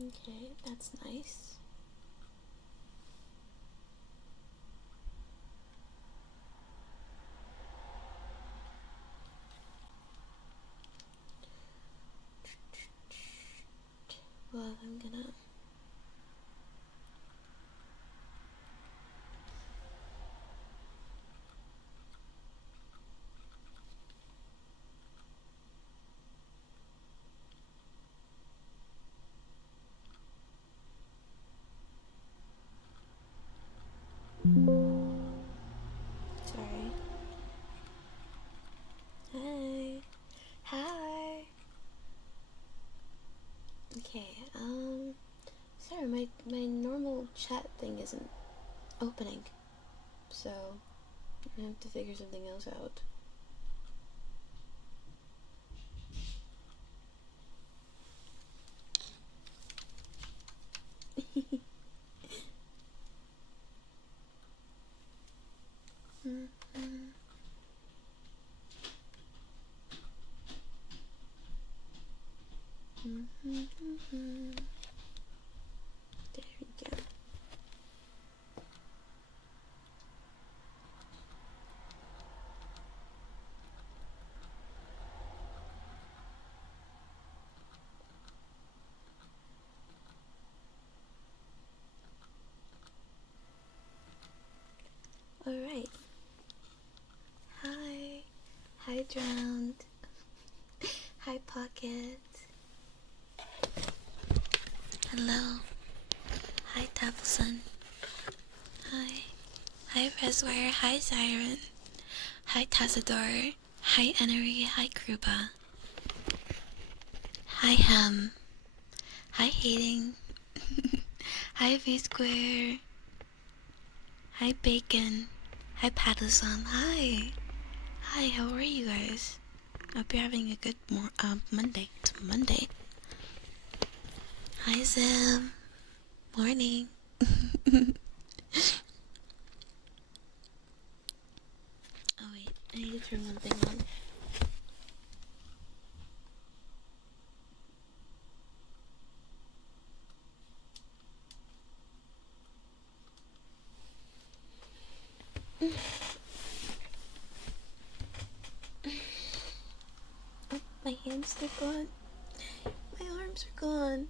Okay, that's nice. Well, I'm gonna... Sorry. Hi. Hi. Okay, sorry, my normal chat thing isn't opening, so I have to figure something else out. There we go. Alright. Hi. Hi, Drowned. Hi, Pocket. Hello. Hi, Tafelson. Hi. Hi, Reswire. Hi, Siren. Hi, Tassador. Hi, Enery. Hi, Kruba. Hi, Hem. Hi, Hating. Hi, V Square. Hi, Bacon. Hi, Patterson. Hi. Hi, how are you guys? Hope you're having a good Monday. It's Monday. Hi, Zim. Morning. Oh, wait. I need to turn one thing on. Oh, my hands are gone. My arms are gone.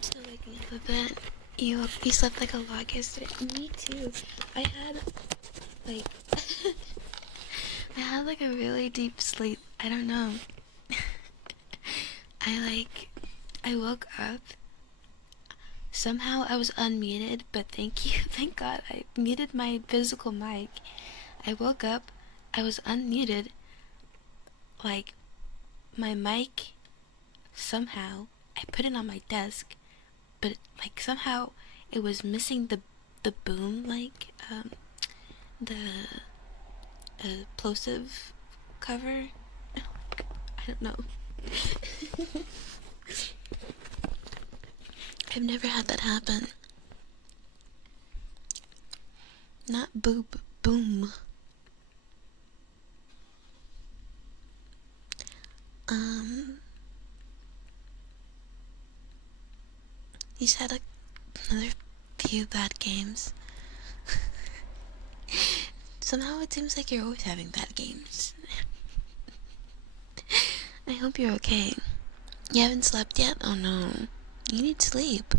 Still waking up a bit. You slept like a log yesterday. Me too. I had like I had like a really deep sleep. I don't know. I woke up. Somehow I was unmuted, but thank you. Thank God I muted my physical mic. I woke up, I was unmuted, like my mic somehow I put it on my desk, but like somehow it was missing the boom, like the plosive cover. I don't know. I've never had that happen. Not boob, boom. He's had another few bad games. Somehow it seems like you're always having bad games. I hope you're okay. You haven't slept yet? Oh no. You need sleep.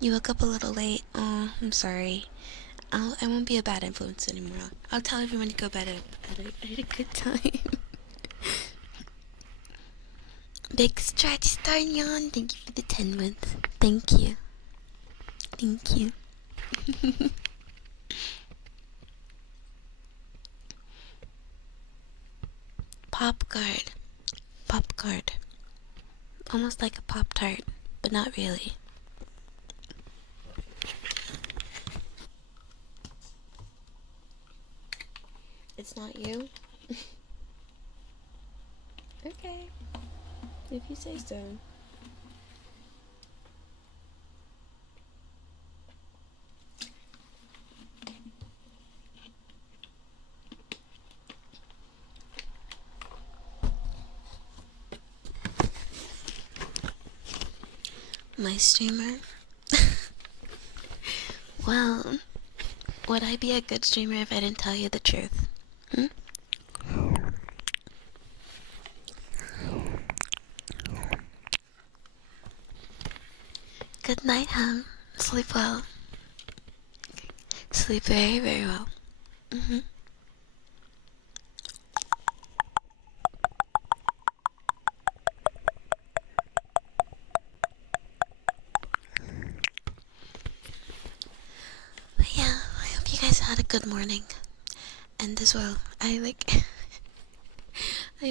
You woke up a little late. Oh, I'm sorry. I won't be a bad influence anymore. I'll tell everyone to go bed at a good time. Big stretch starting on. Thank you for the 10 months. Thank you. Thank you. Pop guard. Pop guard. Almost like a Pop Tart, but not really. It's not you? Okay, if you say so. My streamer? Well, would I be a good streamer if I didn't tell you the truth? Hmm? Good night, Ham. Sleep well. Sleep very, very well. Mm-hmm. But yeah, I hope you guys had a good morning. And as well, I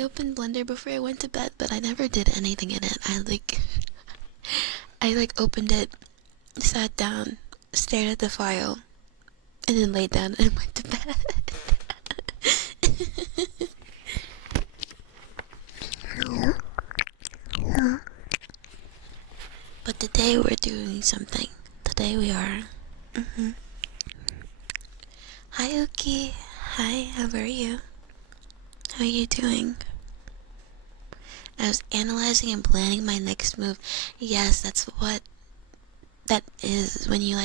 opened Blender before I went to bed, but I never did anything in it. I opened it, sat down, stared at the file, and then laid down and went to bed. But today we're doing something. Today we are. Mm-hmm. Hi, Uki. Hi, how are you? How are you doing? I was analyzing and planning my next move. Yes, that's what that is when you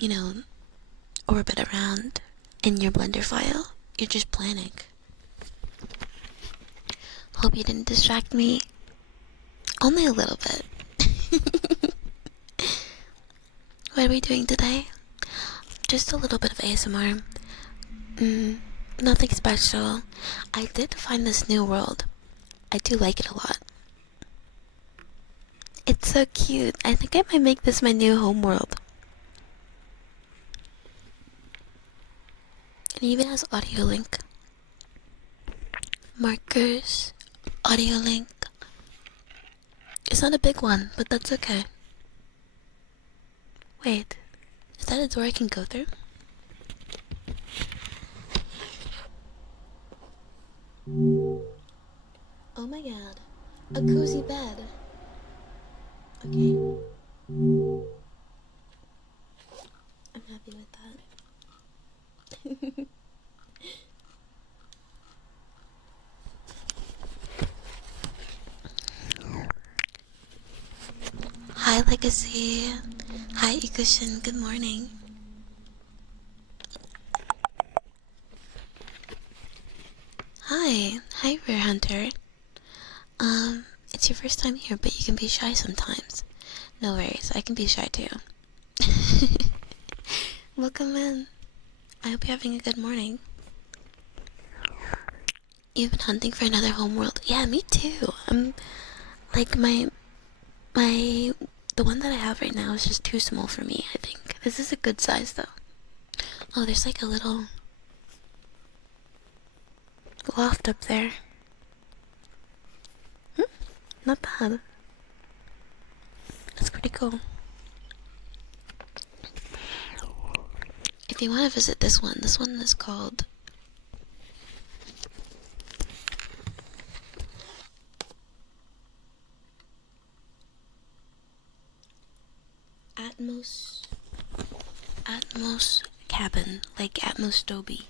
you know, orbit around in your Blender file. You're just planning. Hope you didn't distract me. Only a little bit. What are we doing today? Just a little bit of ASMR. Nothing special. I did find this new world. I do like it a lot. It's so cute. I think I might make this my new home world. It even has audio link. Markers. Audio link. It's not a big one, but that's okay. Wait, is that a door I can go through? Oh my god. A cozy bed. Okay. I'm happy with that. Hi, Legacy. Hi, Ikushin. Good morning. Hi. Hi, Rare Hunter. It's your first time here, but you can be shy sometimes. No worries, I can be shy too. Welcome in. I hope you're having a good morning. You've been hunting for another homeworld? Yeah, me too. I'm like the one that I have right now is just too small for me, I think. This is a good size though. Oh, there's like a little loft up there. Not bad. That's pretty cool. If you want to visit this one is called Atmos Cabin, like Atmos Dolby.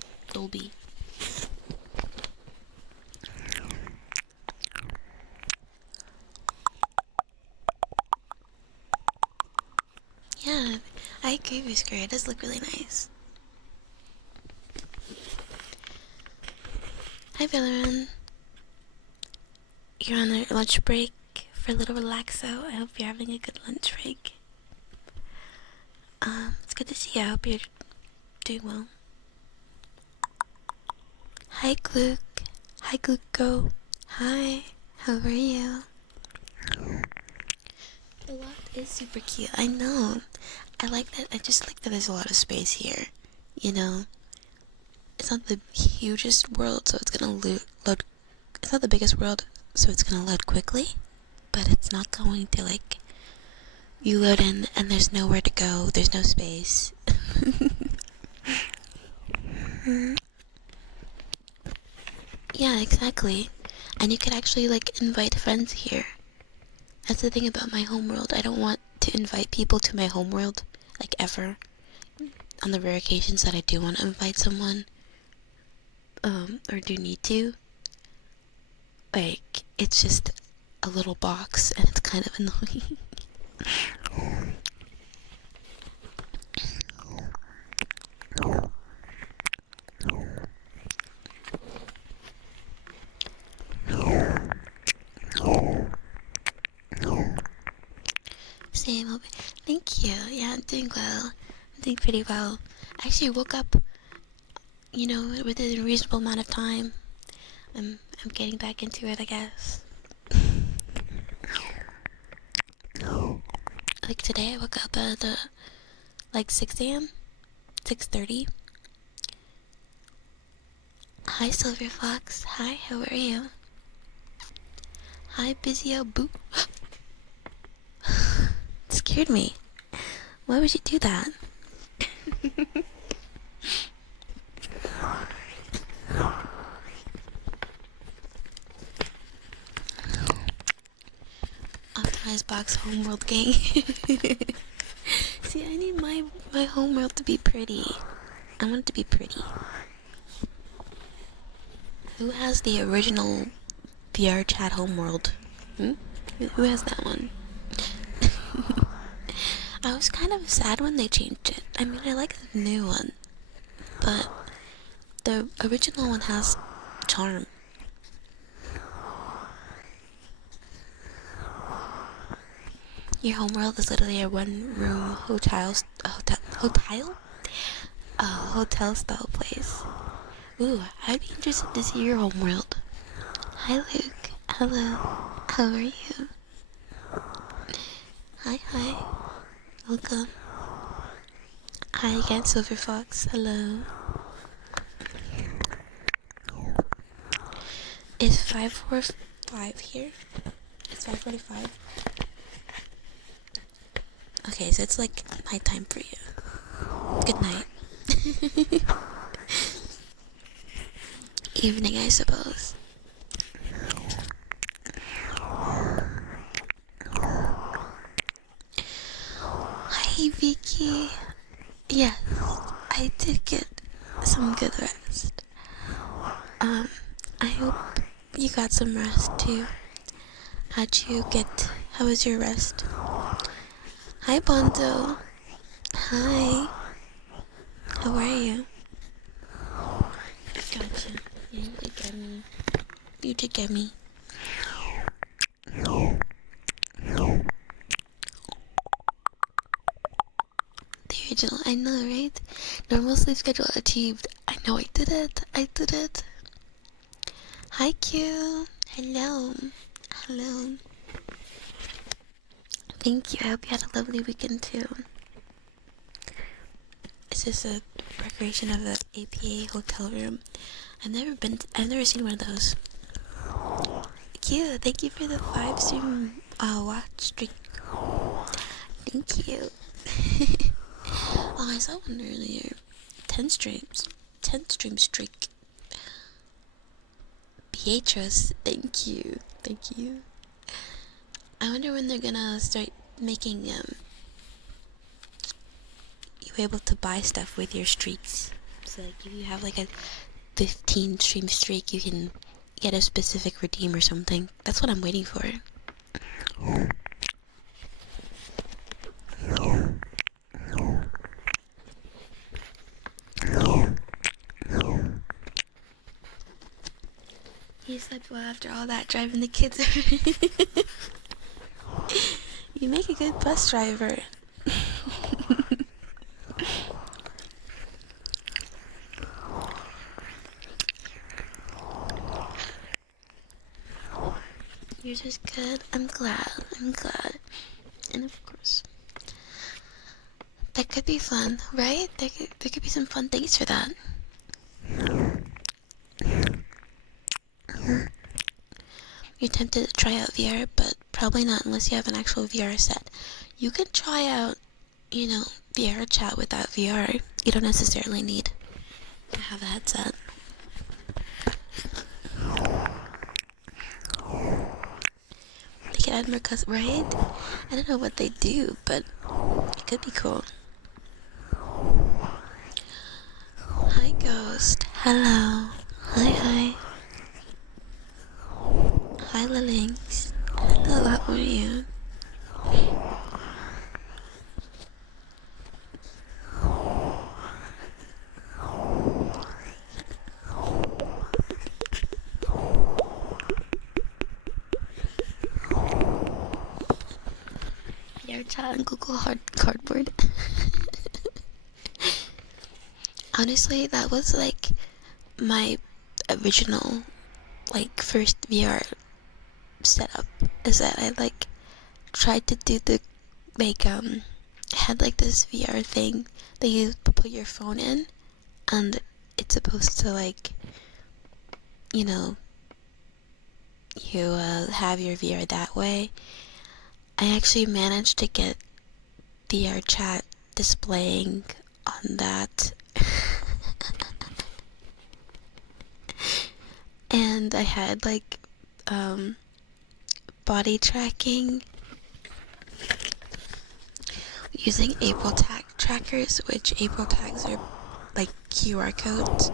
Yeah, I agree with you. It does look really nice. Hi, Valerin. You're on a lunch break for a little relaxo. I hope you're having a good lunch break. It's good to see you. I hope you're doing well. Hi, Gluck. Hi, Glucko. Hi, how are you? The loft is super cute. I know. I like that. I just like that there's a lot of space here. You know, it's not the hugest world, so it's gonna load. It's not the biggest world, so it's gonna load quickly. But it's not going to you load in and there's nowhere to go. There's no space. Yeah, exactly. And you could actually, like, invite friends here. That's the thing about my homeworld. I don't want to invite people to my homeworld, like, ever. On the rare occasions that I do want to invite someone, or do need to, like, it's just a little box, and it's kind of annoying. Same. Thank you. Yeah, I'm doing well. I'm doing pretty well. I actually woke up, within a reasonable amount of time. I'm getting back into it, I guess. Like today, I woke up at like 6 a.m., 6:30. Hi, Silver Fox. Hi, how are you? Hi, Busy Boo. Scared me. Why would you do that? Optimized box homeworld gang. See, I need my homeworld to be pretty. I want it to be pretty. Who has the original VR chat homeworld? Who has that one? I was kind of sad when they changed it. I mean, I like the new one, but the original one has charm. Your homeworld is literally a one-room hotel style place. Ooh, I'd be interested to see your homeworld. Hi, Luke. Hello. How are you? Hi. Welcome. Hi again, Silver Fox. Hello. It's 5:45 here. It's 5:45. Okay, so it's like nighttime for you. Good night. Evening, I suppose. Hi, Vicky. Yes, I did get some good rest. I hope you got some rest too. How was your rest? Hi, Bondo. Hi. How are you? Gotcha. Yeah, you did get me. You did get me. The original, I know, right? Normal sleep schedule achieved. I know I did it. Hi, Q. Hello. Thank you. I hope you had a lovely weekend too. It's just a recreation of the APA hotel room. I've never seen one of those. Q, thank you for the 5-stream watch streak. Thank you. Oh, I saw one earlier. 10 streams. 10 stream streak. Beatrice, thank you. I wonder when they're gonna start making you able to buy stuff with your streaks. So like if you have like a 15 stream streak, you can get a specific redeem or something. That's what I'm waiting for. You slept well after all that driving the kids. You make a good bus driver. Yours was good. I'm glad. And of course, that could be fun, right? There could be some fun things for that. You're tempted to try out VR, but probably not unless you have an actual VR set. You can try out, VR chat without VR. You don't necessarily need I have a headset. They could add more right? I don't know what they do, but it could be cool. Hi, Ghost. Hello. Hi. Hi, Lilinx. Hello, how are you? Your chat on Google Cardboard. Honestly, that was like my original, like, first VR setup. Is that I like tried to do the like had like this VR thing that you put your phone in, and it's supposed to like, you know, you have your VR that way. I actually managed to get VR chat displaying on that. And I had like body tracking using April tag trackers, which April tags are like QR codes.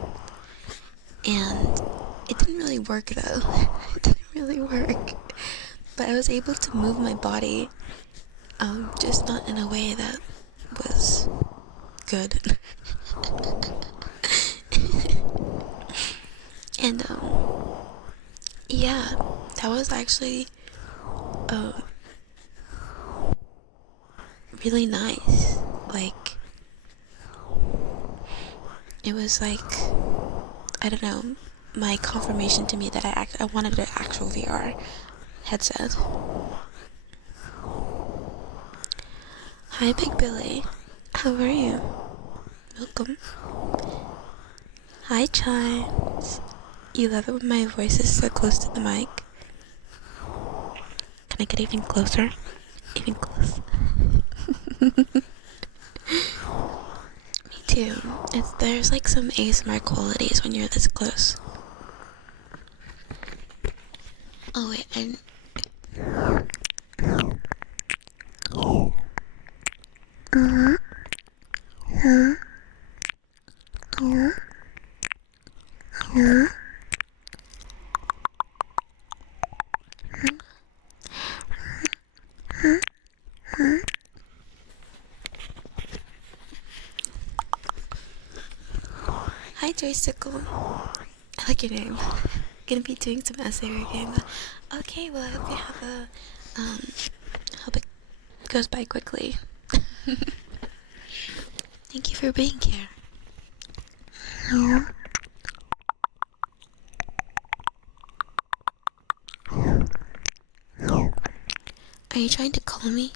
And it didn't really work though. It didn't really work. But I was able to move my body, just not in a way that was good. And yeah, that was actually really nice. Like, it was like, I don't know, my confirmation to me that I wanted an actual VR headset. Hi, Big Billy. How are you? Welcome. Hi, Chimes. You love it when my voice is so close to the mic. Can I get even closer? Even close. Me too. There's like some ASMR qualities when you're this close. Oh wait, Hi, Joystickle. I like your name. Gonna be doing some essay game. Okay, well, I hope you have hope it goes by quickly. Thank you for being here. Are you trying to call me?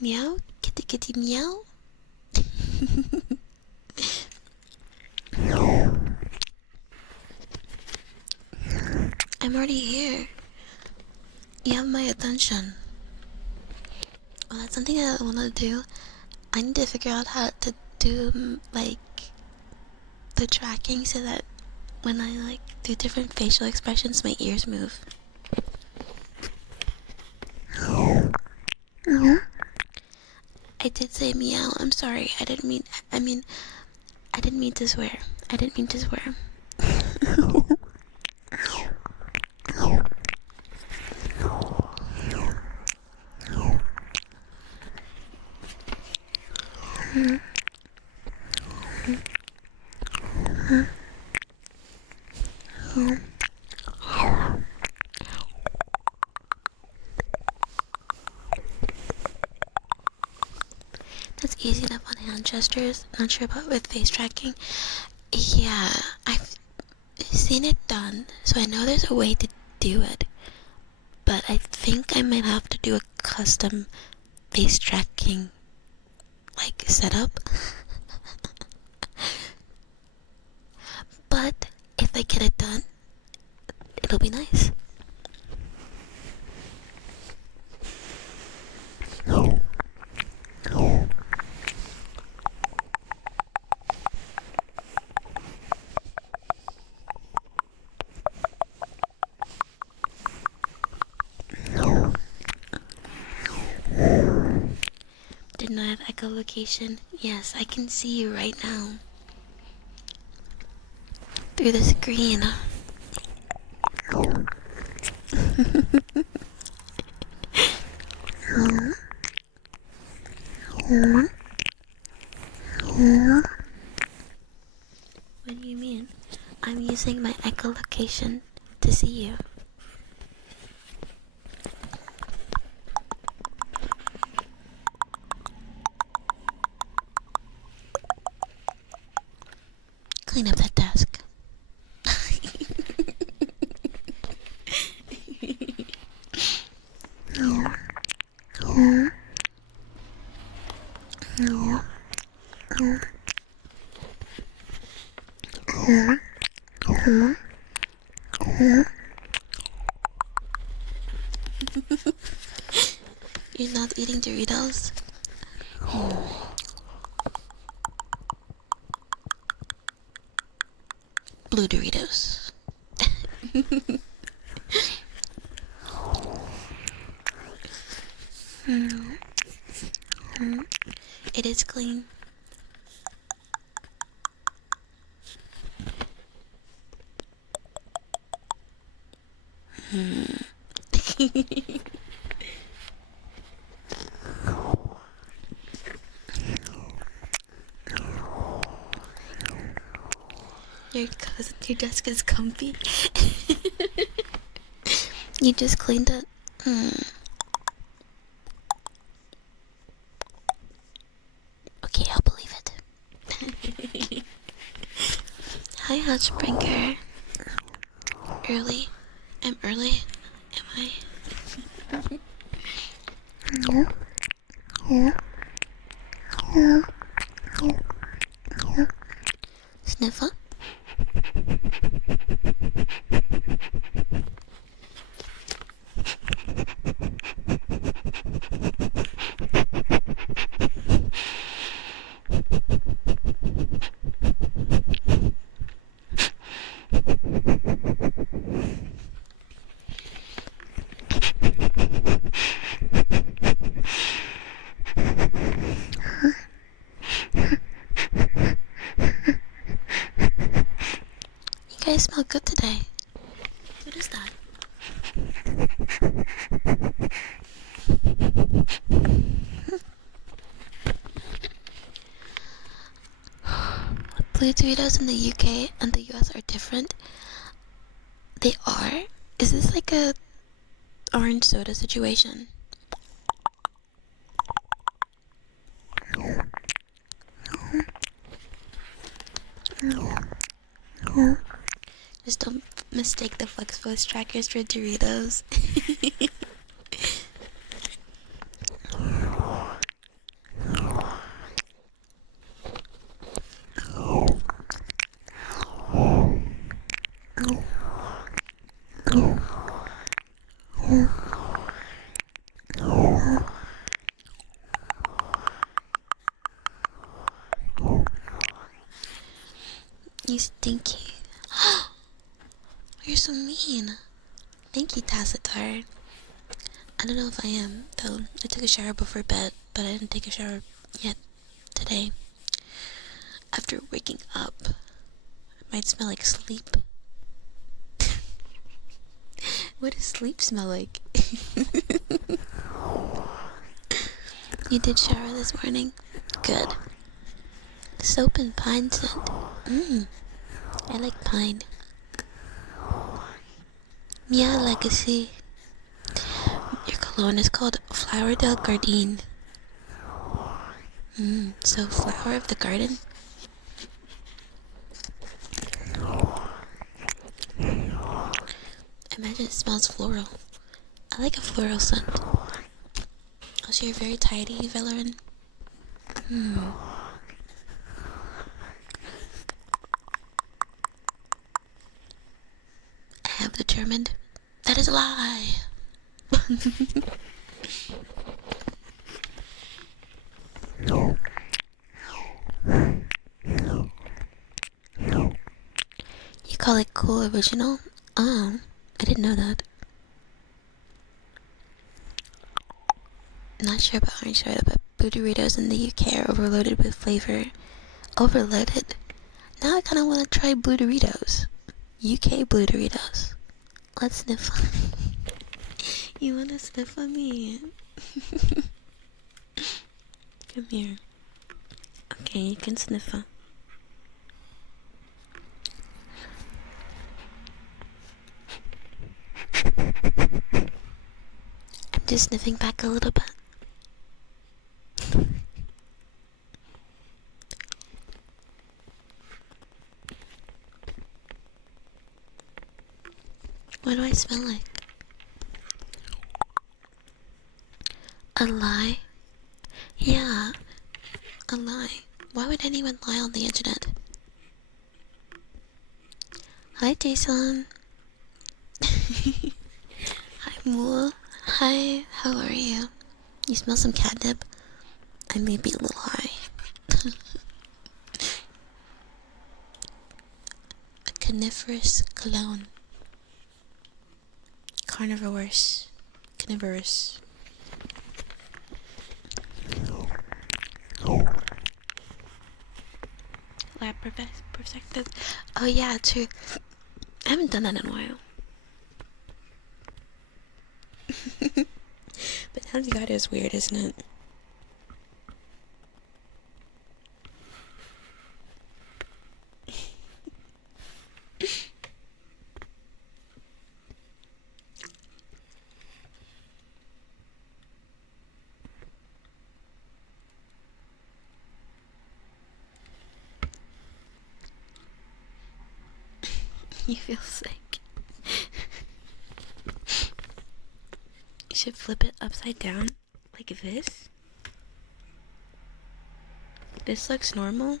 Meow? Kitty kitty meow? I'm already here. You have my attention. Well, that's something that I want to do. I need to figure out how to do, like, the tracking so that when I, like, do different facial expressions, my ears move. I did say meow. I'm sorry. I didn't mean to swear. I didn't mean to swear. That's easy enough on hand gestures. Not sure about with face tracking. Yeah, I've seen it done, so I know there's a way to do it. But I think I might have to do a custom face tracking, like, setup. But if I get it done, it'll be nice. have echolocation. Yes, I can see you right now. Through the screen. What do you mean? I'm using my echolocation to see you. Clean up that desk. You're not eating Doritos? Blue Doritos. It is clean. Your desk is comfy. You just cleaned it. Okay, I'll believe it. Hi, Hotsprinker. Early? I'm early? Am I? Sniffer? You guys smell good today. What is that? Blue Doritos in the UK and the US are different. They are? Is this like a orange soda situation? Just don't mistake the Flex Voice trackers for Doritos. You stinky. You're so mean. Thank you, Tacitar. I don't know if I am, though. I took a shower before bed, but I didn't take a shower yet today. After waking up, it might smell like sleep. What does sleep smell like? You did shower this morning? Good. Soap and pine scent. I like pine. Mia Legacy. Your cologne is called Flower del Gardin. So flower of the garden? Imagine it smells floral. I like a floral scent. Also, you're very tidy, Valerin. I have determined that is a lie. You call it cool original? I didn't know that. Not sure about orange soda, but Blue Doritos in the UK are overloaded with flavor. Overloaded? Now I kind of want to try Blue Doritos. UK Blue Doritos. Let's sniff on You want to sniff on me? Come here. Okay, you can sniff on. I'm just sniffing back a little bit. What do I smell like? A lie? Yeah, a lie. Why would anyone lie on the internet? Hi, Jason. Hi, Moo. Hi, how are you? You smell some catnip? I may be a little high. A coniferous cologne. Carnivorous. Carnivorous. Lab perspective. Oh yeah, true. I haven't done that in a while. But now the audio is weird, isn't it? You feel sick. You should flip it upside down, like this. This looks normal.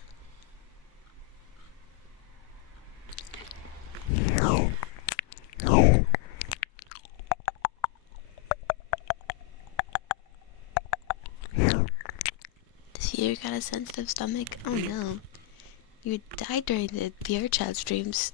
Does you got a sensitive stomach? Oh no. You died during the VR chat streams.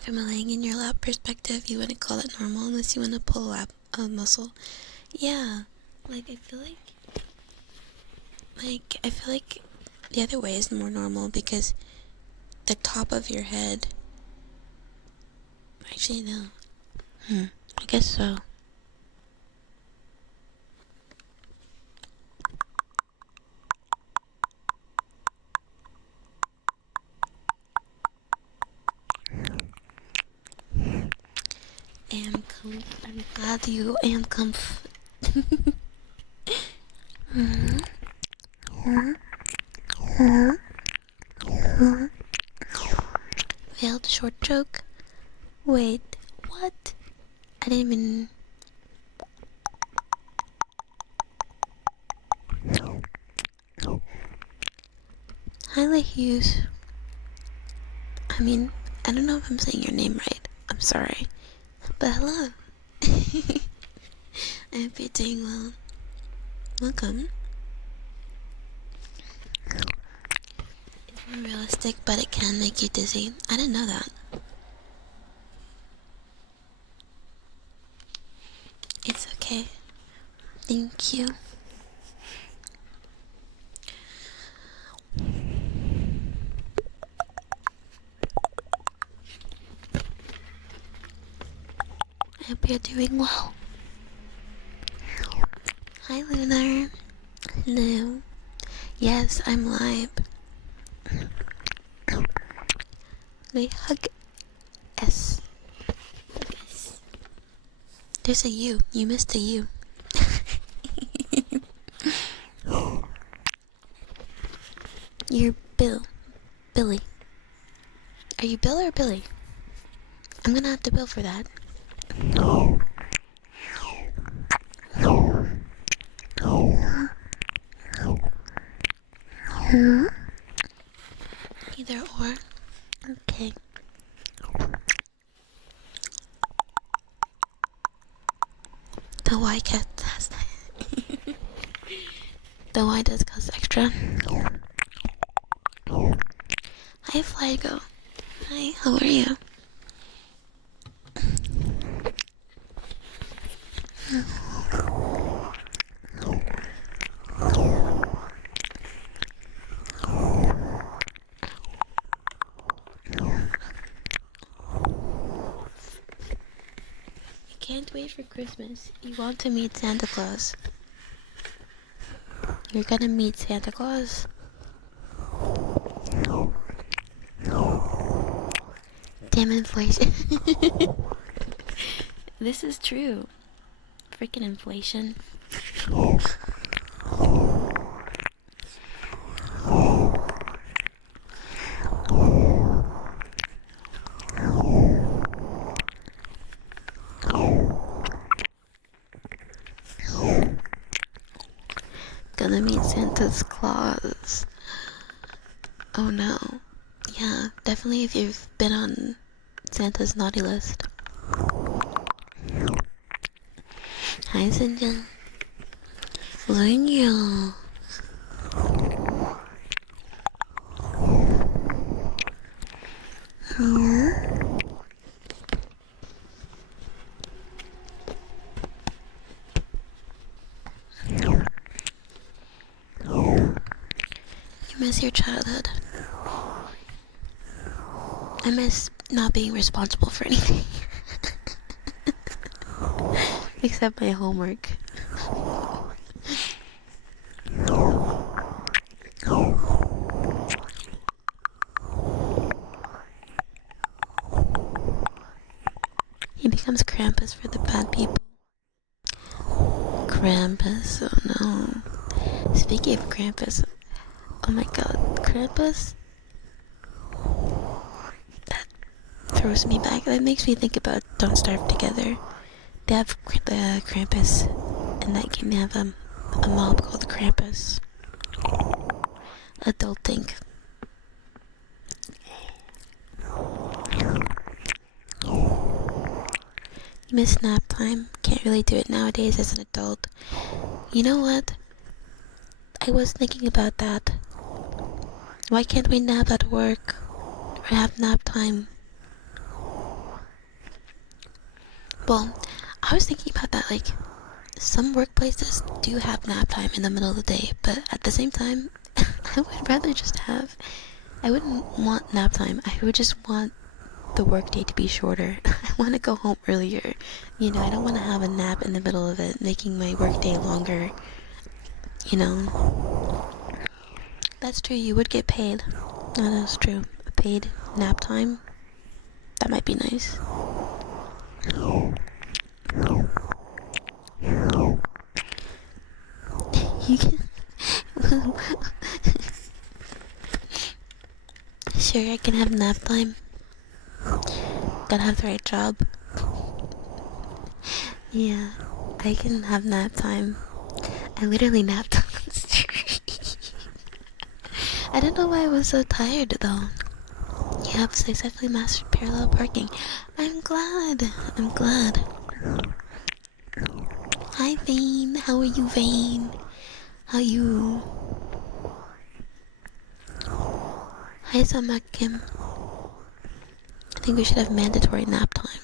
From a laying in your lap perspective, you wouldn't call that normal unless you want to pull a muscle. Yeah, like I feel like the other way is more normal because the top of your head. Actually, no. I guess so. I'm glad you am comf. Failed short joke? Wait, what? I didn't even... Hyla Hughes. I mean, I don't know if I'm saying your name right. I'm sorry. But hello. I hope you're doing well. Welcome. It's more realistic, but it can make you dizzy. I didn't know that. It's okay. Thank you. I hope you're doing well. Hi, Lunar. Hello. Yes, I'm live. Wait, hug S. Hug S. There's a U. You missed a U. You're Billy. Are you Bill or Billy? I'm gonna have to bill for that. Either or. Okay. The Y cat has that. The Y does cost extra. Hi, Flygo. Hi, how are you? You can't wait for Christmas. You want to meet Santa Claus. You're gonna meet Santa Claus. Damn inflation. This is true. Freaking inflation. Gonna meet Santa's Claus. Oh no. Yeah, definitely if you've been on Santa's naughty list. Hi, Sinja. Sinja. You miss your childhood. I miss not being responsible for anything. Except my homework. He becomes Krampus for the bad people. Krampus, oh no. Speaking of Krampus, oh my god, Krampus? That throws me back. That makes me think about Don't Starve Together. They have the Krampus, and that game they have a mob called Krampus. Adulting. Miss nap time. Can't really do it nowadays as an adult. You know what? I was thinking about that. Why can't we nap at work? Or have nap time? Well, I was thinking about that, like, some workplaces do have nap time in the middle of the day, but at the same time, I would rather just have... I wouldn't want nap time. I would just want the workday to be shorter. I want to go home earlier. You know, I don't want to have a nap in the middle of it, making my workday longer. You know? That's true, you would get paid. That is true. Paid nap time? That might be nice. You can... Sure, I can have nap time. Gotta have the right job. Yeah, I can have nap time. I literally napped on the street. I don't know why I was so tired though. You have successfully mastered parallel parking. I'm glad. I'm glad. Hi Vane. How are you, Vane? How you? Hi Sama Kim. I think we should have mandatory nap time.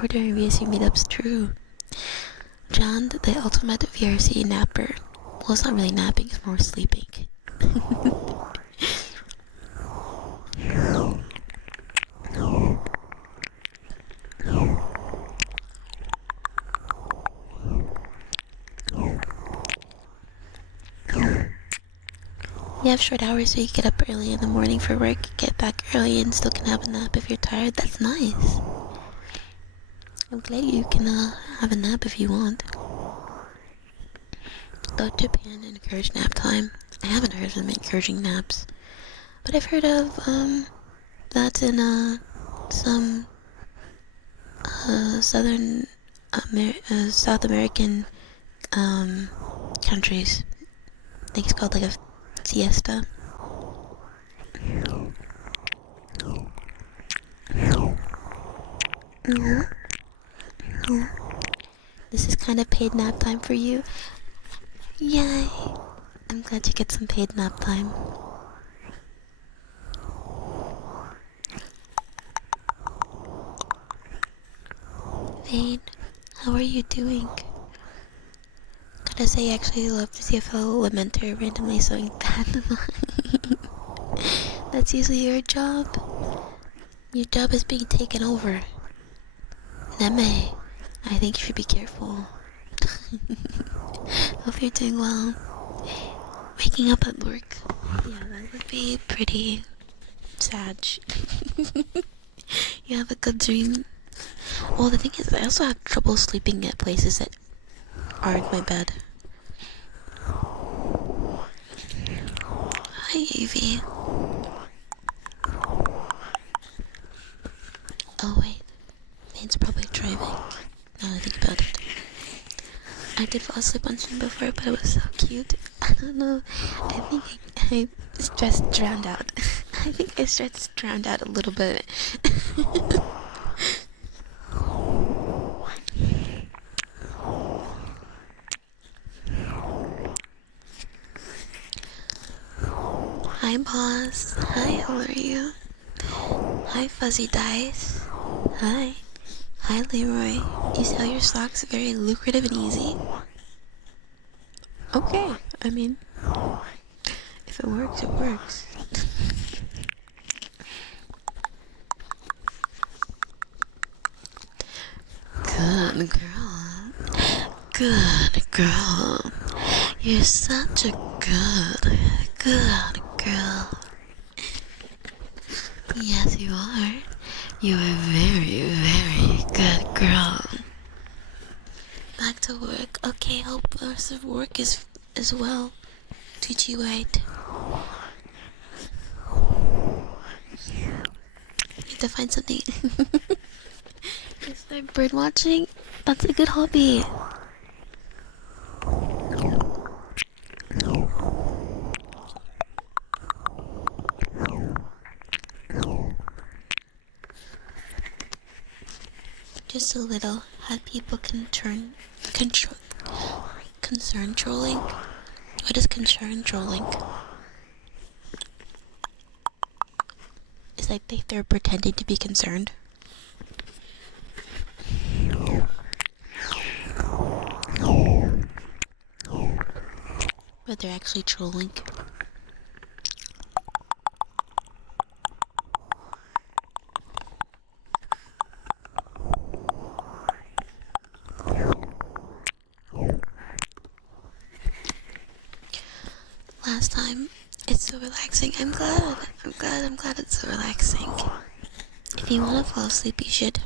Or during VRC meetups, true. John, the ultimate VRC napper. Well, it's not really napping, it's more sleeping. You have short hours so you get up early in the morning for work, get back early and still can have a nap if you're tired. That's nice. I'm glad you can have a nap if you want. Though Japan encouraged nap time. I haven't heard of them encouraging naps, but I've heard of that in some southern South American countries. I think it's called like a siesta. This is kind of paid nap time for you. Yay! I'm glad you get some paid nap time. Vane, how are you doing? Gotta say, I actually love to see a fellow Lamenter randomly sewing that. That's usually your job. Your job is being taken over. Neme, I think you should be careful. Hope you're doing well. Waking up at work. Yeah, that would be pretty sad. You have a good dream. Well, the thing is, I also have trouble sleeping at places that aren't my bed. Hi, Evie. Oh, wait. Vane's probably driving. Now I think about it. I did fall asleep on stream before, but it was so cute. I don't know. I think I stressed drowned out. I think I stressed drowned out a little bit. Hi, boss. Hi, how are you? Hi, Fuzzy Dice. Hi. Hi, Leroy. You sell your socks very lucrative and easy. Okay, I mean, if it works, it works. Good girl. Good girl. You're such a good girl. Yes, you are. You're a very, very good girl. Back to work. Okay, hope the rest of work is as well. Treat you right. Need to find something. Is there bird watching? That's a good hobby. Just a little. Had people concern trolling? What is concern trolling? It's like they're pretending to be concerned. But they're actually trolling. Last time, it's so relaxing. I'm glad it's so relaxing. If you want to fall asleep, you should.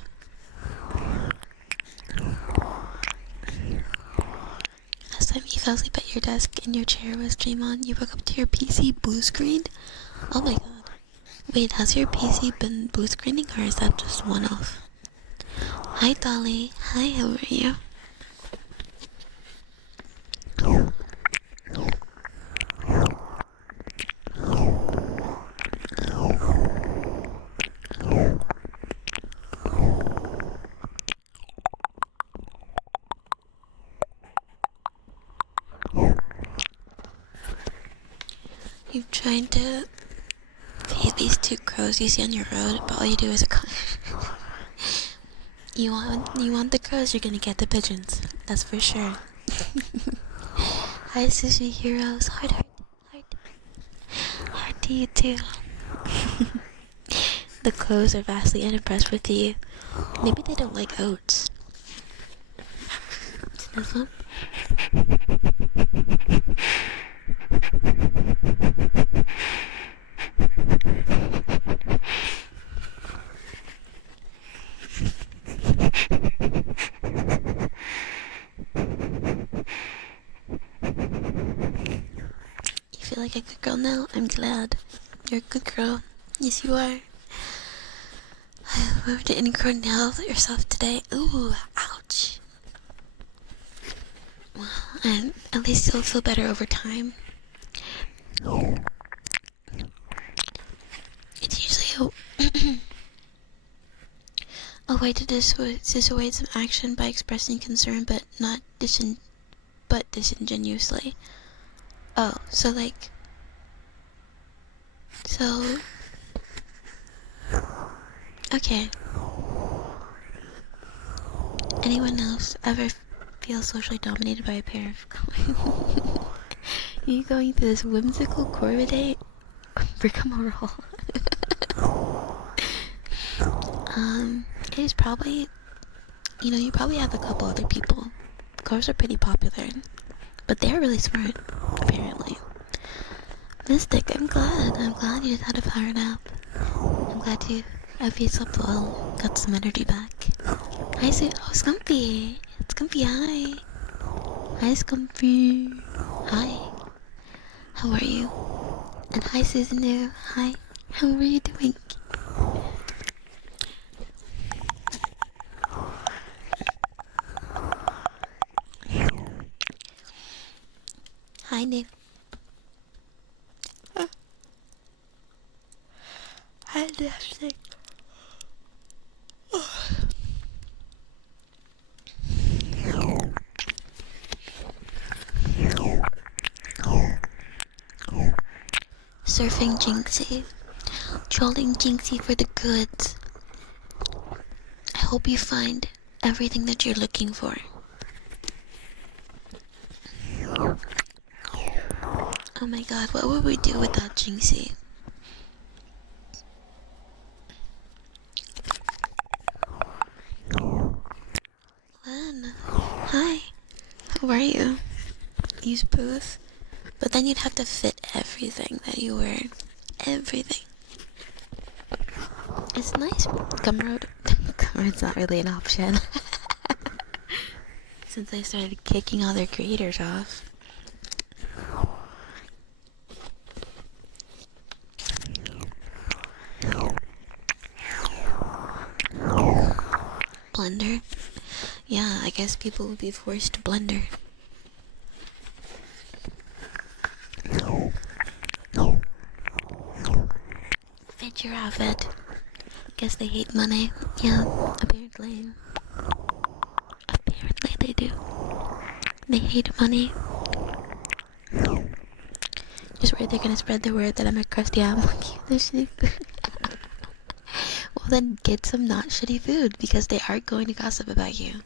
Last time you fell asleep at your desk and your chair was stream on, you woke up to your PC blue screen? Oh my god. Wait, has your PC been blue screening or is that just one off? Hi Dolly. Hi, how are you? You're trying to feed these two crows you see on your road, but all you do is you want the crows, you're gonna get the pigeons. That's for sure. Hi Sushi Heroes. Heart to you too. The crows are vastly unimpressed with you. Maybe they don't like oats. Sniffle. feel like a good girl now. I'm glad. You're a good girl. Yes, you are. Moved to nail yourself today. Ooh, ouch. Well, and at least you'll feel better over time. It's usually a way to dissuade some action by expressing concern, but not disingenuously. Oh, so okay. Anyone else ever feel socially dominated by a pair of you going through this whimsical Corva date? Become a roll. It is probably, you probably have a couple other people. Cars are pretty popular, but they're really smart, apparently. Mystic, I'm glad you just had a power nap. I'm glad you slept well, got some energy back. Hi, Scumpy. Scumpy, hi. Hi, Scumpy. Hi. How are you? And hi, Susan. Hi. How are you doing? Hi, Nick. Hi, Nick. Surfing Jinxie. Trolling Jinxie for the goods. I hope you find everything that you're looking for. Oh my god, what would we do without Jinxie? Len, hi. How are you? Use booth, but then you'd have to fit everything that you wear. Everything. It's nice. Gumroad. Gumroad's not really an option. Since they started kicking all their creators off. Blender? Yeah, I guess people will be forced to blender. Fit your outfit. Guess they hate money. Yeah, apparently. Apparently they do. They hate money. Just worried they're gonna spread the word that I'm a crusty apple. They're shitty food. Well then get some not shitty food, because they are going to gossip about you.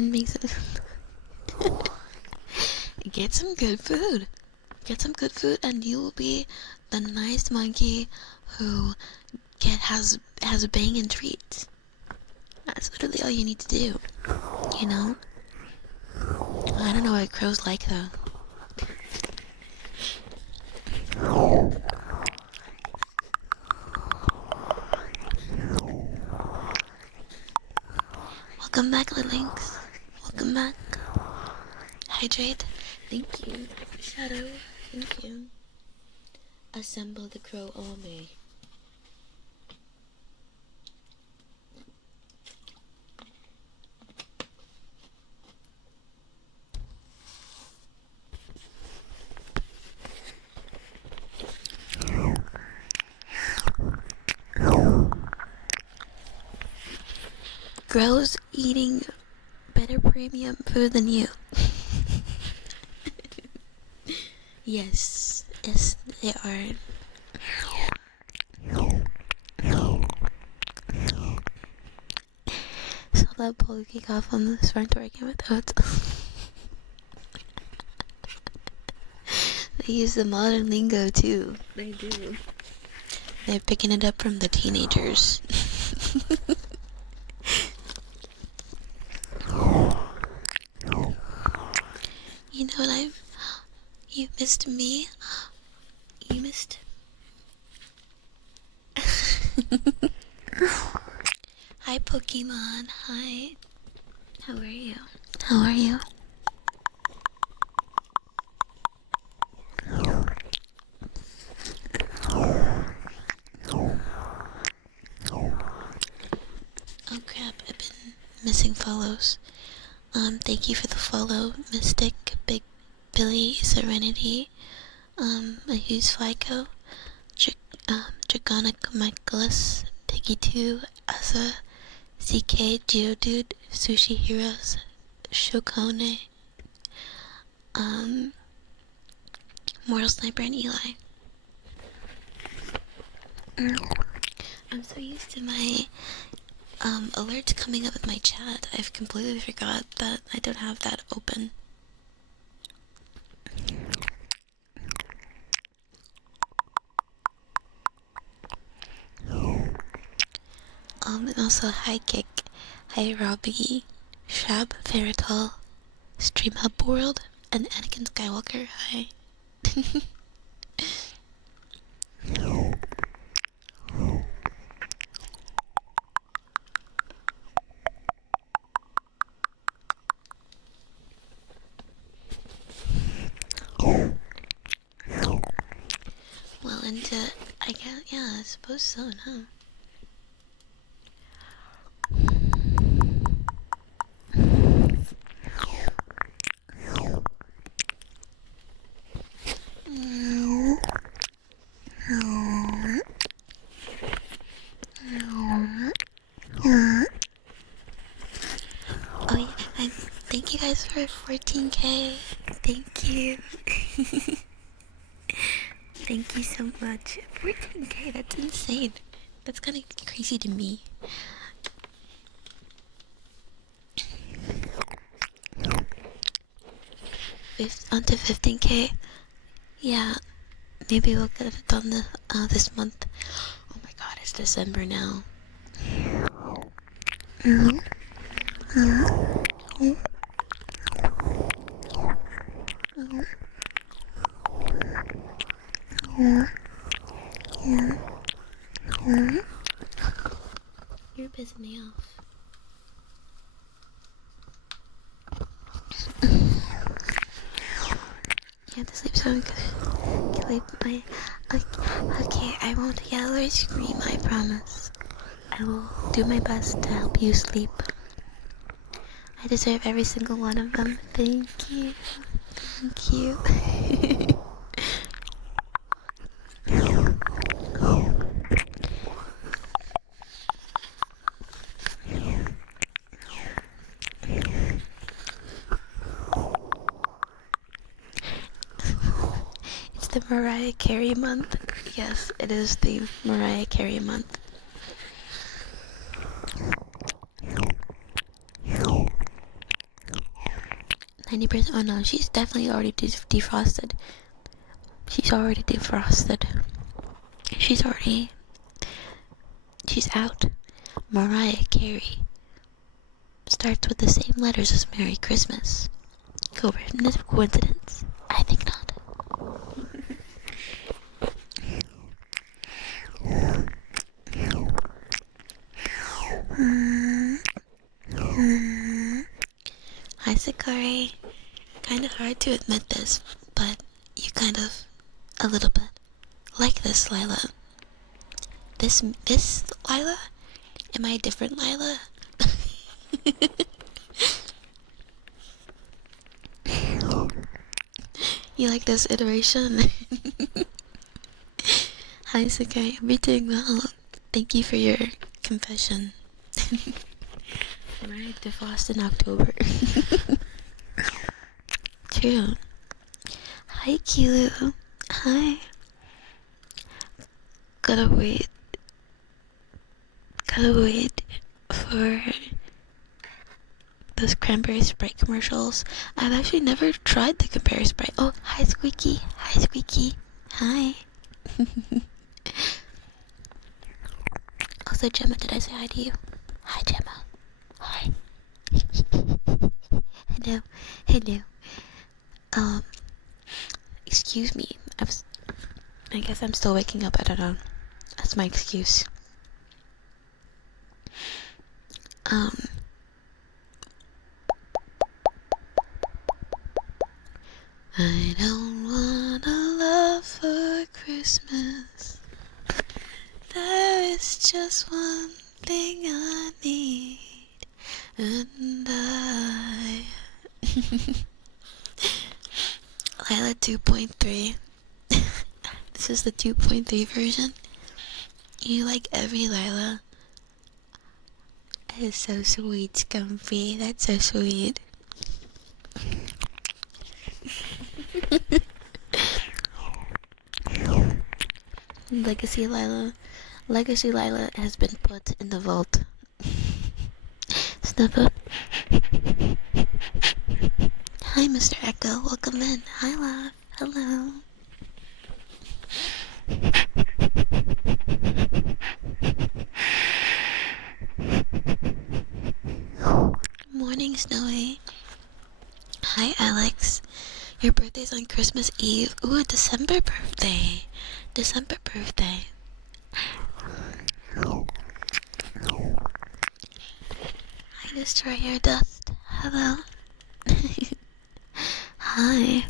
Makes it get some good food. Get some good food and you will be the nice monkey who has banging treats. That's literally all you need to do. You know? I don't know what crows like though. Welcome back, Links. Welcome back. Hydrate. Thank you. Shadow. Thank you. Assemble the crow army. girls eating better premium food than you. Yes, they are. Saw that bowl kick off on this front door again with oats. They use the modern lingo too. They do. They're picking it up from the teenagers. You know what you missed me? You missed... Hi, Pokemon. Hi. How are you? How are you? Oh crap, I've been missing follows. Thank you for the follow, Mystic, Big Billy, Serenity, Ahuse Flyco, Dragonic Michaelis, Piggy2, Asa, CK, Geodude, Sushi Heroes, Shokone, Mortal Sniper, and Eli. I'm so used to my alerts coming up with my chat. I've completely forgot that I don't have that open. And also hi Kick, hi Robbie, Shab, Ferrital, Stream Hub World, and Anakin Skywalker. Hi. Well, and I guess, yeah, I suppose so, huh? Oh yeah, thank you guys for 14K. Thank you. Thank you so much. 14K, that's insane. That's kind of crazy to me. Onto 15K. Yeah, maybe we'll get it done this month. Oh my god, it's December now. You're pissing me off. You have to sleep so good. Okay, I won't yell or scream, I promise. I will do my best to help you sleep. I deserve every single one of them. Thank you. Thank you. It's the Mariah Carey month. Yes, it is the Mariah Carey month. 90%. Oh no, she's definitely already defrosted. She's already defrosted. She's out. Mariah Carey starts with the same letters as Merry Christmas. Coincidence? I think not. Hi Sakari. Kind of hard to admit this, but you kind of, a little bit, like this Lila. This Lila? Am I a different Lila? You like this iteration? Hi Sakai, I'm doing well. Thank you for your confession. like defrost in October. True. Hi, Kilu. Hi. Gotta wait. Gotta wait for those cranberry Sprite commercials. I've actually never tried the cranberry Sprite. Oh, hi, Squeaky. Hi, Squeaky. Hi. Also, Gemma, did I say hi to you? Hi, Gemma. Hi. Hello. Hello. Excuse me. I guess I'm still waking up. I don't know. That's my excuse. I don't want a love for Christmas. There is just one thing I need, and I... Lila 2.3. This is the 2.3 version. You like every Lila. That is so sweet, Scumfy. That's so sweet. Legacy Lila has been put in the vault. Snuffer. Hi, Mr. Echo. Welcome in. Hi, love. Hello. Morning, Snowy. Hi, Alex. Your birthday's on Christmas Eve. Ooh, December birthday. December birthday. Hi, Destroyer Dust. Hello. Hi.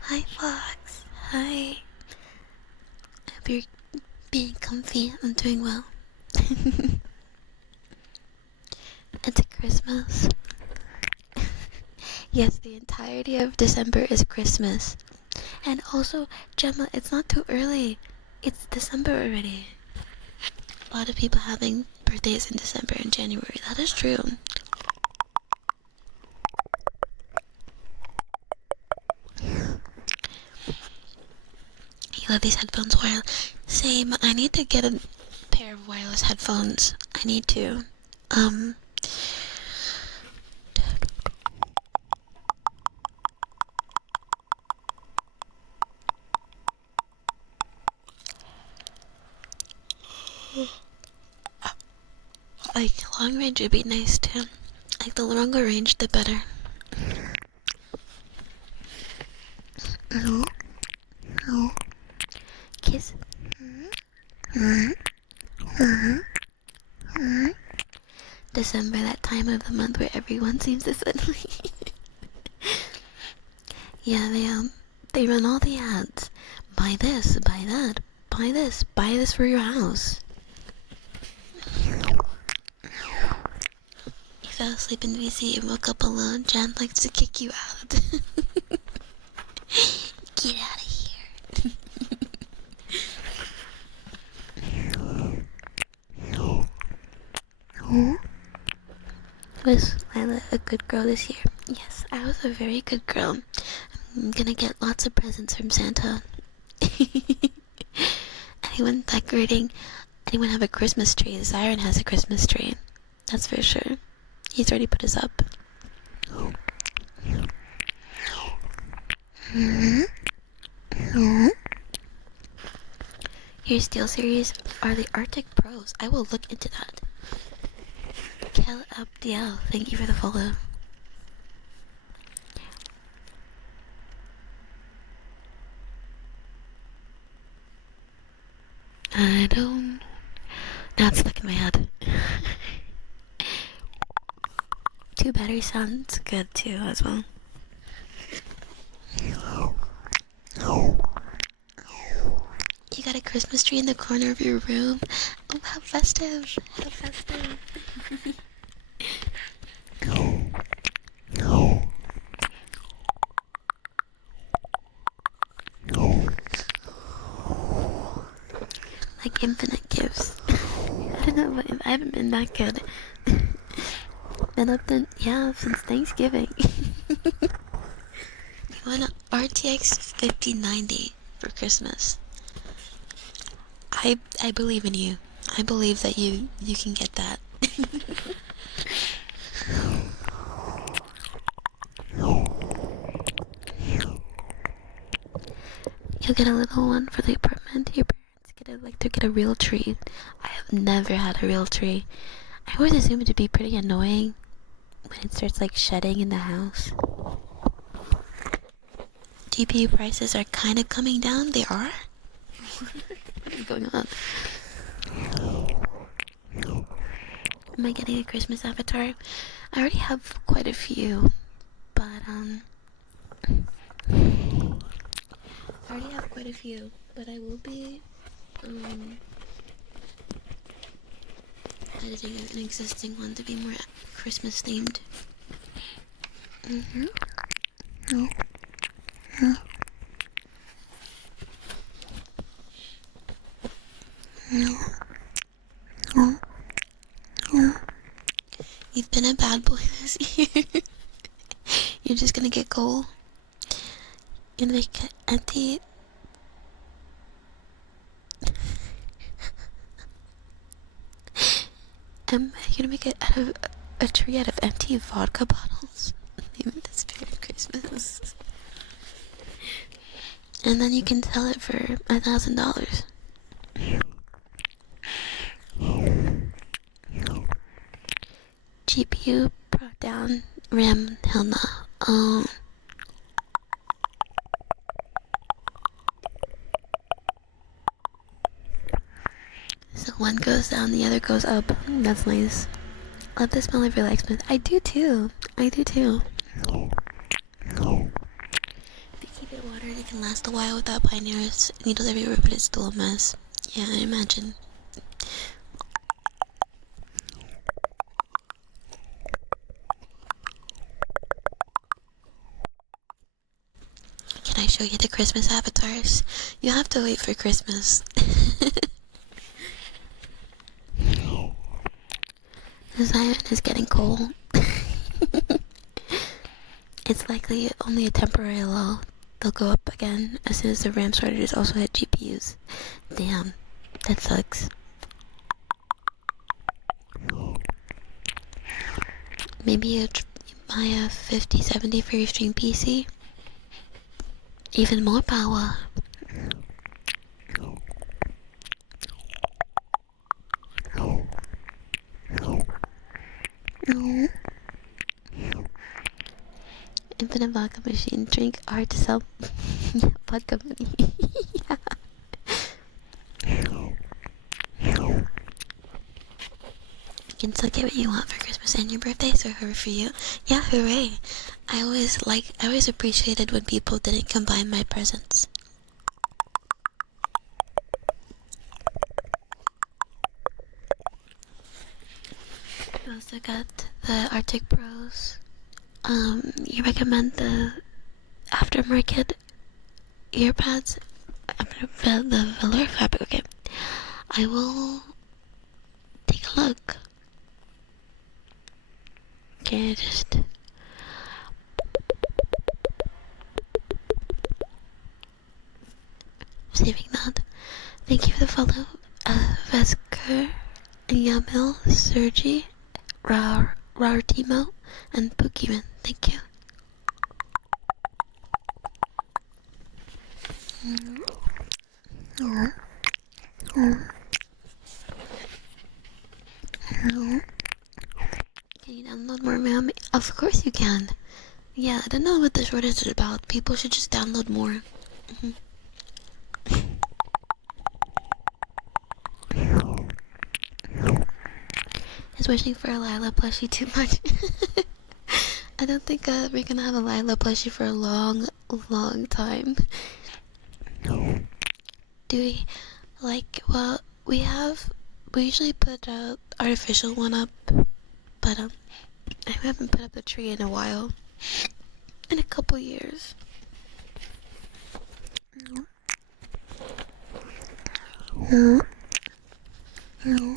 Hi, Fox. Hi. I hope you're being comfy. I'm doing well. It's Christmas. Yes, the entirety of December is Christmas. And also, Gemma, it's not too early. It's December already. A lot of people having birthdays in December and January. That is true. You love these headphones wireless. Same. I need to get a pair of wireless headphones. I need to. Like, long range would be nice too. Like, the longer range, the better. Kiss. December, that time of the month where everyone seems to suddenly... Yeah, they run all the ads. Buy this, buy that, buy this for your house. You fell asleep in VC and woke up alone. Jan likes to kick you out. Get out of here. Was Lila a good girl this year? Yes, I was a very good girl. I'm gonna get lots of presents from Santa. Anyone decorating? Anyone have a Christmas tree? Zyron has a Christmas tree. That's for sure. He's already put his up. Your Steel series are the Arctic Pros. I will look into that. Kel Abdiel, thank you for the follow. Two batteries sounds good too as well. You got a Christmas tree in the corner of your room? Oh, how festive! How festive! Like infinite gifts. I don't know, but I haven't been that good. Been up then, yeah, since Thanksgiving. You want an RTX 5090 for Christmas? I believe in you. I believe that you can get that. You'll get a little one for the apartment. Your parents get a real tree. I have never had a real tree. I always assume it to be pretty annoying when it starts like shedding in the house. GPU prices are kind of coming down. They are? What is going on? Am I getting a Christmas avatar? I already have quite a few, but I will be editing an existing one to be more Christmas themed. You've been a bad boy this year. You're just gonna get coal. You're gonna make it empty. You're gonna make it out of a tree out of empty vodka bottles. Name it the spirit of Christmas. And then you can sell it for $1,000. GPU brought down, RAM hell no. So one goes down, the other goes up. That's nice. Love the smell of your Lexmith. I do too. If you keep it watered, it can last a while without pioneers. Needles everywhere, but it's still a mess. Yeah, I imagine. Can I show you the Christmas avatars? You have to wait for Christmas. Zion is getting cold. It's likely only a temporary low. They'll go up again as soon as the RAM shortages also hit GPUs. Damn, that sucks. Maybe you buy a 5070 for your stream PC. Even more power. Infinite vodka machine. Drink hard to sell. Vodka money. Yeah. You can still get what you want for Christmas and your birthday, so hooray for you. Yeah, hooray. I always appreciated when people didn't combine my presents. I also got the Arctic Bros. You recommend the aftermarket earpads? The velour fabric. Okay, I will take a look. Okay, just saving that. Thank you for the follow, Vesker, Yamil, Sergi, Rartimo, and Pookieman. Thank you. Can you download more Miami? Of course you can. Yeah, I don't know what the shortage is about. People should just download more. Is wishing for a Lila plushie too much? I don't think we're gonna have a Lila plushie for a long time. Do we? Like, well, we usually put a artificial one up, but I haven't put up the tree in a while. In a couple years. No. No. No.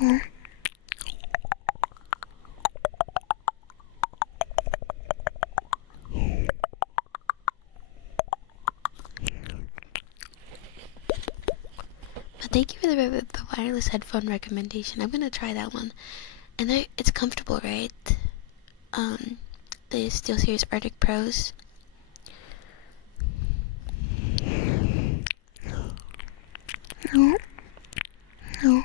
No. But thank you for the wireless headphone recommendation. I'm gonna try that one. And it's comfortable, right? The SteelSeries Arctic Pros. No. No.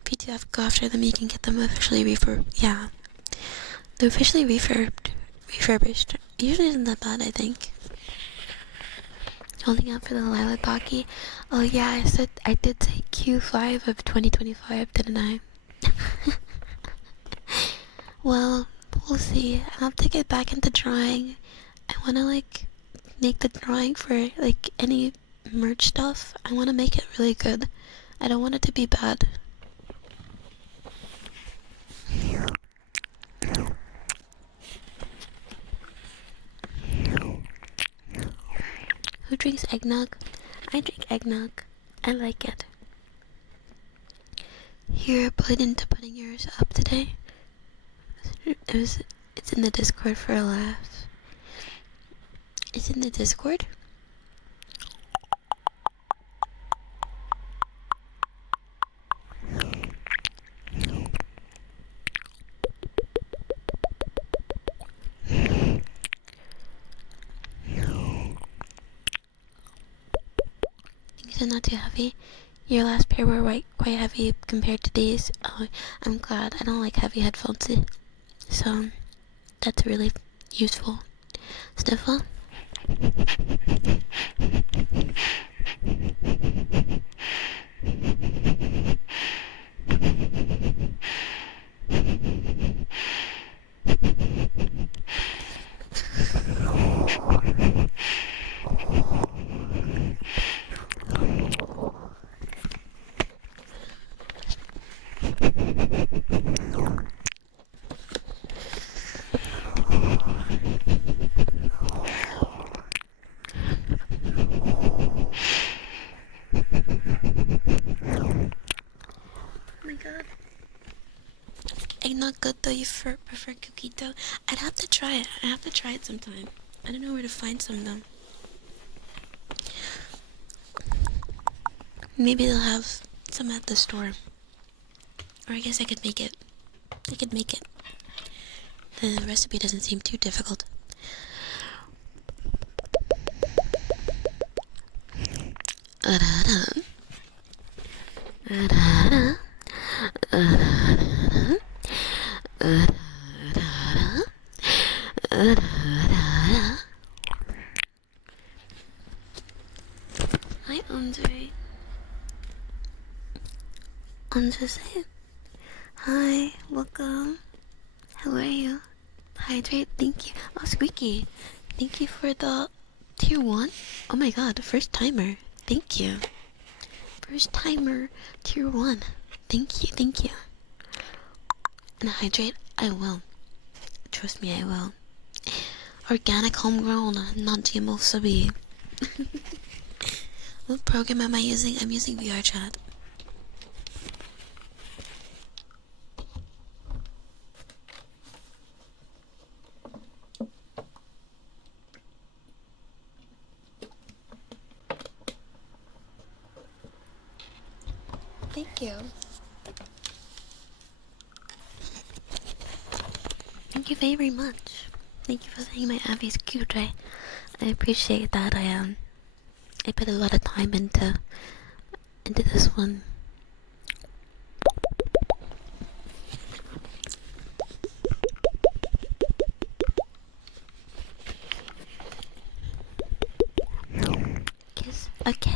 If you do have to go after them, you can get them officially yeah. They're officially refurbished. Usually isn't that bad, I think. Holding out for the Lilac Pocky. Oh yeah, I did say Q5 of 2025, didn't I? Well, we'll see. I'll have to get back into drawing. I wanna make the drawing for any merch stuff. I wanna make it really good. I don't want it to be bad. Who drinks eggnog? I drink eggnog. I like it. You're put into putting yours up today? It's in the Discord for a laugh. It's in the Discord? Things are not too heavy. Your last pair were quite heavy compared to these. Oh, I'm glad. I don't like heavy headphones, so that's really useful. Sniffle? Eggnog good though, you prefer coquito? I'd have to try it. I have to try it sometime. I don't know where to find some though. Maybe they'll have some at the store. Or I guess I could make it. The recipe doesn't seem too difficult. Hi, Andre. Andre say, hi, welcome. How are you? Hydrate, thank you. Oh, Squeaky, thank you for the tier 1. Oh my god, first timer. Thank you. First timer, tier 1. Thank you. And hydrate, I will. Trust me, I will. Organic, homegrown, non-GMO sabi. What program am I using? I'm using VRChat. Thank you. Thank you very much. Thank you for saying my Abby's cute. I appreciate that. I put a lot of time into this one. Okay.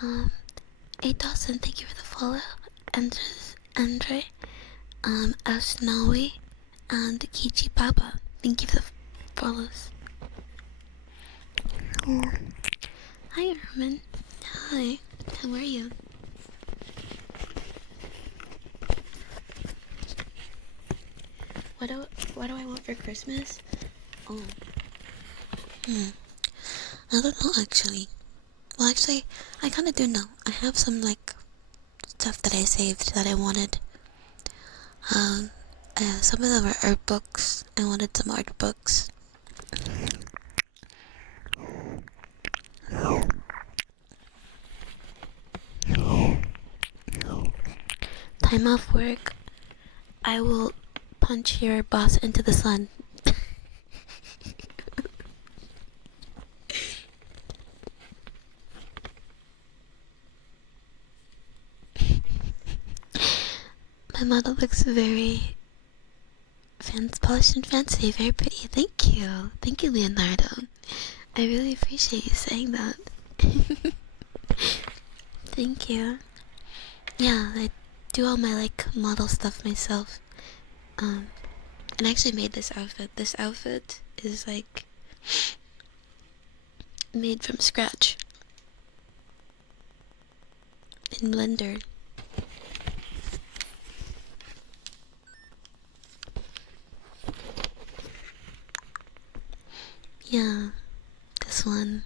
Um, hey Dawson, thank you for the follow. Andre, Snowy, and Kichi Papa. Thank you for the follows. Hi, Ermin. Hi. How are you? What do I want for Christmas? Oh. I don't know actually. Well, actually, I kind of do know. I have some like stuff that I saved that I wanted. Some of them are art books. I wanted some art books. Time off work. I will punch your boss into the sun. My model looks very polished and fancy, very pretty. Thank you. Thank you, Leonardo. I really appreciate you saying that. Thank you. Yeah, I do all my like model stuff myself. And I actually made this outfit. This outfit is like made from scratch in Blender. Yeah, this one.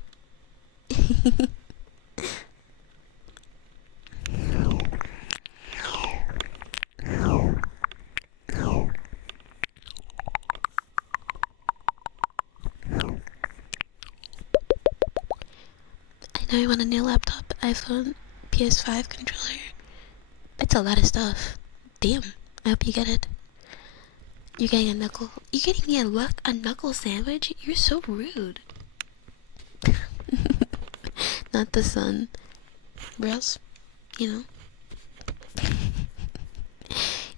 I know you want a new laptop, iPhone, PS5 controller. It's a lot of stuff. Damn, I hope you get it. You're getting a knuckle. You're getting me a knuckle sandwich? You're so rude. Not the sun. Bros, you know.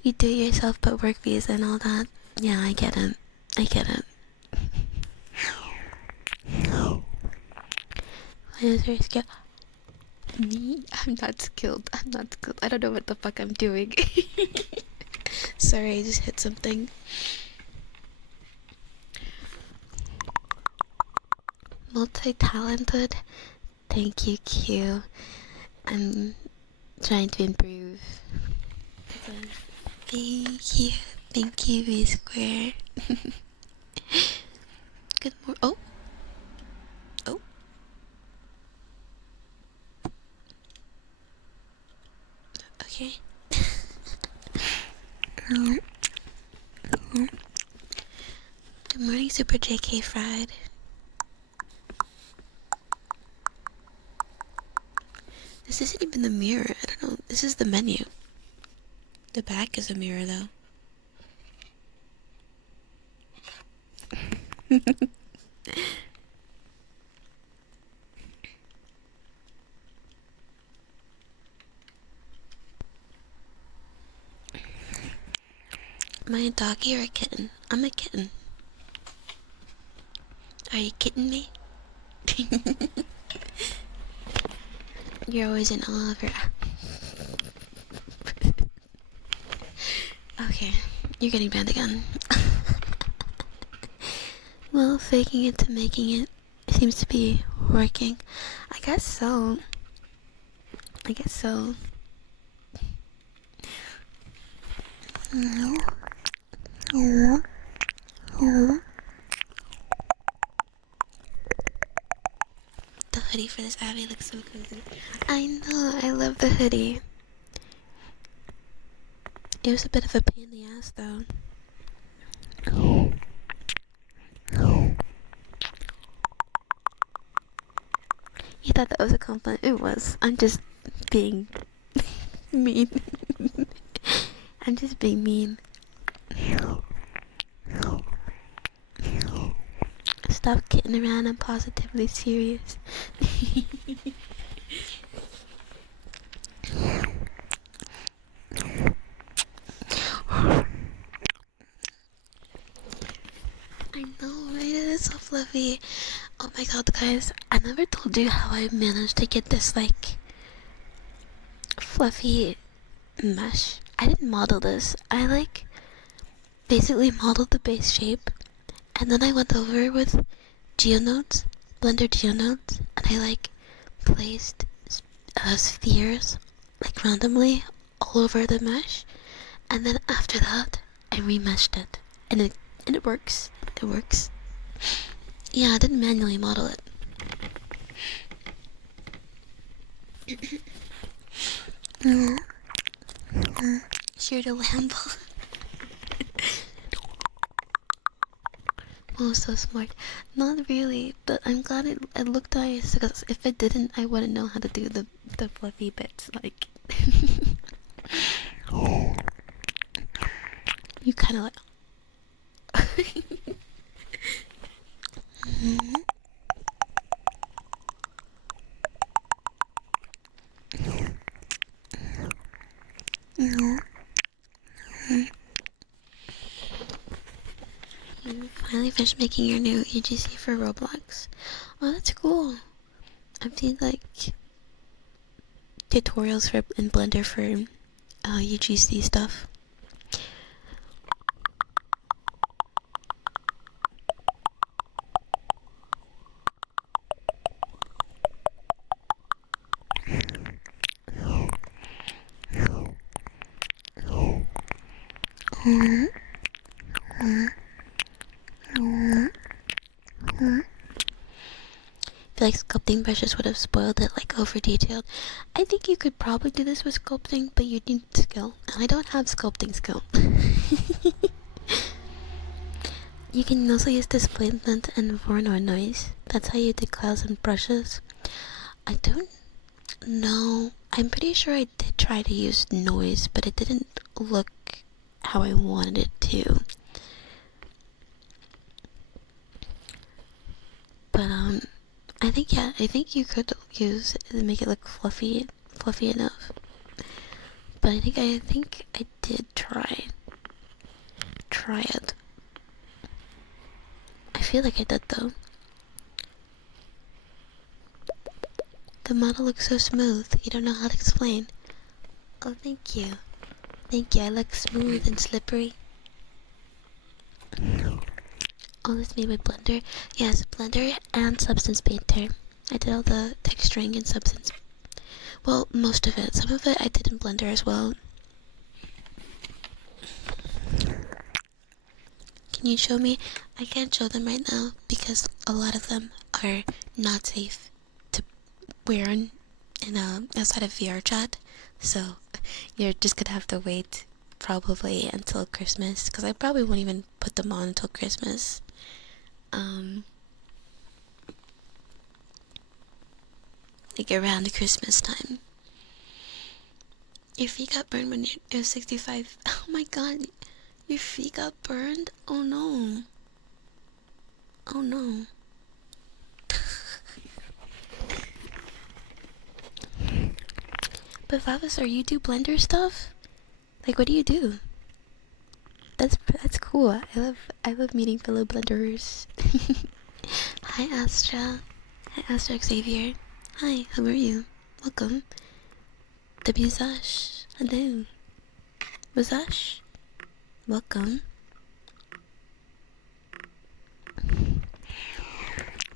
You do it yourself, but work visa and all that. Yeah, I get it. I get it. Why is there skill? Me? I'm not skilled. I'm not skilled. I don't know what the fuck I'm doing. Sorry, I just hit something. Multi-talented. Thank you, Q. I'm trying to improve. Thank you. Thank you, V Square. Good morning. Oh. Oh. Okay. Good morning, Super JK Fried. This isn't even the mirror. I don't know. This is the menu. The back is a mirror, though. Am I a doggy or a kitten? I'm a kitten. Are you kidding me? You're always in awe of her. Okay, you're getting banned again. Well, faking it to making it seems to be working. I guess so. I guess so. The hoodie for this Abby looks so cozy. I know, I love the hoodie. It was a bit of a pain in the ass, though. You thought that was a compliment? It was. I'm just being mean. I'm just being mean. stop kidding around. I'm positively serious. I know, right? It is so fluffy. Oh my god, guys, I never told you how I managed to get this, like, fluffy mesh. I didn't model this. I, like, basically modeled the base shape, and then I went over with geonodes, Blender geonodes, and I, like, placed spheres, like, randomly all over the mesh, and then after that, I remeshed it, and it works. It works. Yeah, I didn't manually model it. Sure to Lambo. Oh, so smart. Not really, but I'm glad it looked nice, because if it didn't, I wouldn't know how to do the fluffy bits, like... You kinda like... You finally finished making your new UGC for Roblox. Oh, that's cool. I've seen, like, tutorials for in Blender for UGC stuff. I feel like sculpting brushes would have spoiled it, like over detailed. I think you could probably do this with sculpting, but you need skill, and I don't have sculpting skill. You can also use displacement and Voronoi noise. That's how you do clouds and brushes. I don't know. I'm pretty sure I did try to use noise, but it didn't look how I wanted it to. But I think you could use it and make it look fluffy enough. But I think I did try it. I feel like I did though. The model looks so smooth. You don't know how to explain. Oh, thank you. Thank you. I look smooth and slippery. All this made with Blender. Yes, Blender and Substance Painter. I did all the texturing in Substance. Well, most of it. Some of it I did in Blender as well. Can you show me? I can't show them right now because a lot of them are not safe to wear in outside of VR chat. So you're just gonna have to wait probably until Christmas, because I probably won't even put them on until Christmas. Like around Christmas time. Your feet got burned when you're 65. Oh my god, your feet got burned? Oh no. Oh no. But Vavasar, you do Blender stuff? Like, what do you do? That's cool. I love meeting fellow Blenderers. Hi Astra. Hi Astra Xavier. Hi, how are you? Welcome. The Musash. Hello. Musash. Welcome.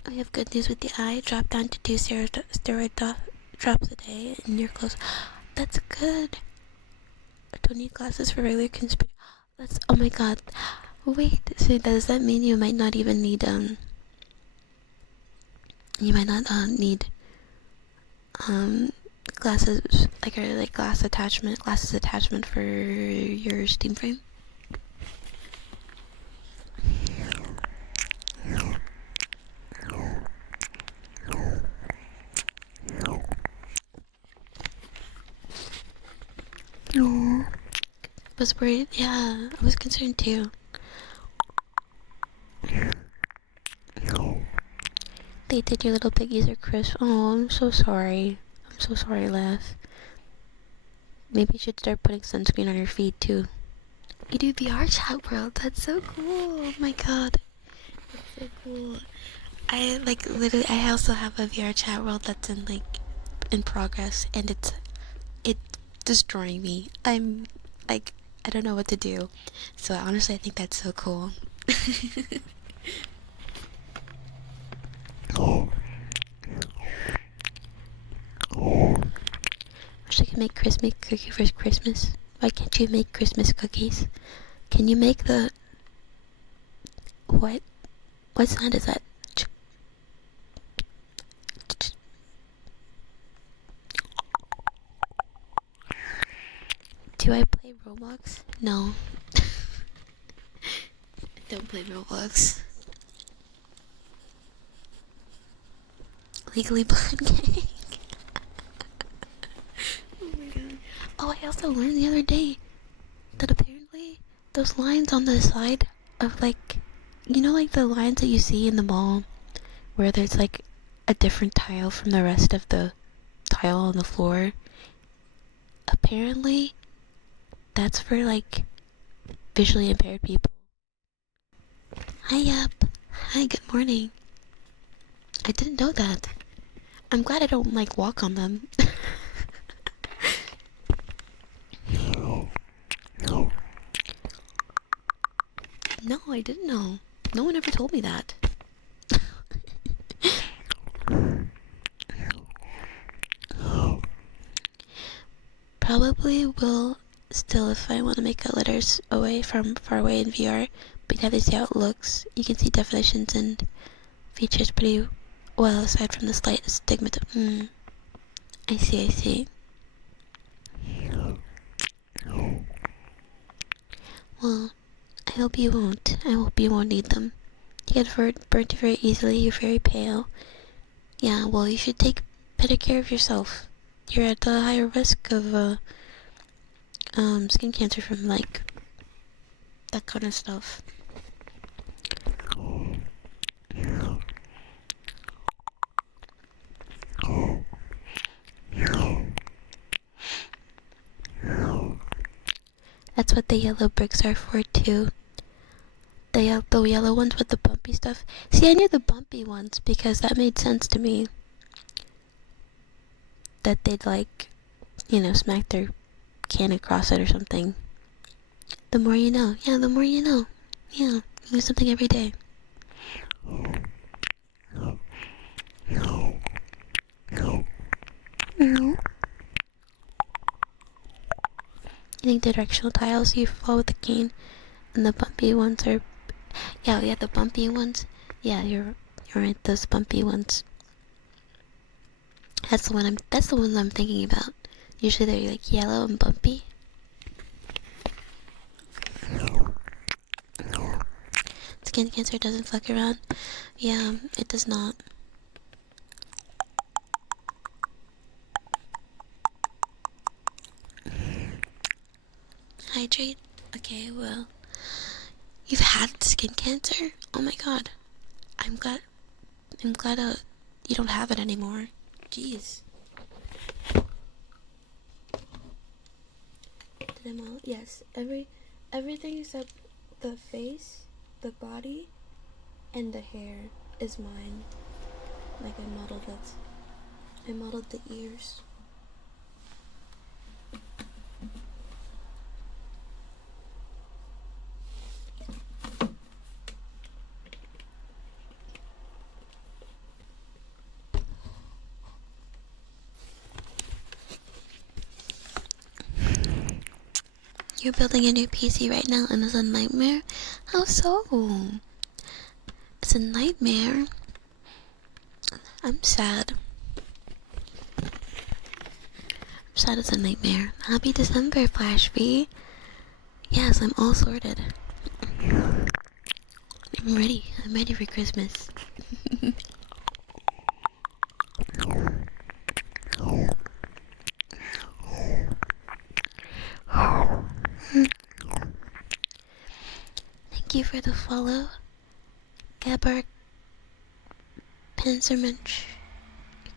We have good news with the eye. Drop down to 2 steroid drops a day and you're close. That's good. I don't need glasses for regular conspiracy. That's, oh my god. Wait, so does that mean you might not even need you might not need glasses, like glasses attachment for your Steam frame? No. I was worried. Yeah, I was concerned too. They did your little piggies are crisp. Oh, I'm so sorry. I'm so sorry, Laugh. Maybe you should start putting sunscreen on your feet too. You do VR chat world. That's so cool. Oh my god. That's so cool. I like literally. I also have a VR chat world that's in progress, and it's destroying me. I'm like I don't know what to do. So honestly, I think that's so cool. Wish I could make Christmas cookie for Christmas. Why can't you make Christmas cookies? Can you make the what? What sound is that? Do I play Roblox? No. I don't play Roblox. Legally Blonde Gang. Oh my god. Oh, I also learned the other day that apparently those lines on the side of like, you know, like the lines that you see in the mall where there's like a different tile from the rest of the tile on the floor. Apparently, that's for like visually impaired people. Hi, up. Hi, good morning. I didn't know that. I'm glad I don't like walk on them. No, I didn't know. No one ever told me that. Probably will still if I want to make letters away from far away in VR. But you have to see how it looks. You can see definitions and features pretty well aside from the slight astigmatism. I see. Well, I hope you won't. I hope you won't need them. You get burnt very easily. You're very pale. Yeah, well, you should take better care of yourself. You're at a higher risk of skin cancer from like that kind of stuff. That's what the yellow bricks are for too. The yellow ones with the bumpy stuff. See, I knew the bumpy ones because that made sense to me. That they'd like, smack their can across it or something. The more you know. Yeah, the more you know. Yeah, you do something every day. I think the directional tiles you fall with the cane, and the bumpy ones are, yeah, the bumpy ones. Yeah, you're right. Those bumpy ones. That's the one I'm thinking about. Usually they're like yellow and bumpy. Skin cancer doesn't fuck around. Yeah, it does not. Hydrate. Okay, well, you've had skin cancer? Oh my god. I'm glad you don't have it anymore. Jeez. Did I model? Yes, everything except the face, the body, and the hair is mine. Like I modeled that. I modeled the ears. You're building a new PC right now and it's a nightmare? How so? It's a nightmare. I'm sad. I'm sad it's a nightmare. Happy December, Flash V. Yes, I'm all sorted. I'm ready. I'm ready for Christmas. Thank you for the follow, Gabar Panzermensch,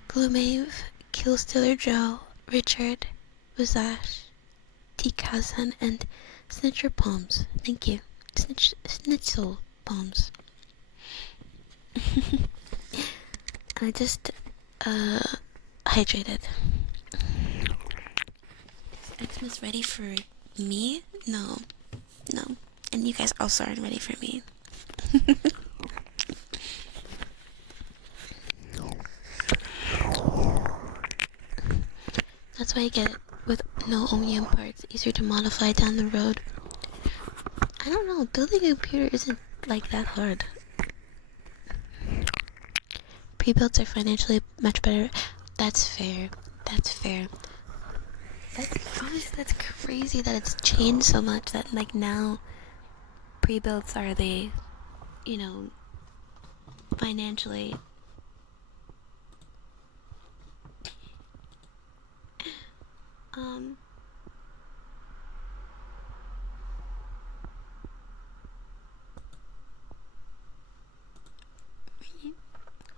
Gloomave, Killstealer Joe, Richard, Vizash, T. Kazan, and Snitcher Palms. Thank you. Schnitzel Palms. I just, hydrated. Is Xmas ready for me? No. No. And you guys also aren't ready for me. That's why I get it with no OEM parts, easier to modify down the road. I don't know, building a computer isn't like that hard. Pre-builds are financially much better. That's fair. That's fair. That's crazy that it's changed so much that like now pre-builds are the, you know, financially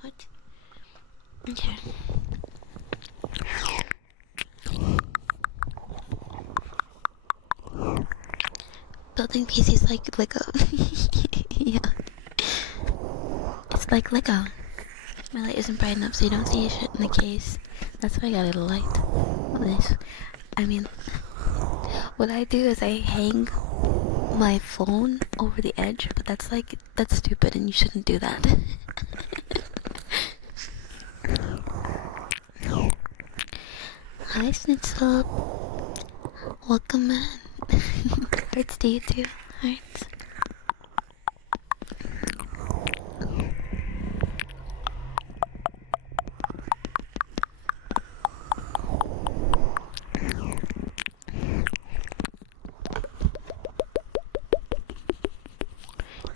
what? Okay. Building PCs like Lego. Yeah. It's like Lego. My light isn't bright enough so you don't see shit in the case. That's why I got a light. This. I mean, what I do is I hang my phone over the edge, but that's stupid and you shouldn't do that. Hi Schnitzel. Welcome in. Hearts to you too. Hearts.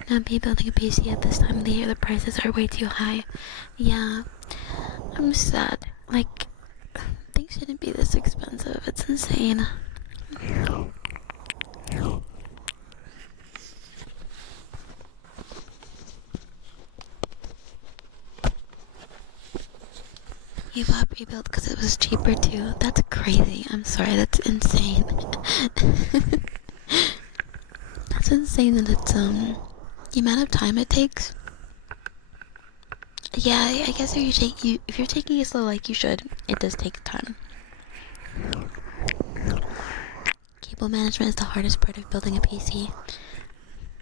Not be building a PC at this time of the year, the prices are way too high. Yeah, I'm sad. Like, things shouldn't be this expensive. It's insane. You bought pre-built because it was cheaper too. That's crazy. I'm sorry, that's insane. That's insane that it's, the amount of time it takes. Yeah, I guess if you're taking it slow like you should, it does take time. Cable management is the hardest part of building a PC.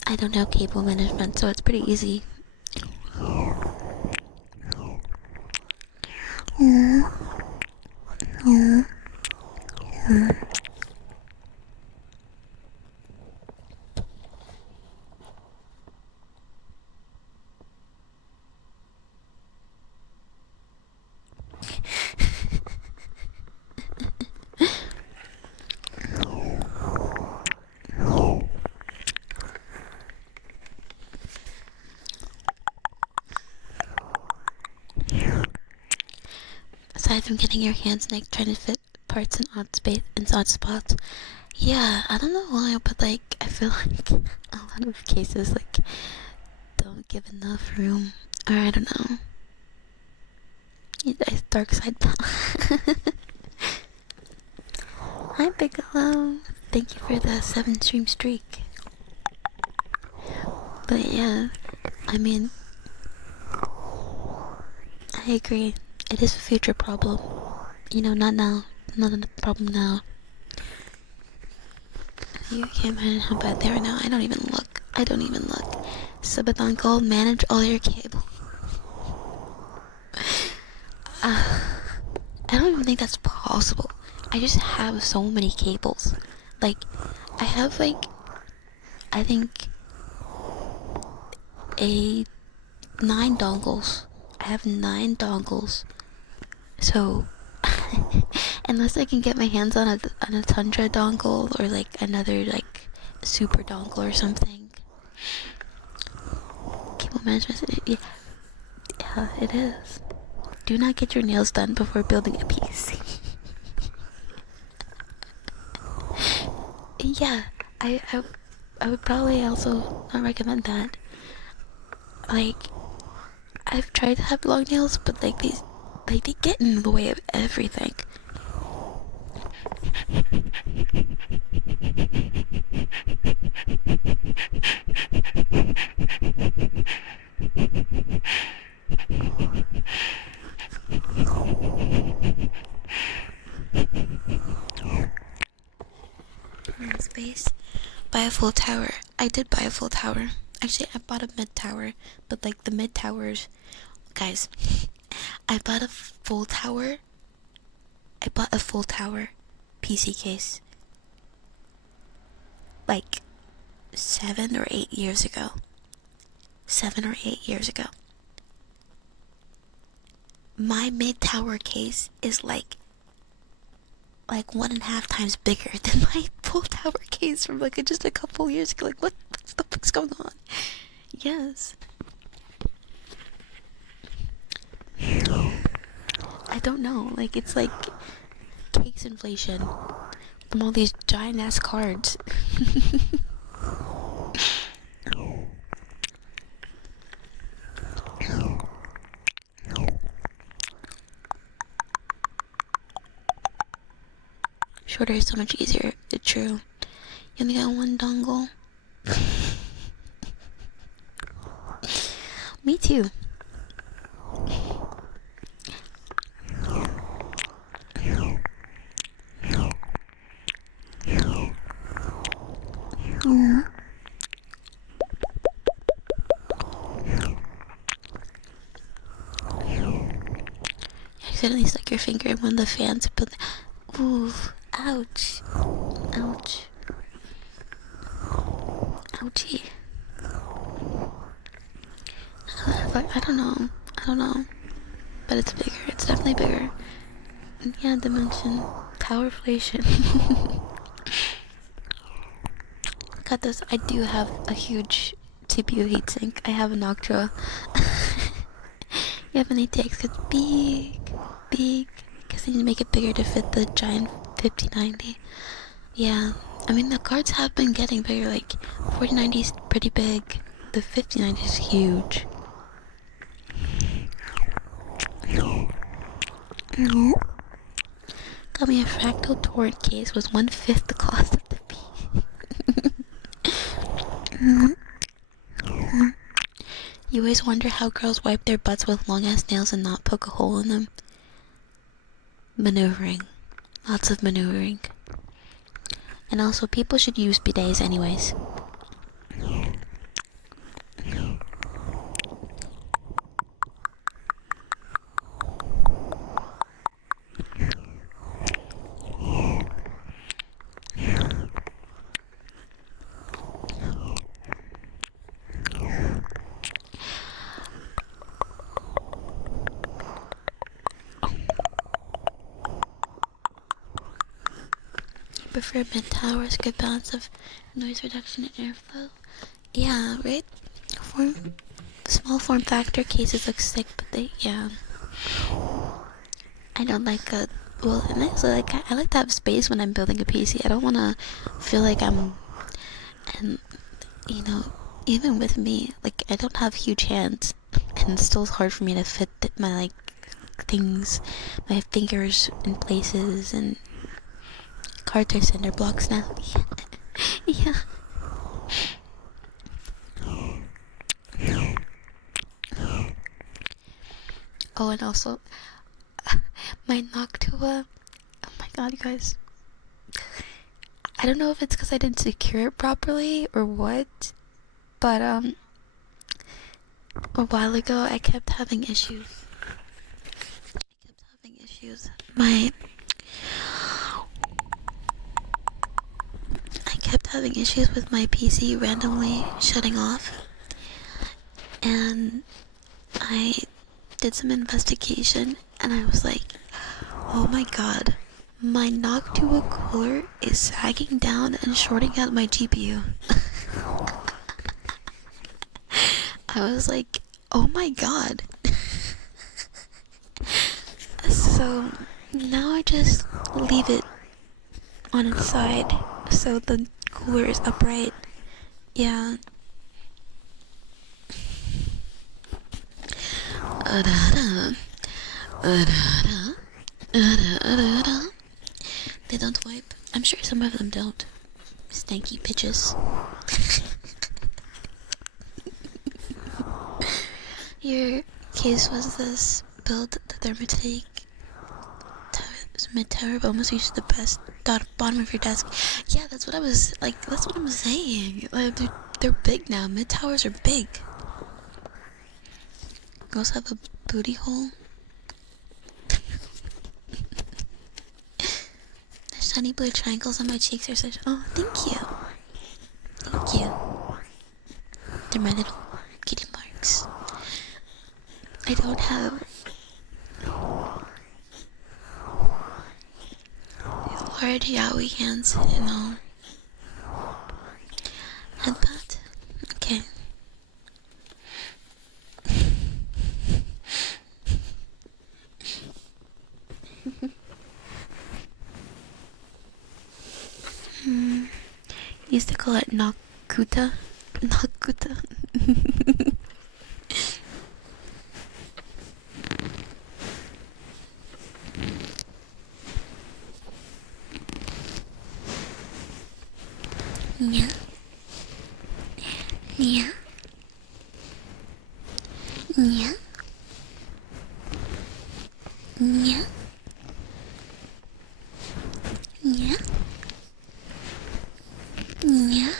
I don't know cable management, so it's pretty easy. Aside from getting your hands like trying to fit parts in odd spots. Yeah, I don't know why, but like I feel like a lot of cases like don't give enough room, or I don't know. Dark side. Hi Piccolo, thank you for the 7-stream streak. But yeah, I mean, I agree. It is a future problem. You know, not now. Not a problem now. You can't imagine how bad they are now. I don't even look. Subathon Gold, manage all your cable. I don't even think that's possible. I just have so many cables. Like, I have like, I think 9 dongles. I have 9 dongles. So, unless I can get my hands on a Tundra dongle or like another like super dongle or something. Cable management, yeah, it is. Do not get your nails done before building a PC. Yeah, I would probably also not recommend that. Like, I've tried to have long nails, but like they get in the way of everything. Space. Buy a full tower. I did buy a full tower. Actually, I bought a mid tower, but like the mid towers, guys. I bought a full tower. I bought a full tower PC case like 7 or 8 years ago. 7 or 8 years ago. My mid tower case is like 1.5 times bigger than my full tower case from like just a couple years ago. Like what the fuck's going on? Yes. I don't know. Like it's like case inflation from all these giant ass cards. Shorter is so much easier. It's true. You only got one dongle. Me too. You accidentally stuck your finger in one of the fans, but ooh, ouch, ouch, ouchie. I don't know. I don't know. But it's bigger. It's definitely bigger. Yeah, dimension. Towerflation. Got this. I do have a huge CPU heatsink. I have an Octra. You have an ATX because big. Because I need to make it bigger to fit the giant 5090. Yeah. I mean, the cards have been getting bigger. Like, 4090 is pretty big. The 5090 is huge. Got me a fractal torrent case was 1/5 the cost of the P. You always wonder how girls wipe their butts with long ass nails and not poke a hole in them. Maneuvering. Lots of maneuvering. And also, people should use bidets anyways. Prefer mid towers, good balance of noise reduction and airflow. Yeah, right? Small form factor cases look sick, but yeah. I don't like and also I like to have space when I'm building a PC. I don't want to feel like and even with me, like I don't have huge hands, and it's still hard for me to fit my things, my fingers in places, and cards are cinder blocks now. Yeah. Oh, and also, my Noctua. Oh my god, you guys. I don't know if it's because I didn't secure it properly or what, but a while ago I kept having issues. I kept having issues with my PC randomly shutting off, and I did some investigation, and I was like, oh my god, my Noctua cooler is sagging down and shorting out my GPU. I was like, oh my god. So now I just leave it on its side so the cooler is upright. Yeah. They don't wipe. I'm sure some of them don't. Stanky bitches. Your case was this build the thermatic mid-tower almost reached the best bottom of your desk. Yeah, that's what I was like. That's what I'm saying. Like, they're big now. Mid towers are big. You also have a booty hole. The shiny blue triangles on my cheeks are such. Oh, thank you. Thank you. They're my little kitty marks. I don't have large yaoi hands, you know. Headbutt? Okay. Used to call it Nakuta. Nakuta. Yeah. Yeah. Yeah. Yeah. Yeah. Yeah.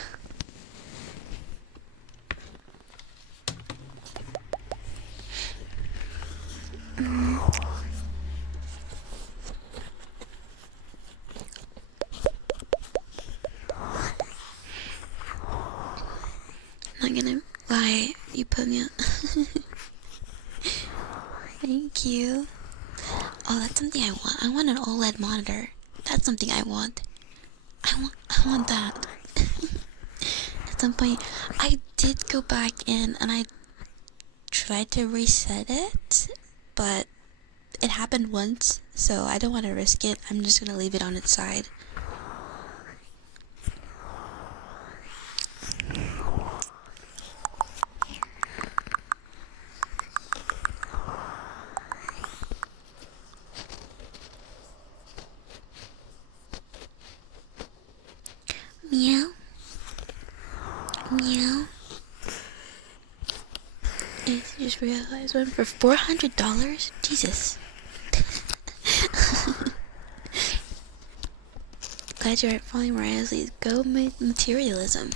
Not gonna lie, you put me on. Thank you. Oh, that's something I want. I want an OLED monitor. That's something I want. I want that. At some point, I did go back in and I tried to reset it, but it happened once, so I don't want to risk it. I'm just gonna leave it on its side. Meow. Meow. I just realized one for $400? Jesus. Glad you're following Mariah's lead. Go materialism.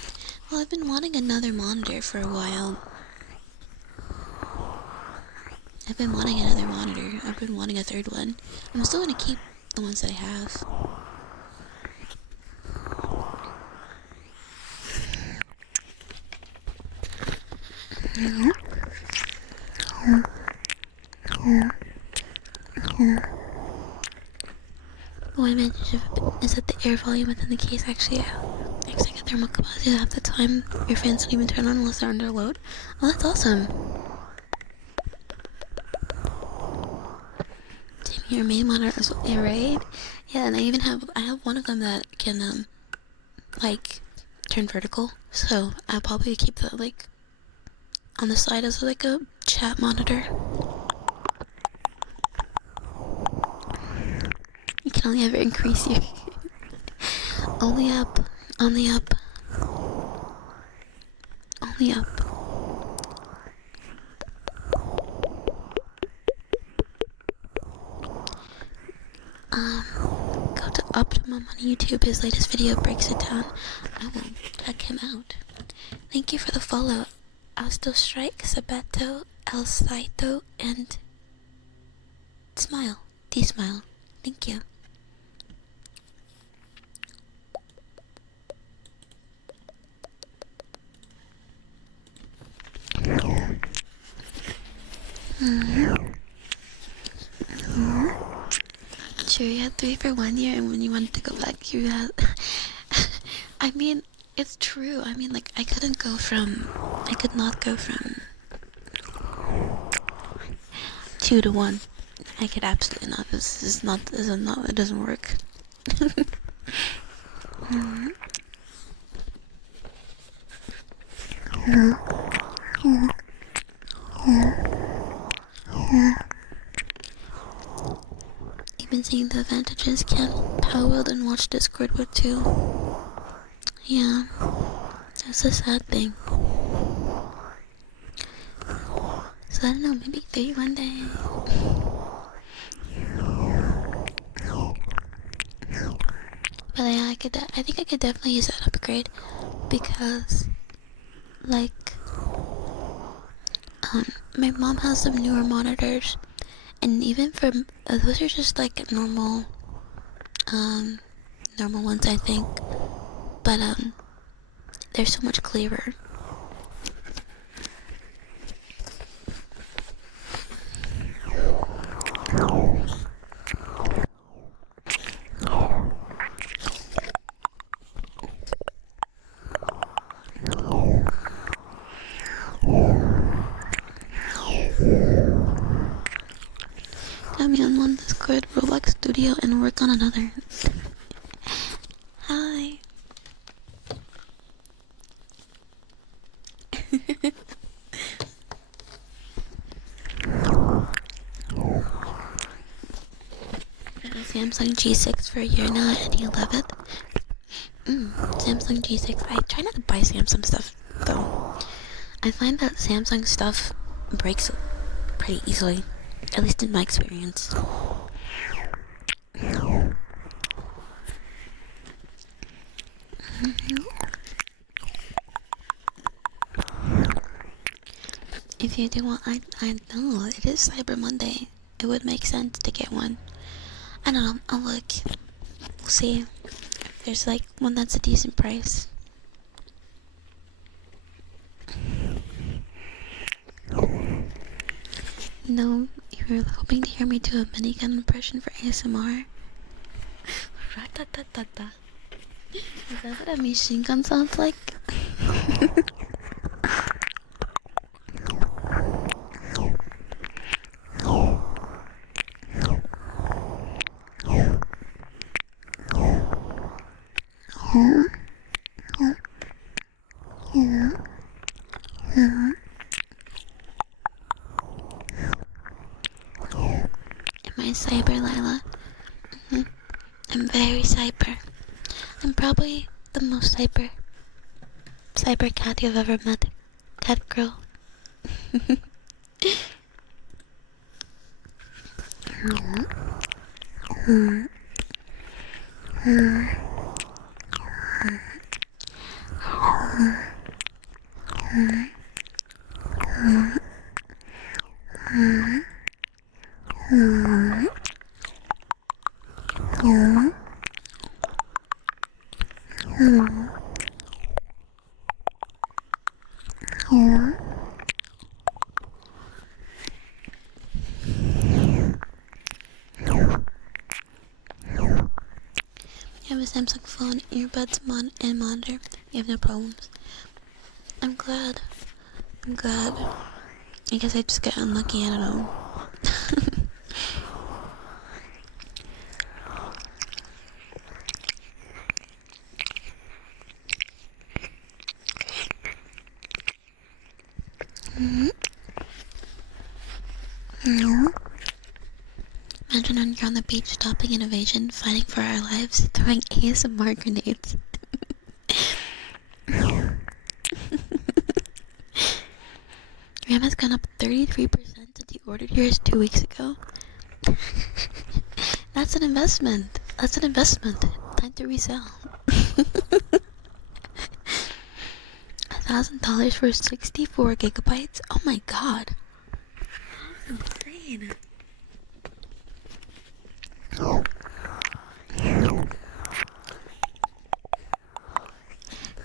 Well, I've been wanting another monitor for a while. I've been wanting another monitor. I've been wanting a third one. I'm still gonna keep the ones that I have. What I meant is that the air volume within the case actually acts like a thermal capacity. Half the time, your fans don't even turn on unless they're under load. Oh, that's awesome. Damn, your main monitor is right? Yeah, and I have one of them that can like turn vertical. So I'll probably keep that like on the side as like a chat monitor. You can only ever increase your only up, only up, only up. Go to Optimum on YouTube. His latest video breaks it down. I will check him out. Thank you for the follow, Asto Strike, Sabato, El Saito, and Smile. D-Smile. Thank you. Sure, you had 3 for 1 year, and when you wanted to go back, you had. I mean, it's true. I mean, like, I could not go from 2 to 1. I could absolutely not. This is not, it doesn't work. seeing the advantages, can pal with and watch Discord with too. Yeah, that's a sad thing. So I don't know, maybe 3 one day. But yeah, I think I could definitely use that upgrade because, like, my mom has some newer monitors, and even for those are just like normal ones, I think. But they're so much clearer. Got me on one Discord, Roblox Studio, and work on another. Hi. Samsung G6 for a year now, and you love it. Samsung G6. I try not to buy Samsung stuff though. I find that Samsung stuff breaks pretty easily, at least in my experience. If you do want, I know it is Cyber Monday. It would make sense to get one. I don't know. I'll look. We'll see if there's like one that's a decent price. No, you were hoping to hear me do a minigun impression for ASMR. Ratatatata. Is that what a machine gun sounds like? Am I cyber, Lila? I'm very cyber. I'm probably the most cyber cat you've ever met. Cat girl. You have a Samsung phone, earbuds, and monitor. You have no problems. I'm glad. I guess I just got unlucky, I don't know. Imagine when you're on the beach stopping innovation, fighting for our lives, throwing ASMR grenades. RAM has gone up 33% since you ordered yours 2 weeks ago. That's an investment. Time to resell. $1,000 for 64 gigabytes? Oh my god. That's insane.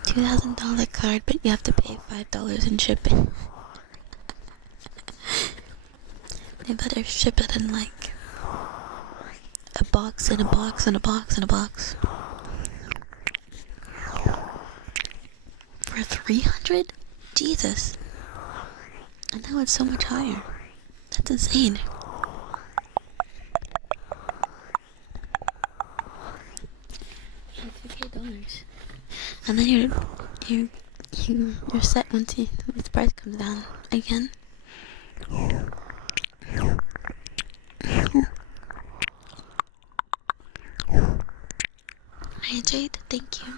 $2,000 card, but you have to pay $5 in shipping. They better ship it in like a box and a box and a box and a box. For 300? Jesus. And now it's so much higher. That's insane. $2K. And then you're set once the price comes down again. hydrate. Thank you.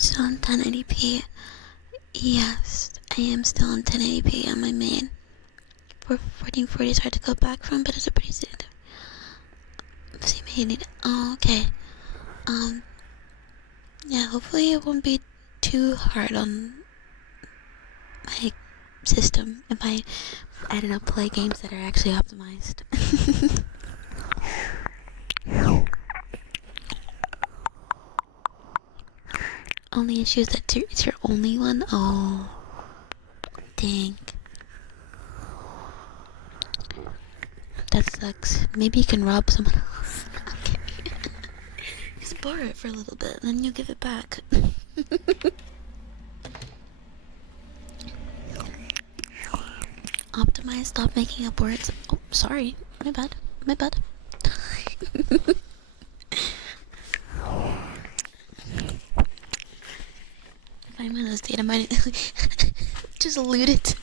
Still on 1080p. Yes, I am still on 1080p on my main. For 1440 is hard to go back from, but it's a pretty soon. See, maybe. Oh, okay. Yeah, hopefully it won't be too hard on my system if I don't know, play games that are actually optimized. Only issue is that it's your only one? Oh, dang. That sucks. Maybe you can rob someone else. Okay. Just borrow it for a little bit, then you'll give it back. Optimize, stop making up words. Oh, sorry. My bad. My bad. If I'm in this state, I might just loot it.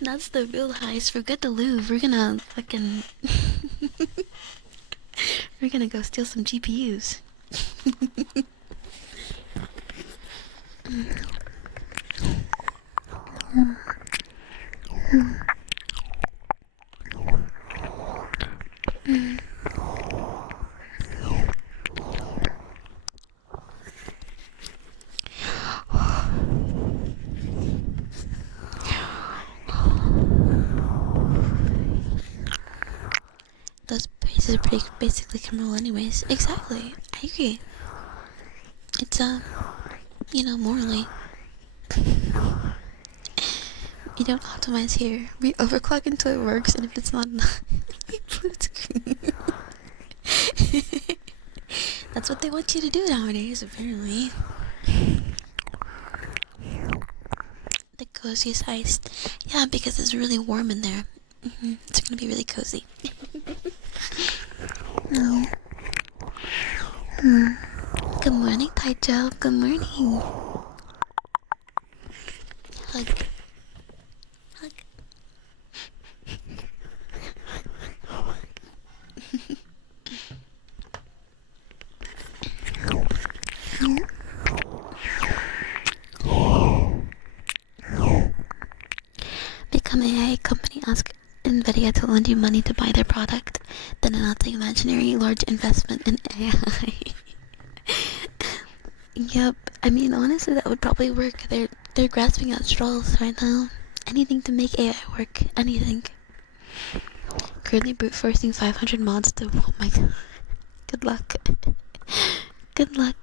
That's the real heist. Forget the loot. We're gonna fucking... We're gonna go steal some GPUs. Those places are basically criminal anyways. Exactly. I agree. It's, morally. We don't optimize here. We overclock until it works, and if it's not enough, we blue screen. That's what they want you to do nowadays, apparently. The coziest heist. Yeah, because it's really warm in there. It's gonna be really cozy. No. Good morning, Taijo. Good morning. Hug. Hug. Become AI company, ask NVIDIA to lend you money to buy their product, then announce the imaginary large investment in AI. Yep, I mean honestly that would probably work. They're grasping at straws right now. Anything to make AI work. Anything. Currently brute forcing 500 mods to... Oh my god. Good luck. Good luck.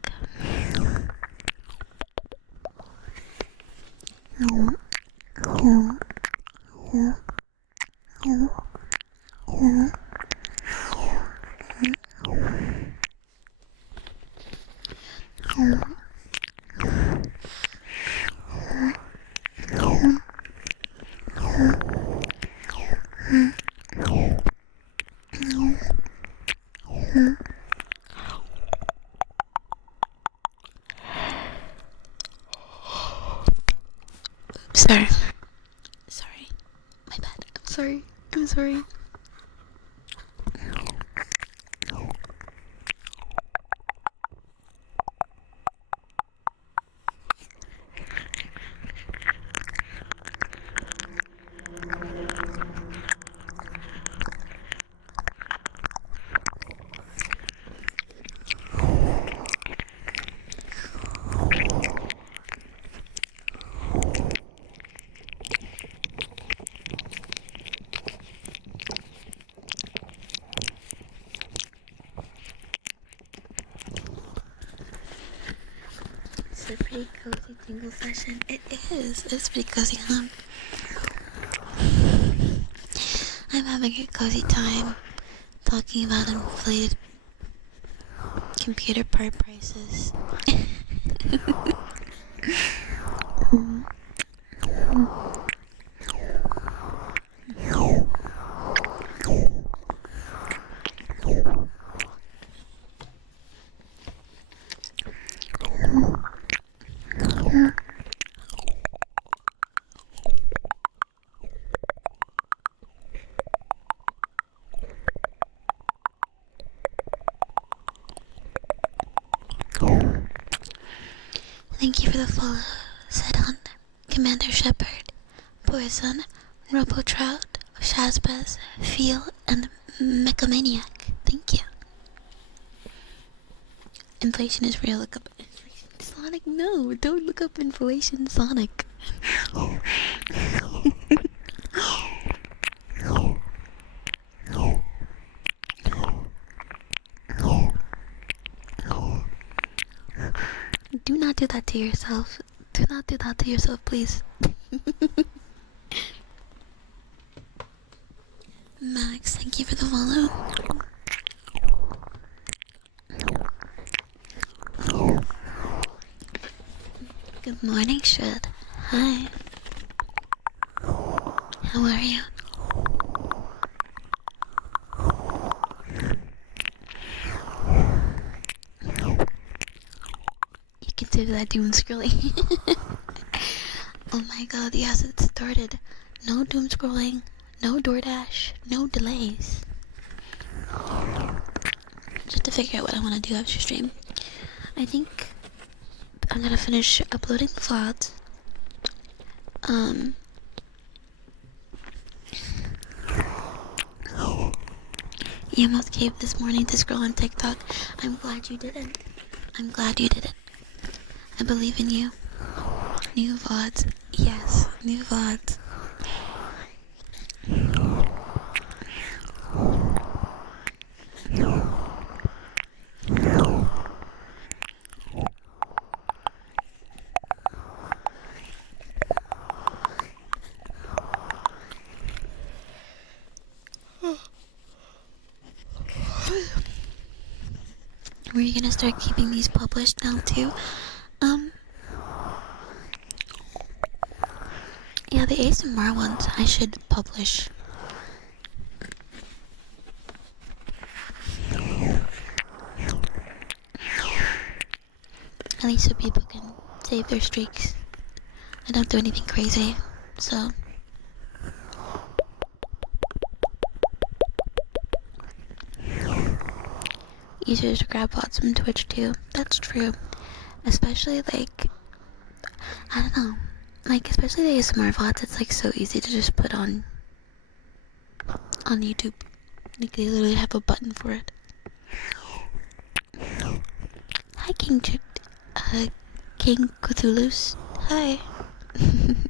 Sorry. Sorry. My bad. I'm sorry. I'm sorry. It's a pretty cozy tingle session. It is. It's pretty cozy, huh? I'm having a cozy time talking about inflated computer part prices. Thank you for the follow, Sedon, Commander Shepard, Poison, Robo Trout, Shazbaz, Feel, and Mechamaniac. Thank you. Inflation is real. Look up Inflation Sonic. No, don't look up Inflation Sonic. Do not do that to yourself. Do not do that to yourself, please. Max, thank you for the follow. Good morning, Shred. Hi. How are you? You consider that doom scrolling? Oh my god, yes, it started. No doom scrolling, no DoorDash, no delays. Just to figure out what I want to do after stream. I think I'm gonna finish uploading the VODs. You almost caved this morning to scroll on TikTok. I'm glad you didn't. I'm glad you didn't. I believe in you. New VODs. Yes, new VODs. Were you gonna start keeping these published now too? Yeah, the ASMR ones I should publish. At least so people can save their streaks. I don't do anything crazy, so. Easier to grab bots from Twitch too. That's true. Especially like, I don't know. Like, especially the ASMR VODs, it's like so easy to just put on YouTube. Like, they literally have a button for it. Hi, King Cthulhu's. Hi.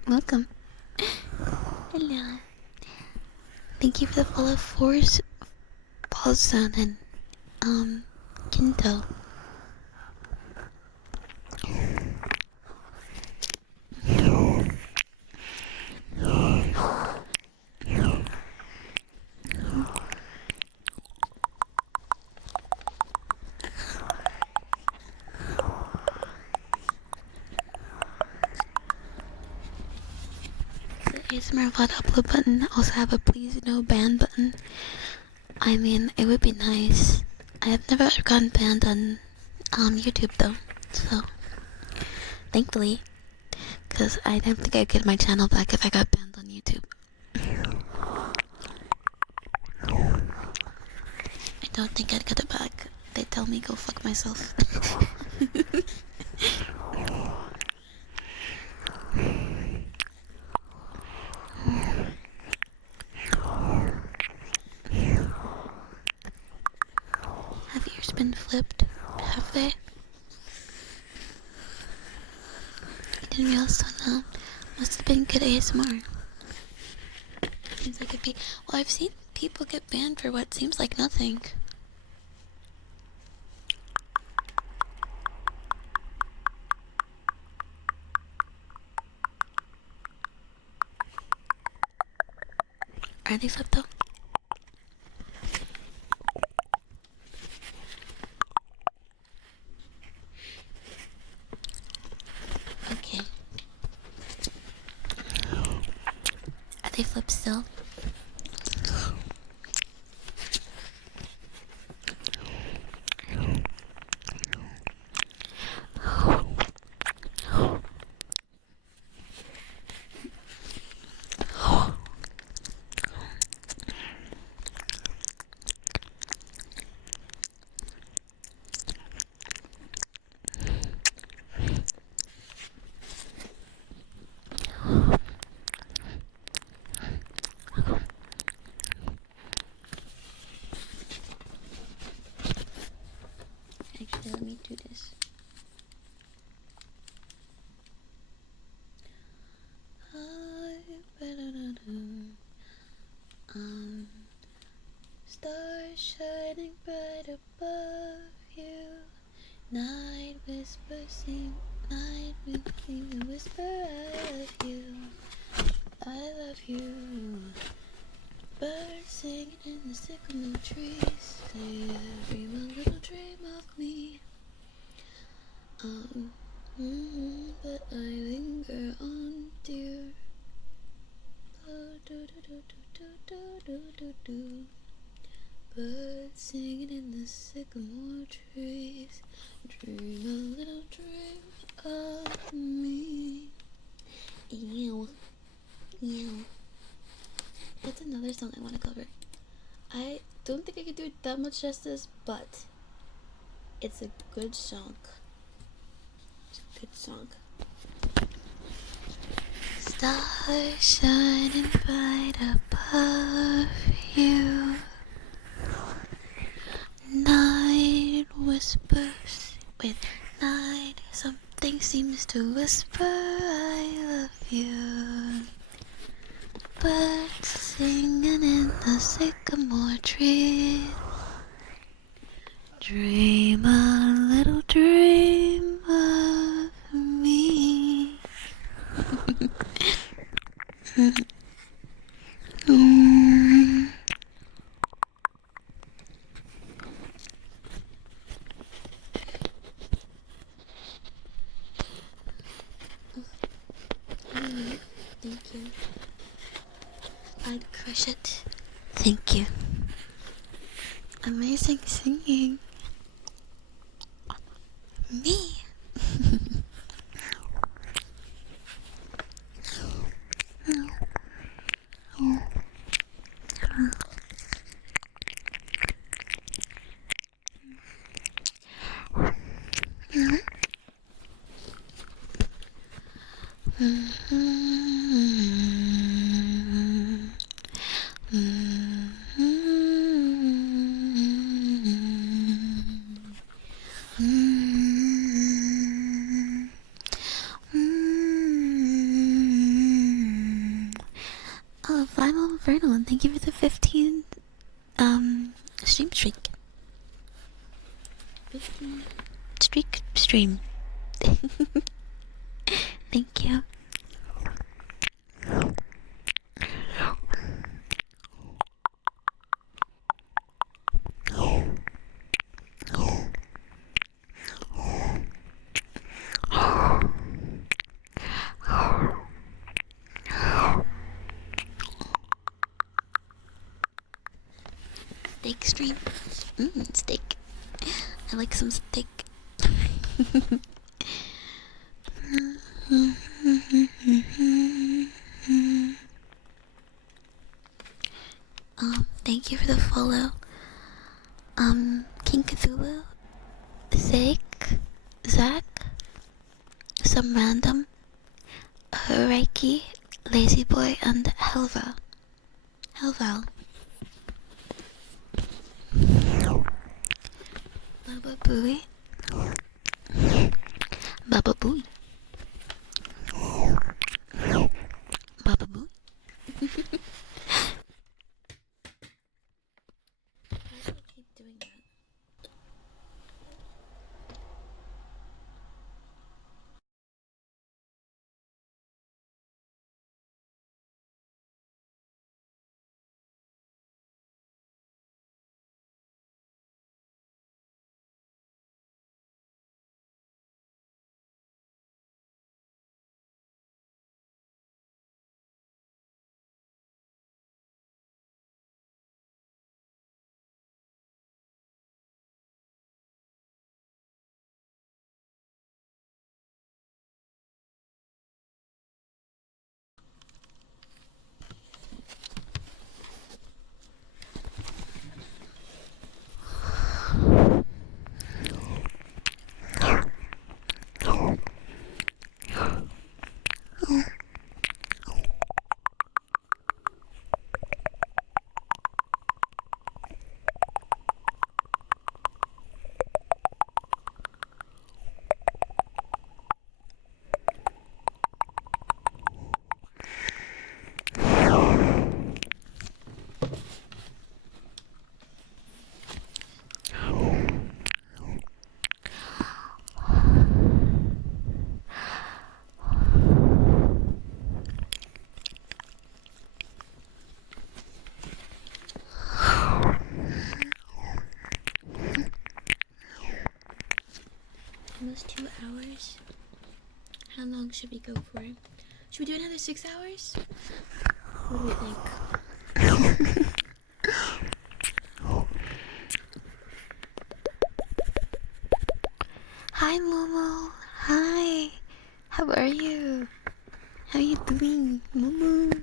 Welcome. Hello. Thank you for the follow, Force, Paulson, and, Kinto. ASMR VOD upload button also have a please no ban button. I mean, it would be nice. I have never gotten banned on YouTube though, so thankfully. Because I don't think I'd get my channel back if I got banned on YouTube. I don't think I'd get it back. They tell me go fuck myself. Have yours been flipped? Have they? I didn't realize that now. Must have been good ASMR. Seems like it'd be. Well, I've seen people get banned for what seems like nothing. Are they flipped though? Okay. Are they flipped still? Actually, let me do this. Stars shining bright above you. Night whispers sing, night winking whisper, I love you. I love you. Birds singing in the sycamore trees. Say dream a little dream of me. But I linger on, dear. Birds singing in the sycamore trees. Dream a little dream of me. Ew. Ew. That's another song I want to cover. I don't think I could do it that much justice, but it's a good song. It's a good song. Stars shining bright above you. Night whispers. Wait, night. Something seems to whisper, I love you. Birds singing in the sycamore tree. Dream a little dream of me. Thank you. I'd crush it. Thank you. Amazing singing. Me. Oh, Final Inferno, and thank you for the 15 stream. 15 stream. Thank you. Steak stream. Steak. I like some steak. for the follow. King Cthulhu, Zach, some random, Reiki, Lazy Boy, and Helval. Baba Booey. Baba Booey. Baba Booey. Why do I keep doing that? Almost 2 hours. How long should we go for? Should we do another 6 hours? What do you think? Hi Momo. Hi. How are you? How you doing, Momo?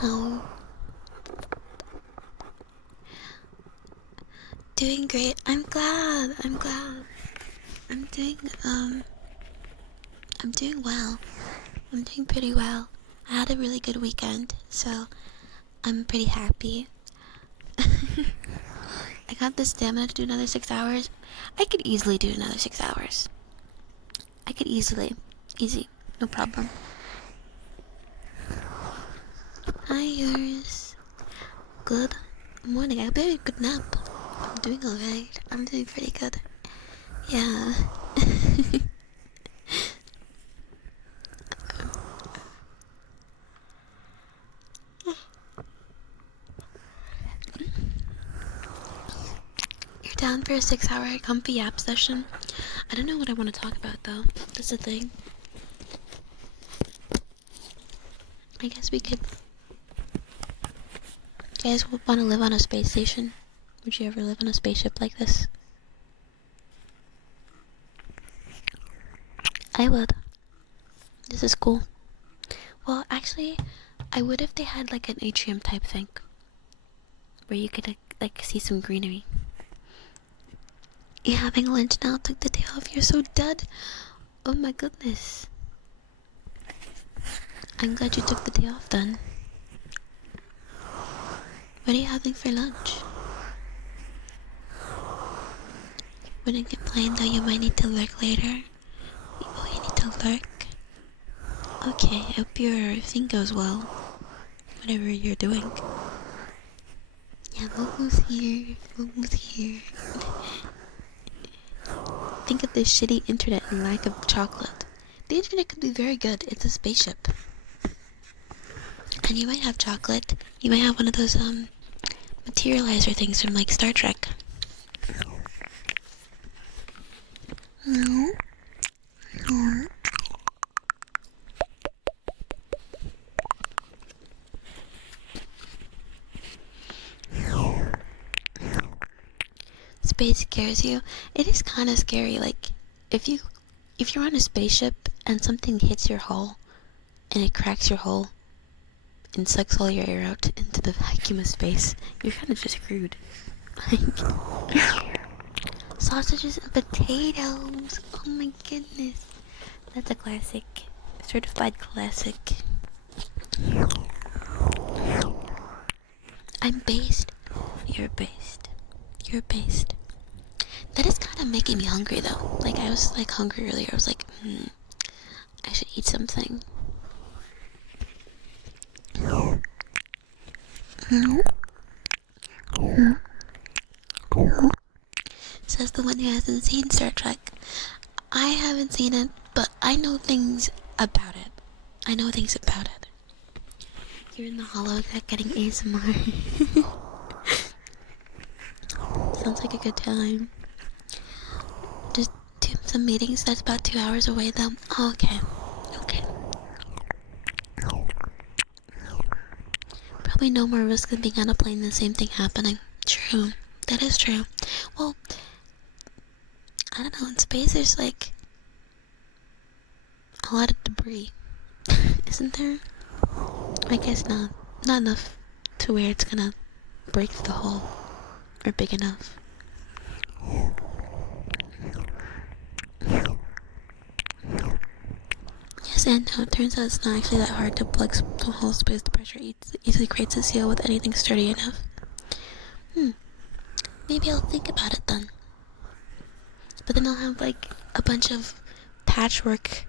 Oh. Doing great. I'm glad. I'm doing well. I'm doing pretty well. I had a really good weekend, so I'm pretty happy. I got the stamina to do another 6 hours. I could easily do another 6 hours. I could easily. Easy. No problem. Hi, yours. Good morning. I had a very good nap. I'm doing alright. I'm doing pretty good. Yeah. You're down for a 6-hour comfy app session? I don't know what I want to talk about though. That's the thing. I guess we could... You guys want to live on a space station? Would you ever live on a spaceship like this? I would. This is cool. Well, actually, I would if they had like an atrium type thing. Where you could like see some greenery. You're having lunch now, took the day off, you're so dead. Oh my goodness. I'm glad you took the day off then. What are you having for lunch? Wouldn't complain though, you might need to lurk later. Oh, you need to lurk? Okay, I hope your thing goes well. Whatever you're doing. Yeah, Momo's here. Momo's here. Think of this shitty internet and lack of chocolate. The internet could be very good. It's a spaceship. And you might have chocolate. You might have one of those, materializer things from, like, Star Trek. No. No. Space scares you. It is kind of scary. Like, if you're on a spaceship and something hits your hull and it cracks your hull and sucks all your air out into the vacuum of space, you're kind of just screwed. Sausages and potatoes. Oh my goodness. That's a classic. Certified classic. I'm based. You're based. You're based. That is kind of making me hungry though. Like, I was like hungry earlier. I was like, I should eat something. Says the one who hasn't seen Star Trek. I haven't seen it, but I know things about it. You're in the holodeck getting ASMR. Sounds like a good time. Just do some meetings. That's about 2 hours away though. Oh, okay. Probably no more risk than being on a plane than the same thing happening. True. That is true. Well, I don't know. In space, there's like a lot of debris. Isn't there? I guess not. Not enough to where it's gonna break the hull. Or big enough. Yes and no. It turns out it's not actually that hard to plug the whole space. The pressure easily creates a seal with anything sturdy enough. Maybe I'll think about it then. But then I'll have like a bunch of patchwork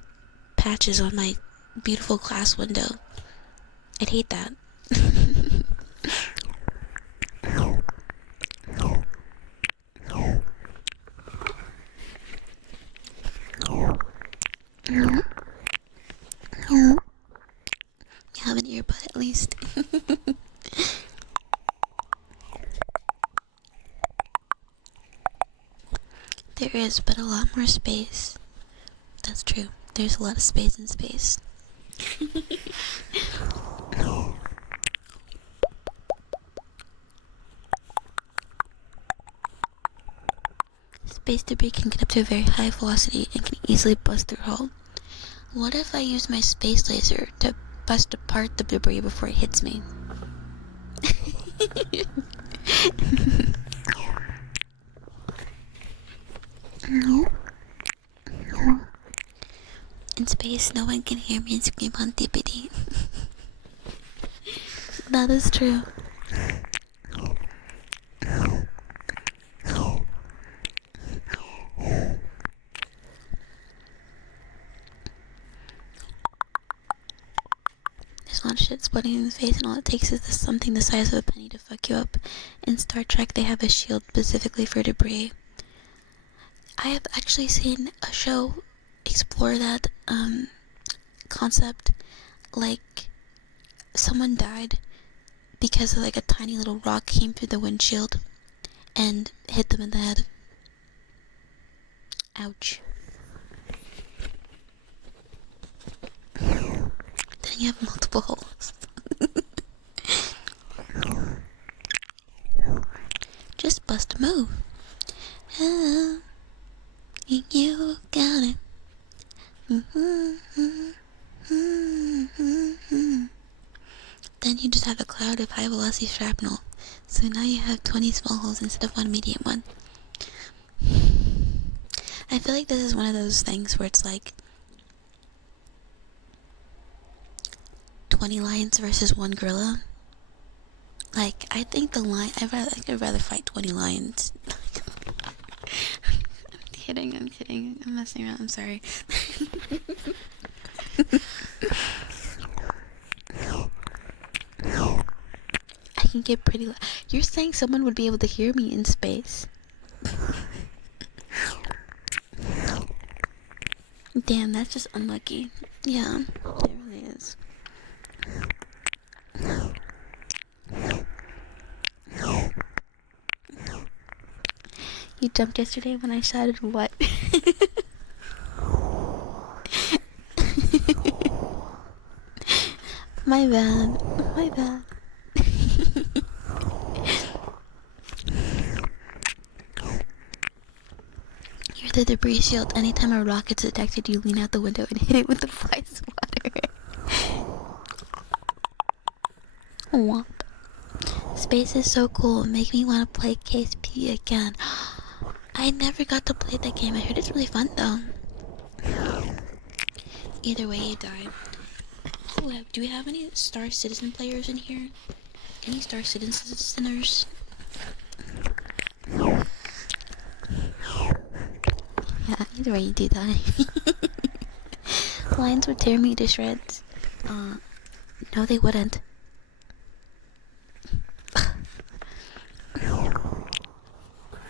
patches on my beautiful glass window. I'd hate that. You have an earbud at least. There is, but a lot more space. That's true. There's a lot of space in space. Space debris can get up to a very high velocity and can easily bust through hull. What if I use my space laser to bust apart the debris before it hits me? In space, no one can hear me scream on DPD. That is true. There's a lot of shit splitting in the face, and all it takes is something the size of a penny to fuck you up. In Star Trek, they have a shield specifically for debris. I have actually seen a show explore that concept. Like, someone died because of like a tiny little rock came through the windshield and hit them in the head. Ouch. Then you have multiple holes. Just bust a move. Hello. You got it. Then you just have a cloud of high velocity shrapnel. So now you have 20 small holes instead of one medium one. I feel like this is one of those things where it's like 20 lions versus one gorilla. Like, I think I'd rather fight 20 lions. I'm kidding. I'm messing around. I'm sorry. I can get pretty loud. You're saying someone would be able to hear me in space? Damn, that's just unlucky. Yeah, it really is. You jumped yesterday when I shouted what? My bad. With the debris shield, anytime a rocket's detected, you lean out the window and hit it with the fly swatter. Womp. Space is so cool. Make me want to play KSP again. I never got to play that game. I heard it's really fun though. Either way, you die. Ooh, do we have any Star Citizen players in here? Any Star Citizeners? Yeah, either way you do die. Lions would tear me to shreds. No they wouldn't.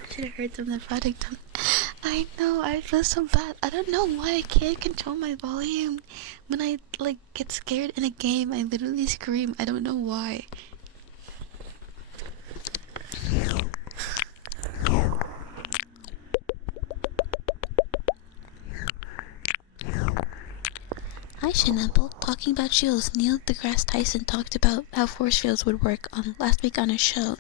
Should have heard some of the project. I know, I feel so bad. I don't know why I can't control my volume. When I, get scared in a game, I literally scream. I don't know why. Hi, Shinapple. Talking about shields, Neil deGrasse Tyson talked about how force fields would work on last week on his show.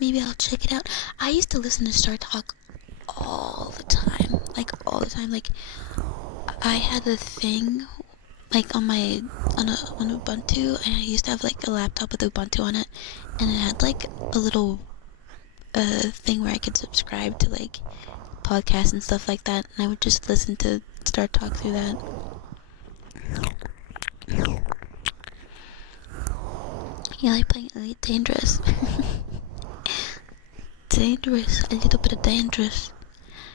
Maybe I'll check it out. I used to listen to Star Talk all the time. All the time. I had a thing, on Ubuntu, and I used to have, a laptop with Ubuntu on it, and it had, a little, thing where I could subscribe to, podcasts and stuff like that, and I would just listen to Star Talk through that. Yeah, I like playing Elite Dangerous. Dangerous, a little bit of dangerous.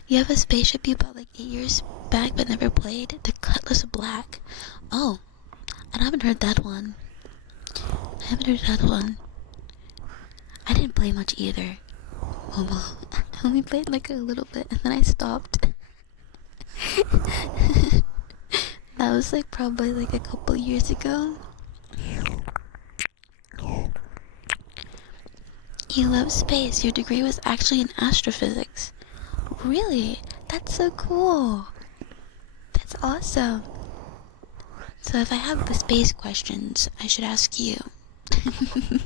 You have a spaceship you bought 8 years back but never played? The Cutlass Black. Oh, I haven't heard that one. I didn't play much either. Momo. I only played a little bit and then I stopped. That was probably a couple years ago. You love space. Your degree was actually in astrophysics. Really? That's so cool. That's awesome. So if I have the space questions, I should ask you. I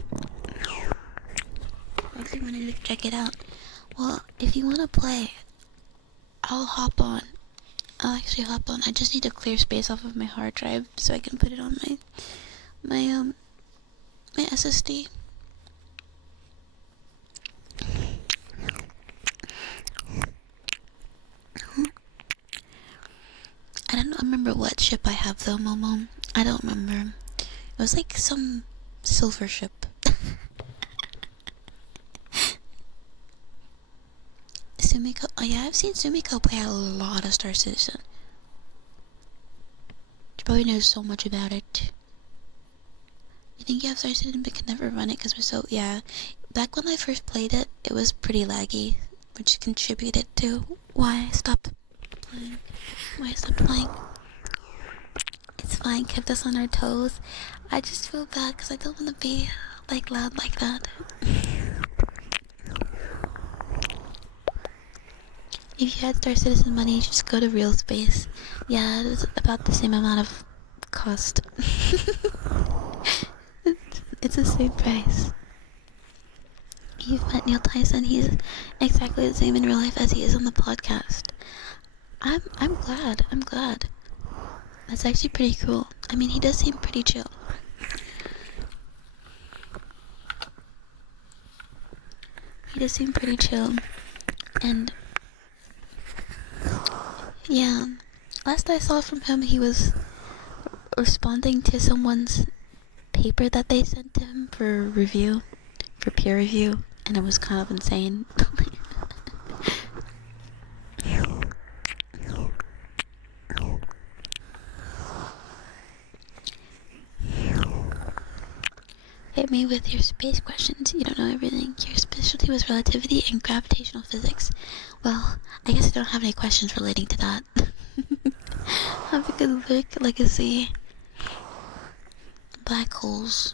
actually wanted to check it out. Well, if you want to play, I'll actually hop on. I just need to clear space off of my hard drive so I can put it on my SSD. I don't remember what ship I have though, Momo. I don't remember. It was some silver ship. Sumiko. Oh yeah, I've seen Sumiko play a lot of Star Citizen. She probably knows so much about it. You think you have Star Citizen but can never run it because we're so... Yeah. Back when I first played it, it was pretty laggy, which contributed to why I stopped playing. It's fine, kept us on our toes. I just feel bad because I don't want to be loud like that. If you had Star Citizen money, you just go to real space. Yeah, it's about the same amount of cost. It's the same price. You've met Neil Tyson. He's exactly the same in real life as he is on the podcast. I'm glad. That's actually pretty cool. I mean, he does seem pretty chill. And yeah, last I saw from him, he was responding to someone's paper that they sent to him for peer review, and it was kind of insane. Hit me with your space questions. You don't know everything. Your specialty was relativity and gravitational physics. Well, I guess I don't have any questions relating to that. Have a good look, legacy. Black holes.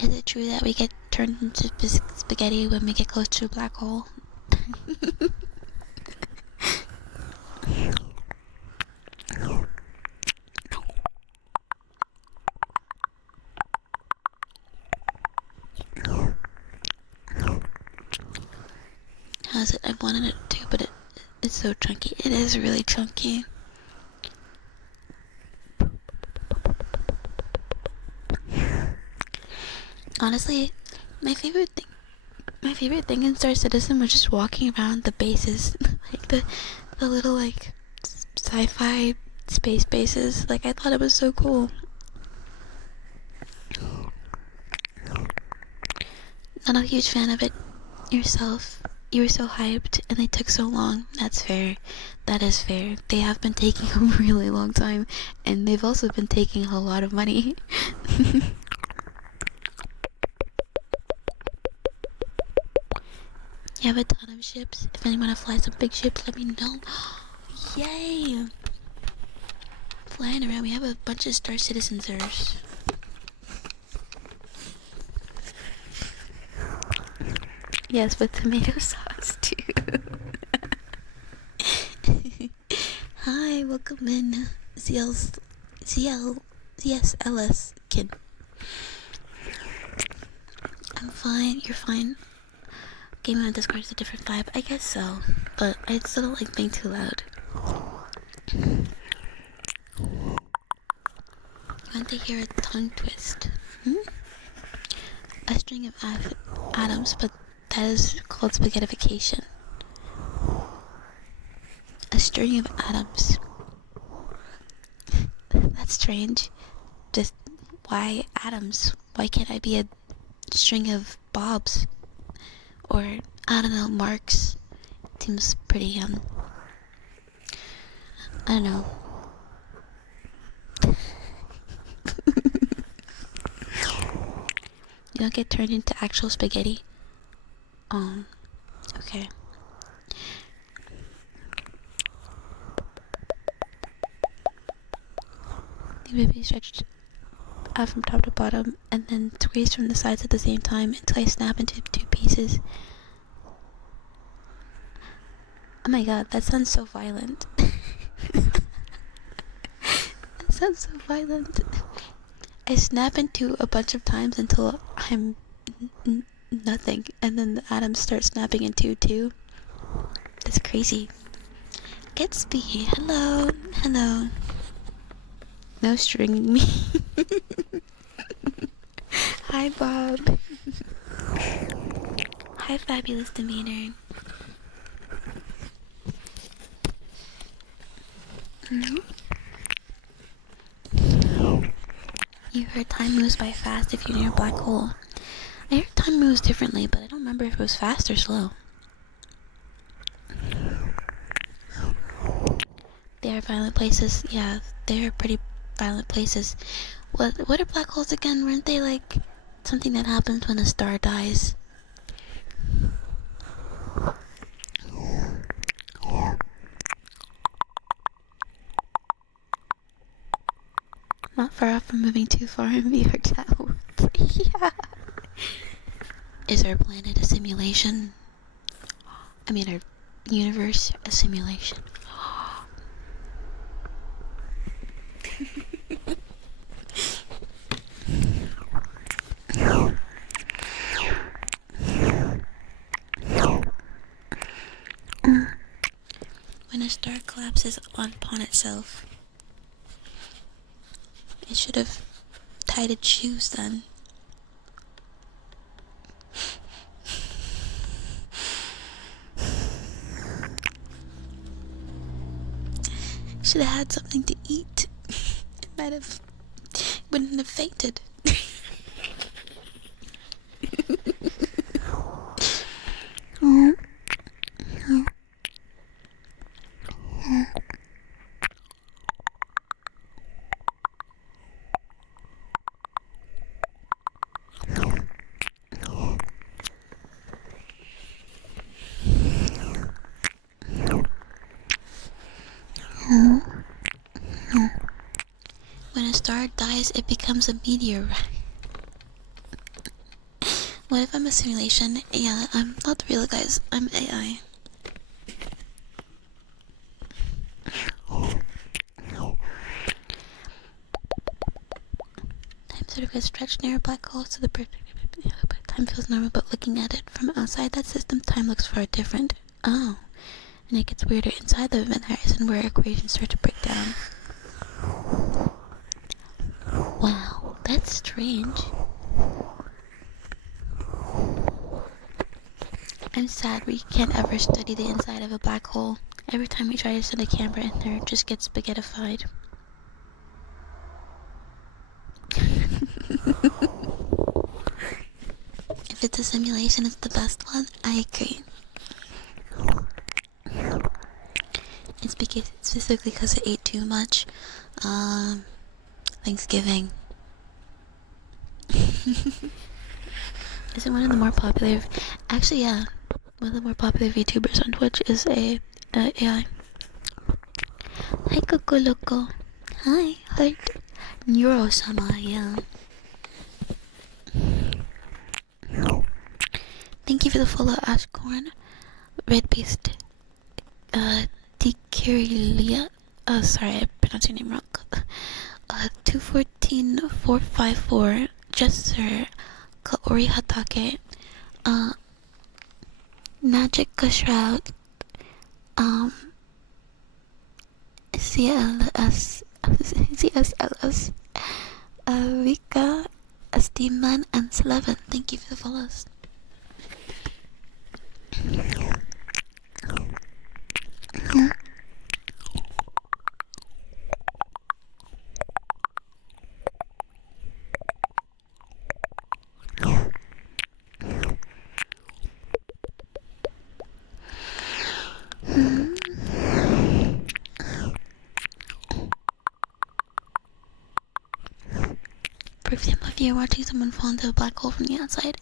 Is it true that we get turned into spaghetti when we get close to a black hole? has it. I wanted it too, but it's so chunky. It is really chunky. Honestly, my favorite thing in Star Citizen was just walking around the bases, like the little like sci-fi space bases. Like, I thought it was so cool. Not a huge fan of it yourself. You were so hyped and they took so long. That's fair. That is fair. They have been taking a really long time, and they've also been taking a lot of money. You have a ton of ships. If anyone wanna fly some big ships, let me know. Yay! Flying around, we have a bunch of Star Citizens. Yes, with tomato sauce too. Hi, welcome in, ZSLS kid. I'm fine. You're fine. Gaming on Discord is a different vibe. I guess so, but I still don't like being too loud. You want to hear a tongue twist? A string of atoms, but that is called spaghettification. A string of atoms. That's strange. Just, why atoms? Why can't I be a string of bobs? Or, I don't know, marks? Seems pretty, I don't know. You don't get turned into actual spaghetti? Okay. The may be stretched out from top to bottom and then squeezed from the sides at the same time until I snap into 2 pieces. Oh my god, that sounds so violent. That sounds so violent. I snap into a bunch of times until I'm nothing, and then the atoms start snapping into too. That's crazy. Gatsby, hello. No stringing me. Hi, Bob. Hi, Fabulous Demeanor. You heard time moves by fast if you're near a black hole. I heard time moves differently, but I don't remember if it was fast or slow. They are violent places. Yeah, they are pretty violent places. What are black holes again? Weren't they like something that happens when a star dies? Not far off from moving too far in VR chat. Yeah. Is our planet a simulation? I mean, our universe a simulation? When a star collapses upon itself, it should have tied its shoes then. Should have had something to eat. It wouldn't have fainted. When a star dies, it becomes a meteorite. What if I'm a simulation? Yeah, I'm not the real guys. I'm AI. Time sort of gets stretched near a black hole, so the time feels normal, but looking at it from outside that system, time looks far different. Oh, and it gets weirder inside the event horizon where equations start to break down. Wow, that's strange. I'm sad we can't ever study the inside of a black hole. Every time we try to send a camera in there, it just gets spaghettified. If it's a simulation, it's the best one. I agree. It's because specifically because I ate too much. Thanksgiving. Is it one of the more popular? Actually, yeah. One of the more popular VTubers on Twitch is a AI. Hi, Kokoloko. Hi, Heart. Neuro-sama, yeah. Thank you for the follow, Ashcorn. Red-based, Tikirilia. Sorry, I pronounced your name wrong. 214454. Jesser. Kaori Hatake. Magic Shroud. CSLS. Vika. Steamman and Slevin. Thank you for the follows. For example, if you're watching someone fall into a black hole from the outside,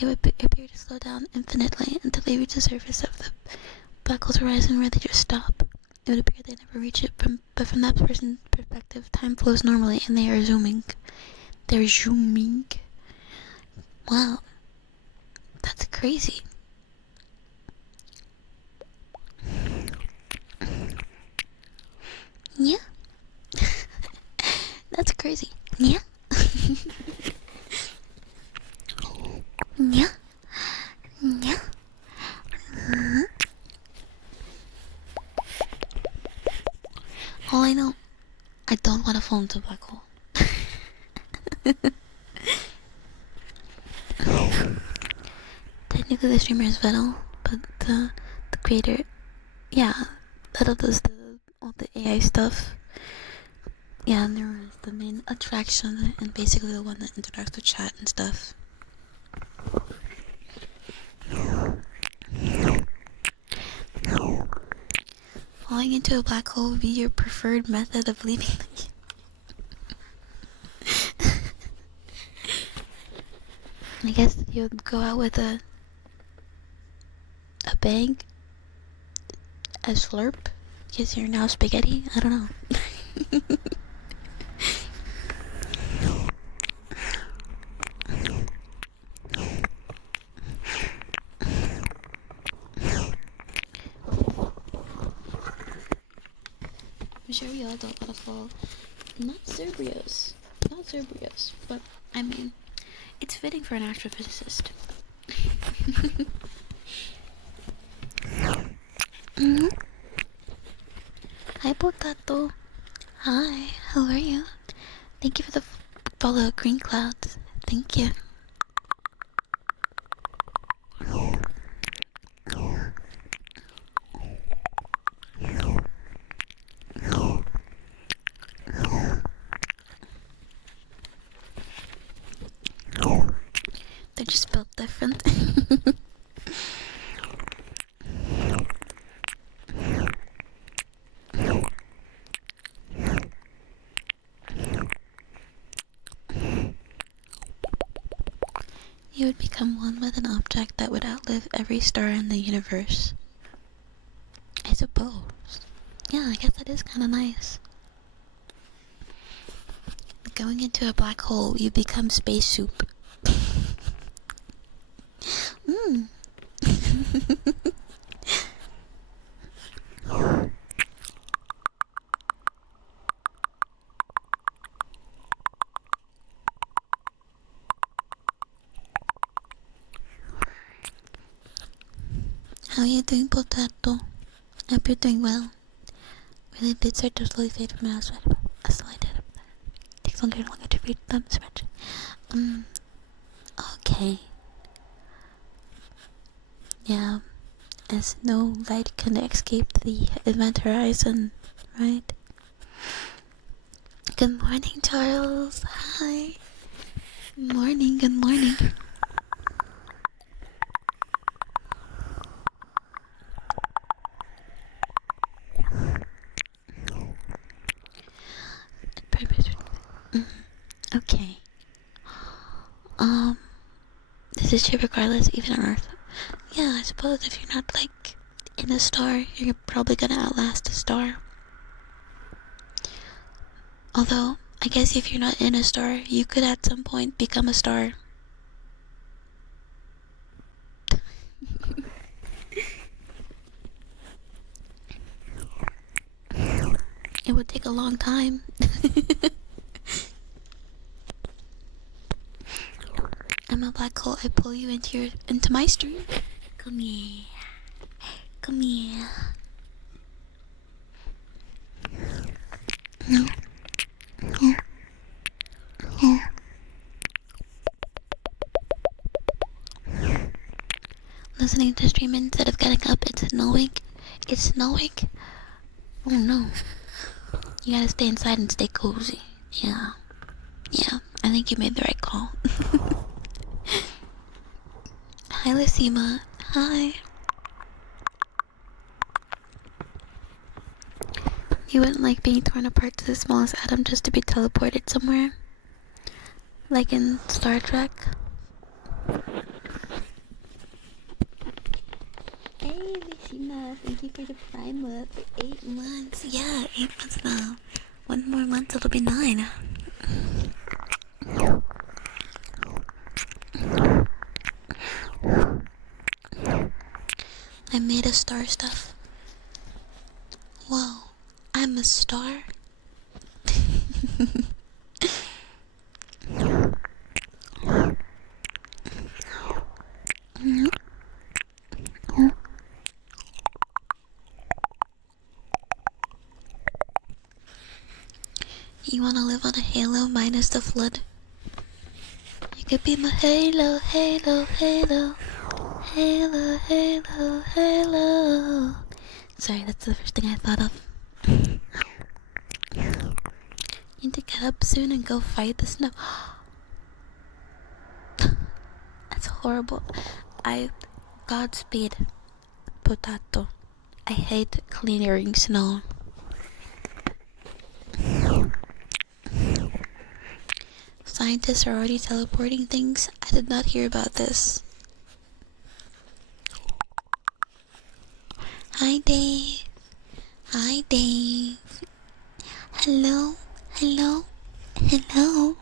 they would appear to slow down infinitely until they reach the surface of the black hole's horizon where they just stop. It would appear they never reach it, but from that person's perspective, time flows normally and they are zooming. They're zooming. Wow. That's crazy. Yeah. That's crazy. Yeah. Yeah. Yeah. All I know, I don't want to fall into a black hole. Technically, the streamer is Vettel, but the creator, yeah, Vettel does all the AI stuff. Yeah, and there is the main attraction and basically the one that interacts with chat and stuff. Falling into a black hole would be your preferred method of leaving the game. I guess you would go out with a bang, a slurp, because you're now spaghetti. I don't know. I'm sure we all don't want to fall. Not Cerberus, but I mean, it's fitting for an astrophysicist. Mm-hmm. Hi, Potato. Hi, how are you? Thank you for the follow, Green Clouds. Thank you. They're just built different. You would become one with an object that would outlive every star in the universe. I suppose. Yeah, I guess that is kind of nice. Going into a black hole, you become space soup. Mmm. How are you doing, Potato? I hope you're doing well. Really did start to slowly fade from outside. I slowly did. Takes longer and longer to read them stretch. Okay. Yeah. As no light can escape the event horizon, right? Good morning, Charles. Hi. Morning, good morning. Okay. This is true regardless, even on Earth. Yeah, I suppose if you're not, like, in a star, you're probably gonna outlast a star. Although, I guess if you're not in a star, you could at some point become a star. It would take a long time. I'm a black hole. I pull you into my stream. Come here. Come here. No. Listening to stream instead of getting up. It's snowing. It's snowing. Oh no. You gotta stay inside and stay cozy. Yeah. Yeah. I think you made the right call. Hi, Lysima. Hi. You wouldn't like being torn apart to the smallest atom just to be teleported somewhere? Like in Star Trek? Hey, Lysima. Thank you for the prime up for 8 months. Yeah, 8 months now. 1 more month, it'll be 9. I made a star stuff. Whoa, I'm a star? You wanna live on a halo minus the flood? You could be my halo, halo, halo. Halo, halo, halo. Sorry, that's the first thing I thought of. Need to get up soon and go fight the snow. That's horrible. Godspeed, Potato. I hate clearing snow. Scientists are already teleporting things. I did not hear about this. Hi, Dave. Hi, Dave. Hello. Hello. Hello.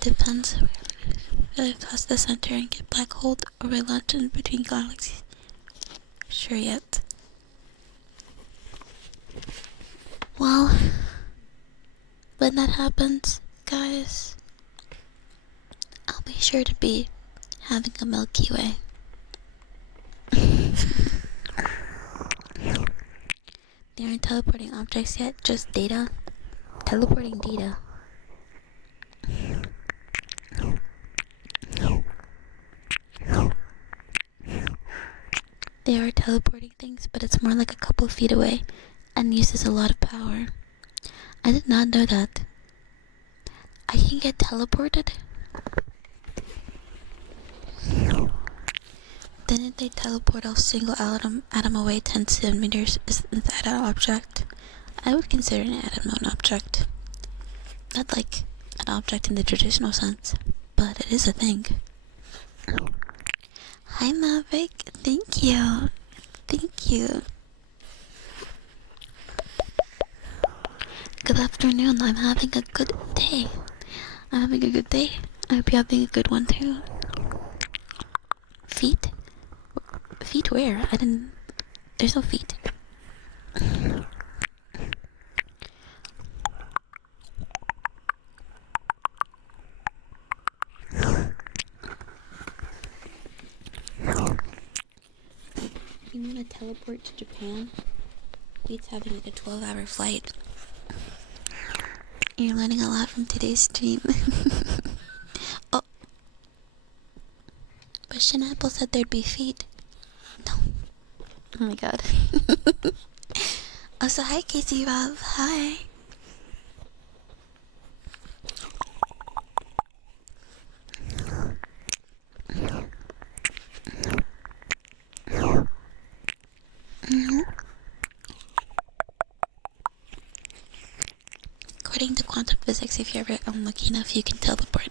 Depends whether toss the center and get black hole or we launch in between galaxies. Sure yet. Well, when that happens, guys, I'll be sure to be having a Milky Way. They aren't teleporting objects yet, just data. Teleporting data. They are teleporting things, but it's more like a couple feet away and uses a lot of power. I did not know that. I can get teleported? Didn't they teleport a single atom away 10 centimeters inside an object? I would consider an atom an object. Not like an object in the traditional sense, but it is a thing. Hi, Maverick. Thank you. Thank you. Good afternoon. I'm having a good day. I'm having a good day. I hope you're having a good one too. Feet? Feet where? I didn't... There's no feet. You want to teleport to Japan? Beats having like a 12-hour flight. You're learning a lot from today's stream. Oh. But Shinapple said there'd be feet. No. Oh my god. Oh, so hi Casey Rob. Hi. According to quantum physics, if you're ever unlucky enough, you can teleport.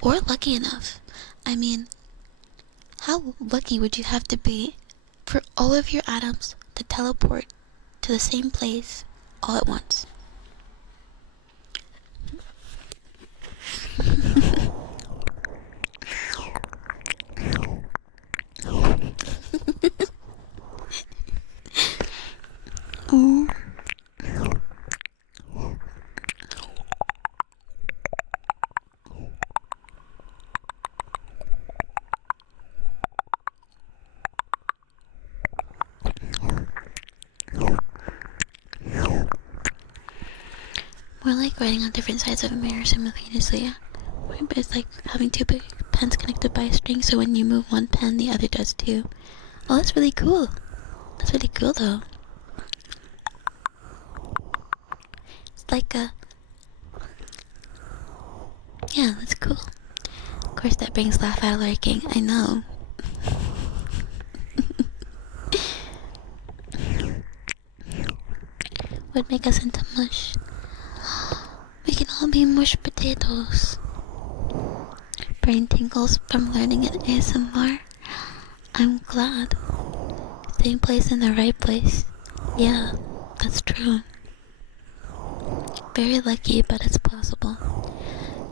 Or lucky enough. I mean, how lucky would you have to be for all of your atoms to teleport to the same place all at once? Oh. More like writing on different sides of a mirror simultaneously. It's like having two big pens connected by a string, so when you move one pen, the other does too. Oh, that's really cool. That's really cool, though. It's like a... Yeah, that's cool. Of course, that brings laugh out of lurking. I know. Would make us into mush. We can all be mush potatoes. Brain tingles from learning an ASMR. I'm glad. Same place in the right place. Yeah, that's true. Very lucky, but it's possible.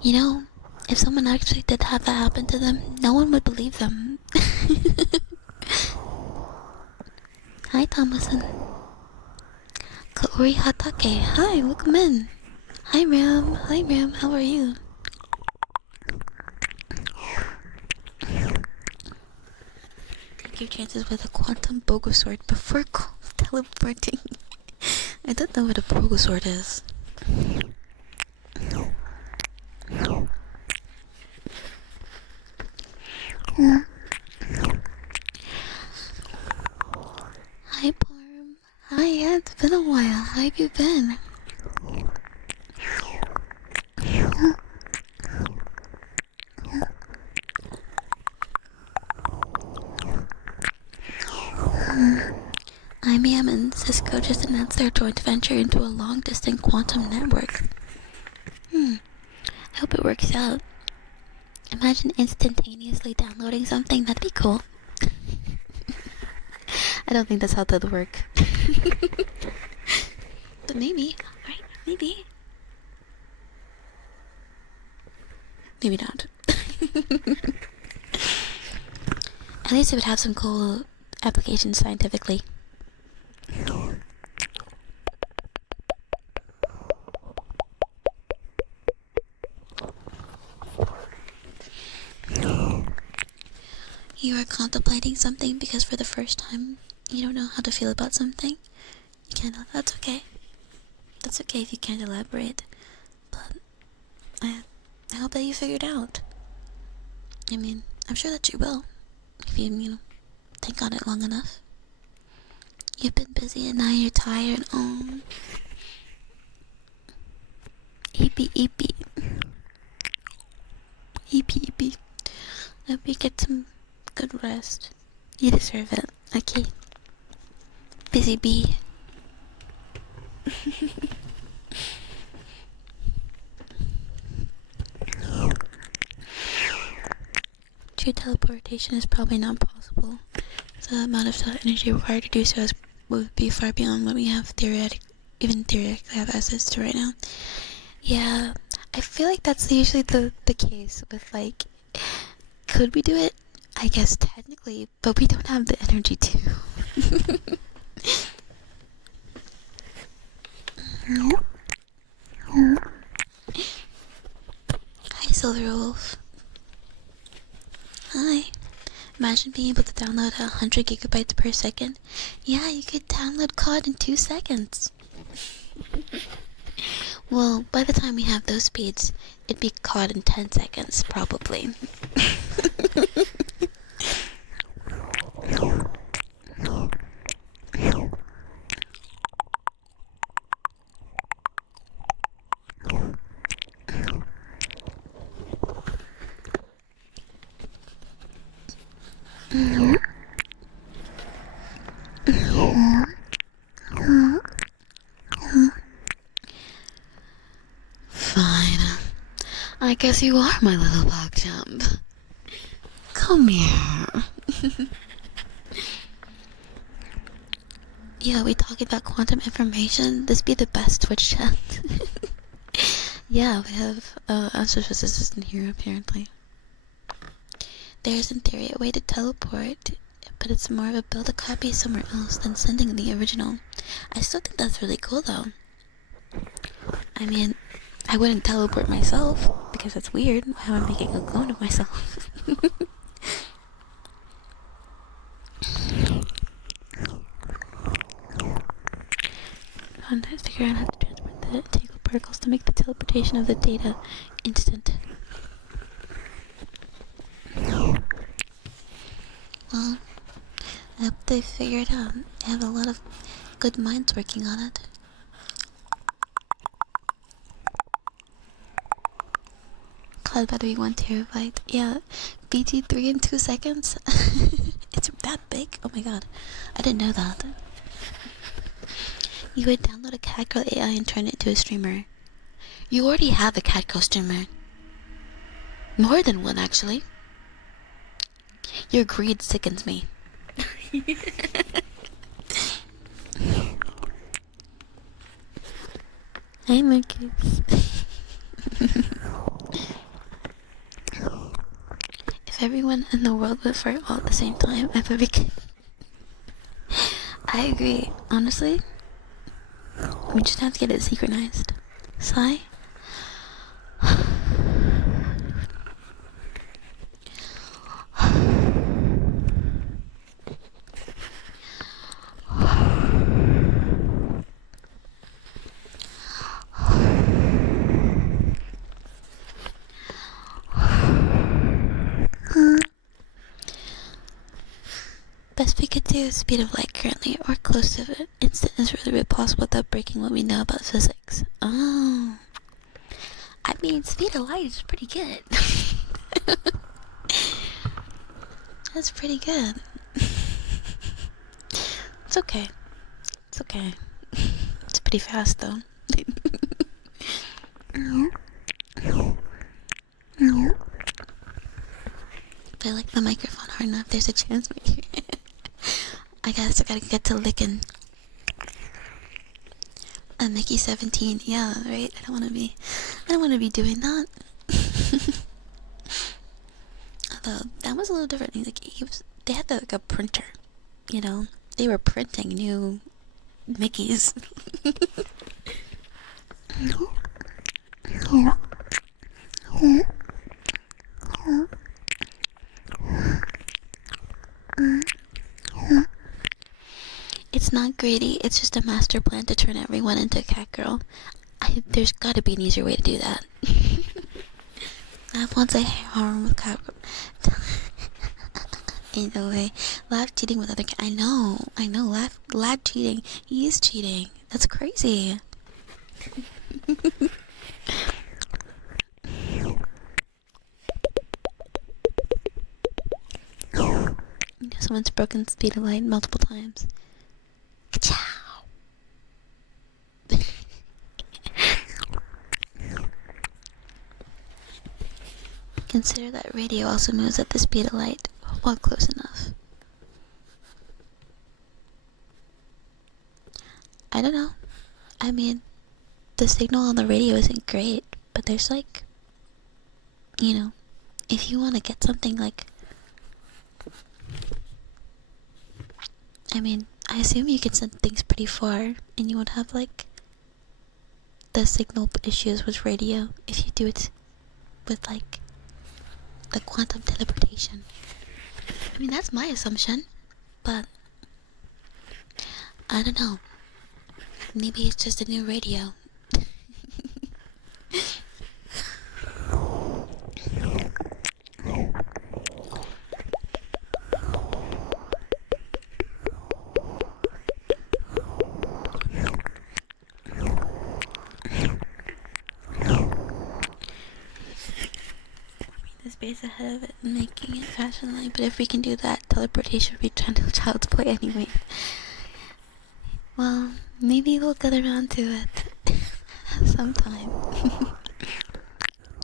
You know, if someone actually did have that happen to them, no one would believe them. Hi, Thomason. Kaori Hatake. Hi, welcome in. Hi, Ram. Hi, Ram. How are you? Take your chances with a quantum bogosword before teleporting. I don't know what a bogosword is. Hi, Parm. Hi, yeah, it's been a while. How have you been? IBM and Cisco just announced their joint venture into a long-distance quantum network. I hope it works out. Imagine instantaneously downloading something. That'd be cool. I don't think that's how that'll work. But maybe, right? Maybe. Maybe not. At least it would have some cool applications scientifically. You are contemplating something because for the first time you don't know how to feel about something. You can't. That's okay. That's okay if you can't elaborate. But I hope that you figured out. I mean, I'm sure that you will if you think on it long enough. You've been busy and now you're tired. Oh. Eepy eepy. Eepy eepy. I hope you get some good rest. You deserve it. Okay. Busy bee. True teleportation is probably not possible. The amount of energy required to do so would be far beyond what we have even theoretically have access to right now. Yeah, I feel like that's usually the case with, like, could we do it? I guess technically, but we don't have the energy to. Hi, Silver Wolf. Hi. Imagine being able to download 100 gigabytes per second. Yeah, you could download COD in 2 seconds. Well, by the time we have those speeds, it'd be COD in 10 seconds, probably. Fine. I guess you are my little black jump. Come here. Yeah, we talking about quantum information. This be the best Twitch chat. Yeah, we have a surface assistant here apparently. There's in theory a way to teleport, but it's more of a build a copy somewhere else than sending the original. I still think that's really cool though. I mean, I wouldn't teleport myself because that's weird. Why am I making a clone of myself? I'm trying to figure out how to transport the entangled particles to make the teleportation of the data instant. Well, I hope they figure it out. They have a lot of good minds working on it. COD better be 1 terabyte. Yeah, BT3 in 2 seconds. It's that big? Oh my god, I didn't know that. You would download a Catgirl AI and turn it into a streamer. You already have a Catgirl streamer. More than one, actually. Your greed sickens me. Hey, Marcus. If everyone in the world would fart all at the same time, everybody could. I agree. Honestly, we just have to get it synchronized. Sigh? Best we could do is speed of light currently, or close to it. Instant is really possible without breaking what we know about physics. Oh. I mean, speed of light is pretty good. That's pretty good. It's okay. It's okay. It's pretty fast, though. If I like the microphone hard enough, there's a chance we I guess I gotta get to licking. Mickey 17, yeah, right? I don't wanna be doing that. Although, that was a little different. They had like a printer, you know? They were printing new Mickeys. It's not greedy, it's just a master plan to turn everyone into a cat girl. There's gotta be an easier way to do that. Laugh wants a harem with cat girl. Either way, Laugh cheating with other cat. I know, Laugh cheating. He is cheating. That's crazy. Someone's broken speed of light multiple times. Ka-chow! Consider that radio also moves at the speed of light, while close enough. I don't know. I mean, the signal on the radio isn't great, but there's like, you know, if you want to get something like, I mean, I assume you can send things pretty far, and you won't have like the signal issues with radio if you do it with like the quantum teleportation. I mean, that's my assumption, but I don't know. Maybe it's just a new radio. The space ahead of it and making it fashionably, but if we can do that, teleportation would be child's play anyway. Well, maybe we'll get around to it sometime.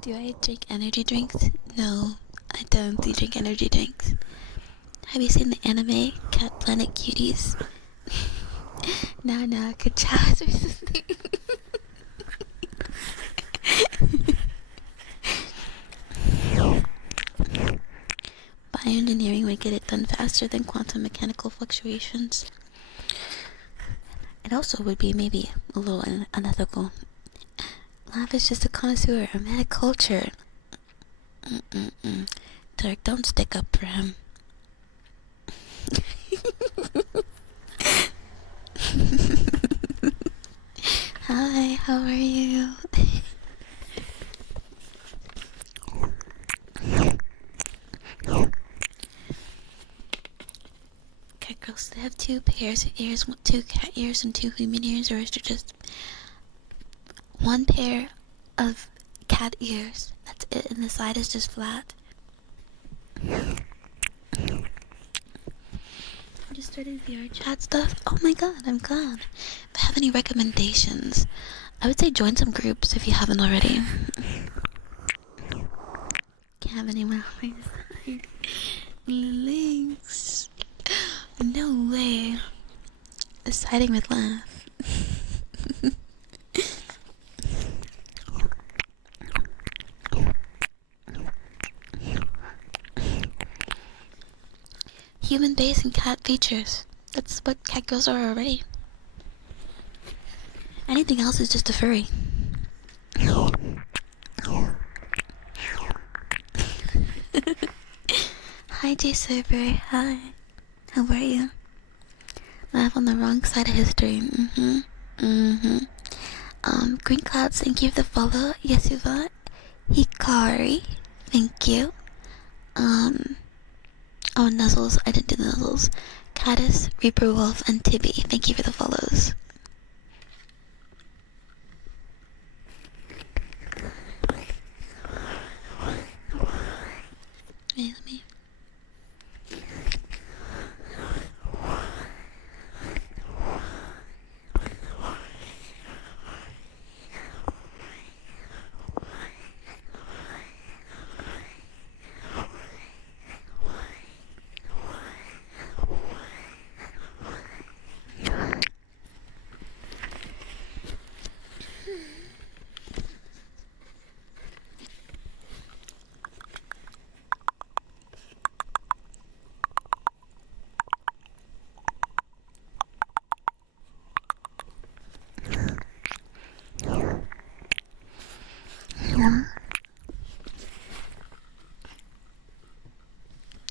Do I drink energy drinks? No, I don't drink energy drinks. Have you seen the anime Cat Planet Cuties? Nah, Kacha's or something. Bioengineering would get it done faster than quantum mechanical fluctuations. It also would be maybe a little unethical. Laugh is just a connoisseur, a mad culture. Dirk, don't stick up for him. Hi, how are you? Cat girls, they have 2 pairs of ears, 2 cat ears and 2 human ears, or is there just 1 pair of cat ears? That's it, and the side is just flat. I just started VR chat stuff. Oh my god, I'm glad. If I have any recommendations, I would say join some groups if you haven't already. Can't have anyone on my side. Links. No way. Siding with Laugh. Human base and cat features. That's what cat girls are already. Anything else is just a furry. Hi J-Server, hi. How are you? Laugh on the wrong side of history. Green Clouds, thank you for the follow. Yasuva, Hikari, thank you. Oh, Nuzzles, I didn't do the Nuzzles. Caddis, Reaper Wolf, and Tibby, thank you for the follows. Wait, let me...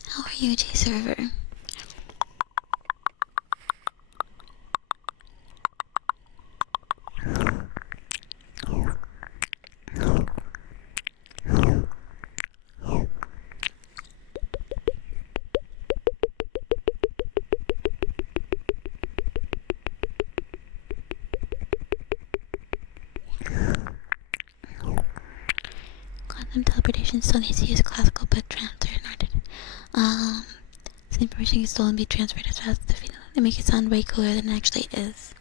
How are you, J-Server? Quantum teleportation still needs to use classical but transfer in order to, so information can still be transferred as fast as the feeling. They make it sound way cooler than it actually is.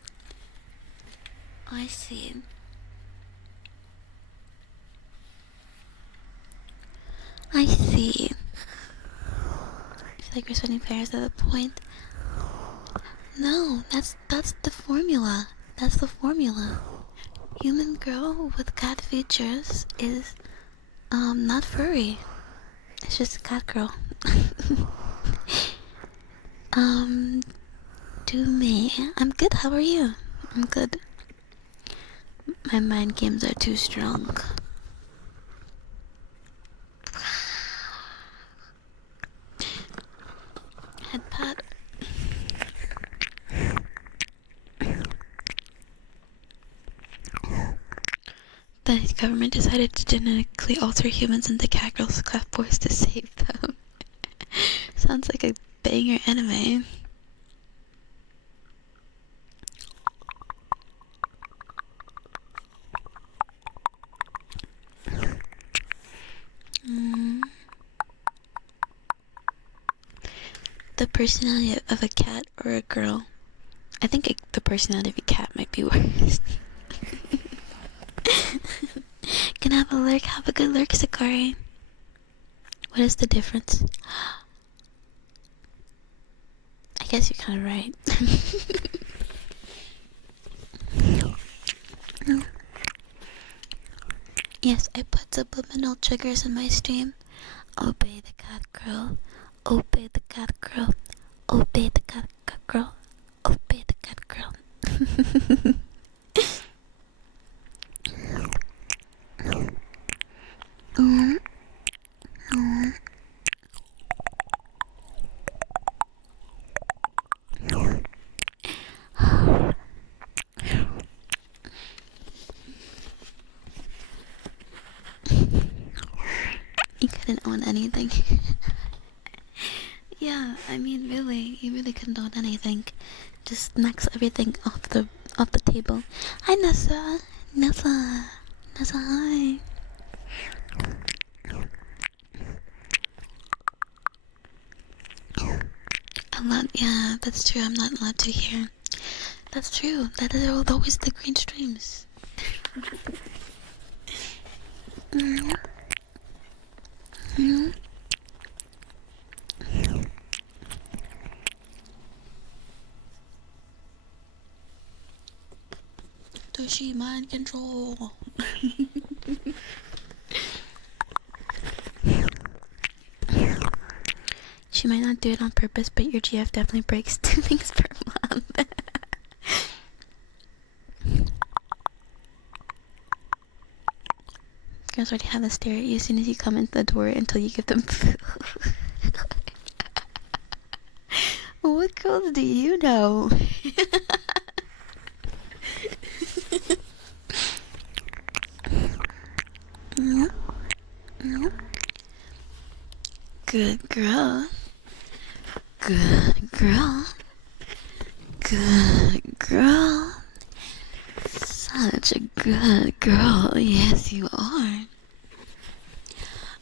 I see. I see. It's like we're spending pairs at a point. No, that's the formula. That's the formula. Human girl with cat features is not furry. It's just a cat girl. um Do me. I'm good, how are you? I'm good. My mind games are too strong. Head pat. The government decided to genetically alter humans into cat girls, cat boys to save them. Sounds like a banger anime. The personality of a cat or a girl. I think the personality of a cat might be worse. Can I have a lurk? Have a good lurk, Sakari. What is the difference? I guess you're kind of right. Yes, I put subliminal triggers in my stream. Obey the cat girl. Obey the cat girl. Obey the cat girl. Obey the cat girl. You couldn't own anything. Yeah, I mean, really, you really couldn't own anything. Just knocks everything off the table. Hi, Nessa. Nessa, hi. Yeah, that's true. I'm not allowed to hear. That's true. That is always the green streams. Does she mind control? She might not do it on purpose, but your GF definitely breaks 2 things per month. Girls already have a stare at you as soon as you come in the door until you give them food. What girls do you know? Good girl. Good girl. Good girl. Such a good girl. Yes, you are.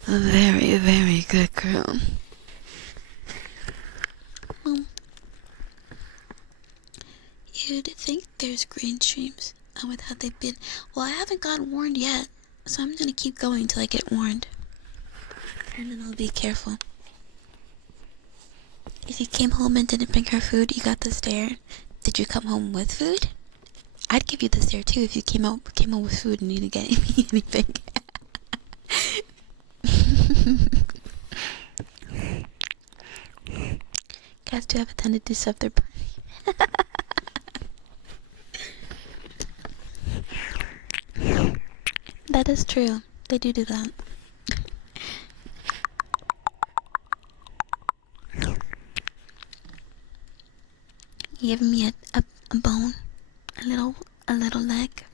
A very, very good girl. You'd think there's green streams. And with how they've been. Well, I haven't gotten warned yet. So I'm gonna keep going until I get warned. And then I'll be careful. If you came home and didn't bring her food, you got the stare. Did you come home with food? I'd give you the stare too if you came home with food and you didn't get me anything. Cats do have a tendency to stuff their body. That is true. They do that. You giving me a bone, a little leg.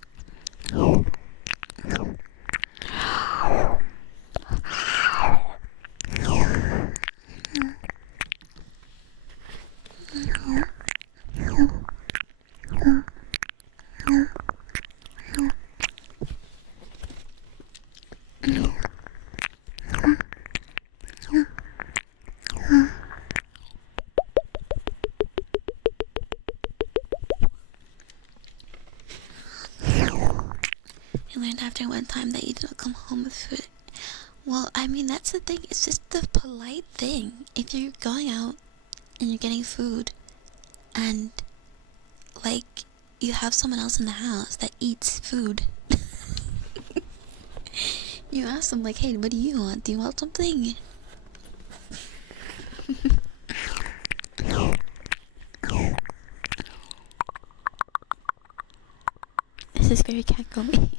You learned after one time that you don't come home with food. Well, I mean, that's the thing. It's just the polite thing. If you're going out and you're getting food and, like, you have someone else in the house that eats food. You ask them like, hey, what do you want? Do you want something? This is very cackling.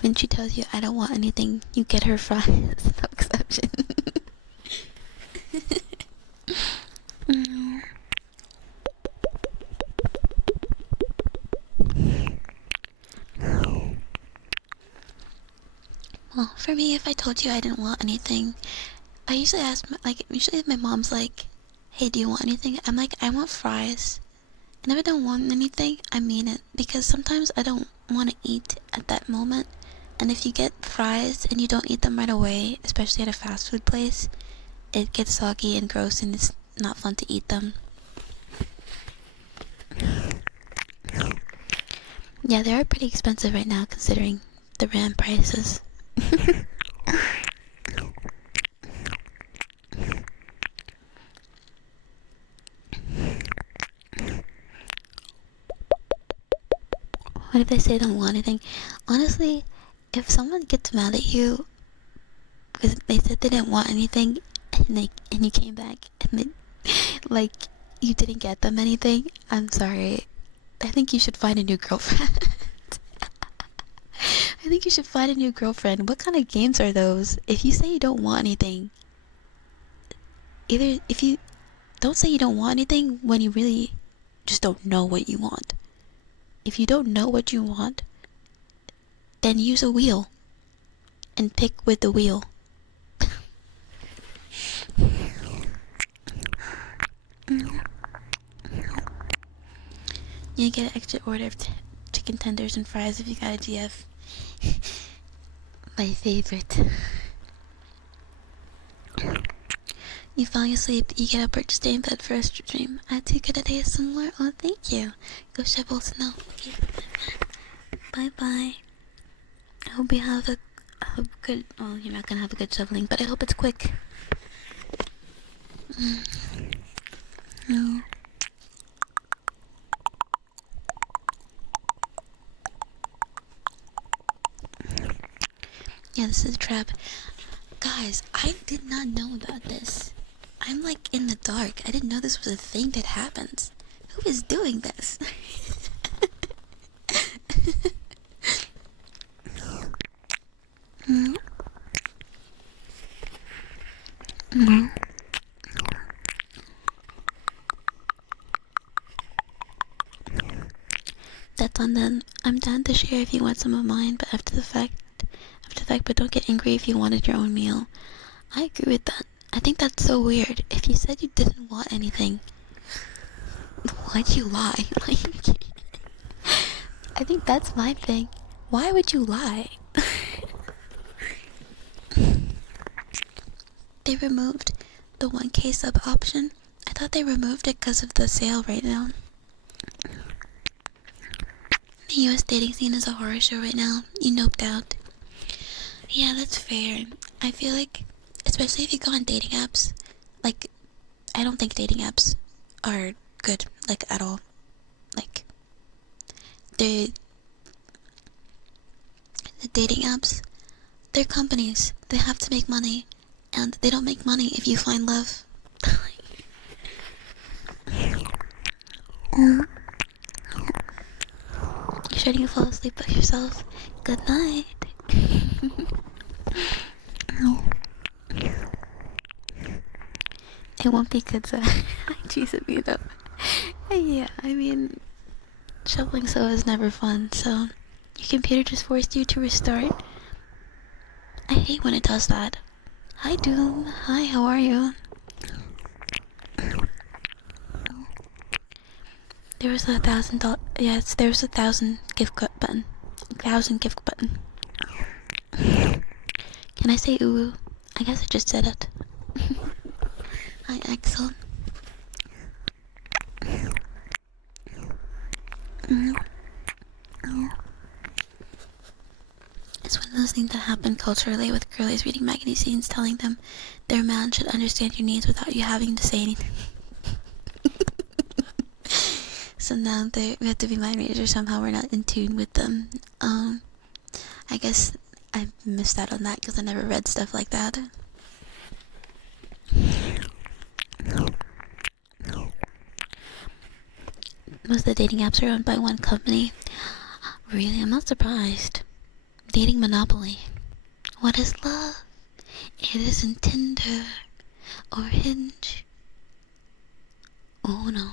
When she tells you I don't want anything, you get her fries. No exception. Well, for me, if I told you I didn't want anything, I usually ask, usually if my mom's like, hey, do you want anything? I'm like, I want fries. And if I don't want anything, I mean it. Because sometimes I don't want to eat at that moment. And if you get fries and you don't eat them right away, especially at a fast food place, it gets soggy and gross and it's not fun to eat them. Yeah, they are pretty expensive right now considering the RAM prices. What if they say they don't want anything? Honestly, if someone gets mad at you because they said they didn't want anything and you came back and they, like, you didn't get them anything, I'm sorry. I think you should find a new girlfriend. I think you should find a new girlfriend. What kind of games are those? If you say you don't want anything, if you don't say you don't want anything when you really just don't know what you want. If you don't know what you want, then use a wheel and pick with the wheel. You get an extra order of chicken tenders and fries if you got a GF. My favorite. You falling asleep, you get up or stay in bed for a stream. I too good at ASMR. Oh, thank you. Go shovel snow. Okay. Bye bye. I hope you have a good. Well, you're not gonna have a good shoveling, but I hope it's quick. No. Yeah, this is a trap. Guys, I did not know about this. I'm like in the dark. I didn't know this was a thing that happens. Who is doing this? That's on them. I'm down to share if you want some of mine, but after the fact, but don't get angry if you wanted your own meal. I agree with that. I think that's so weird. If you said you didn't want anything, why'd you lie? Like, I think that's my thing. Why would you lie? They removed the 1K sub option. I thought they removed it because of the sale right now. The US dating scene is a horror show right now. You noped out. Yeah, that's fair. I feel like, especially if you go on dating apps, like, I don't think dating apps are good, like, at all. Like, the dating apps, they're companies. They have to make money. And they don't make money if you find love. You're starting to fall asleep by yourself. Good night. It won't be good, so jeez, it me though. Yeah, I mean, shoveling so is never fun, so your computer just forced you to restart. I hate when it does that. Hi Doom, hi, how are you? There was $1,000, yes, there was 1,000 gift button. 1,000 gift button. Can I say ooh? I guess I just said it. Hi Axel. It's one of those things that happen culturally with girlies reading magazines telling them their man should understand your needs without you having to say anything. So now we have to be mind readers, or somehow we're not in tune with them. I guess I missed out on that because I never read stuff like that. Most of the dating apps are owned by one company. Really? I'm not surprised. Dating monopoly. What is love? It isn't Tinder or Hinge. Oh no.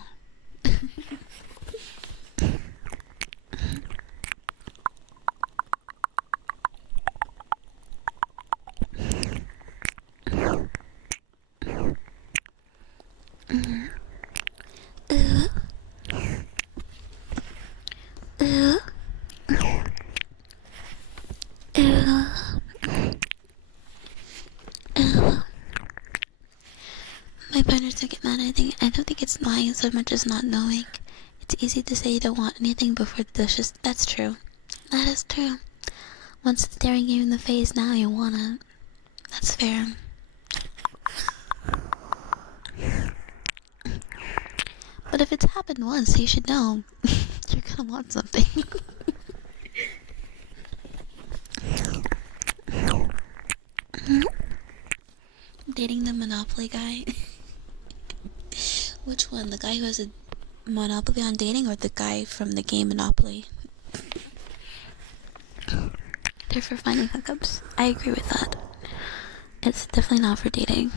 My partners don't get mad at anything. I don't think it's lying so much as not knowing. It's easy to say you don't want anything before the dishes. That's true. That is true. Once it's staring you in the face, now you want it. That's fair. But if it's happened once, you should know. You're gonna want something. Dating the Monopoly guy. Which one? The guy who has a monopoly on dating, or the guy from the game Monopoly? They're for finding hookups. I agree with that. It's definitely not for dating.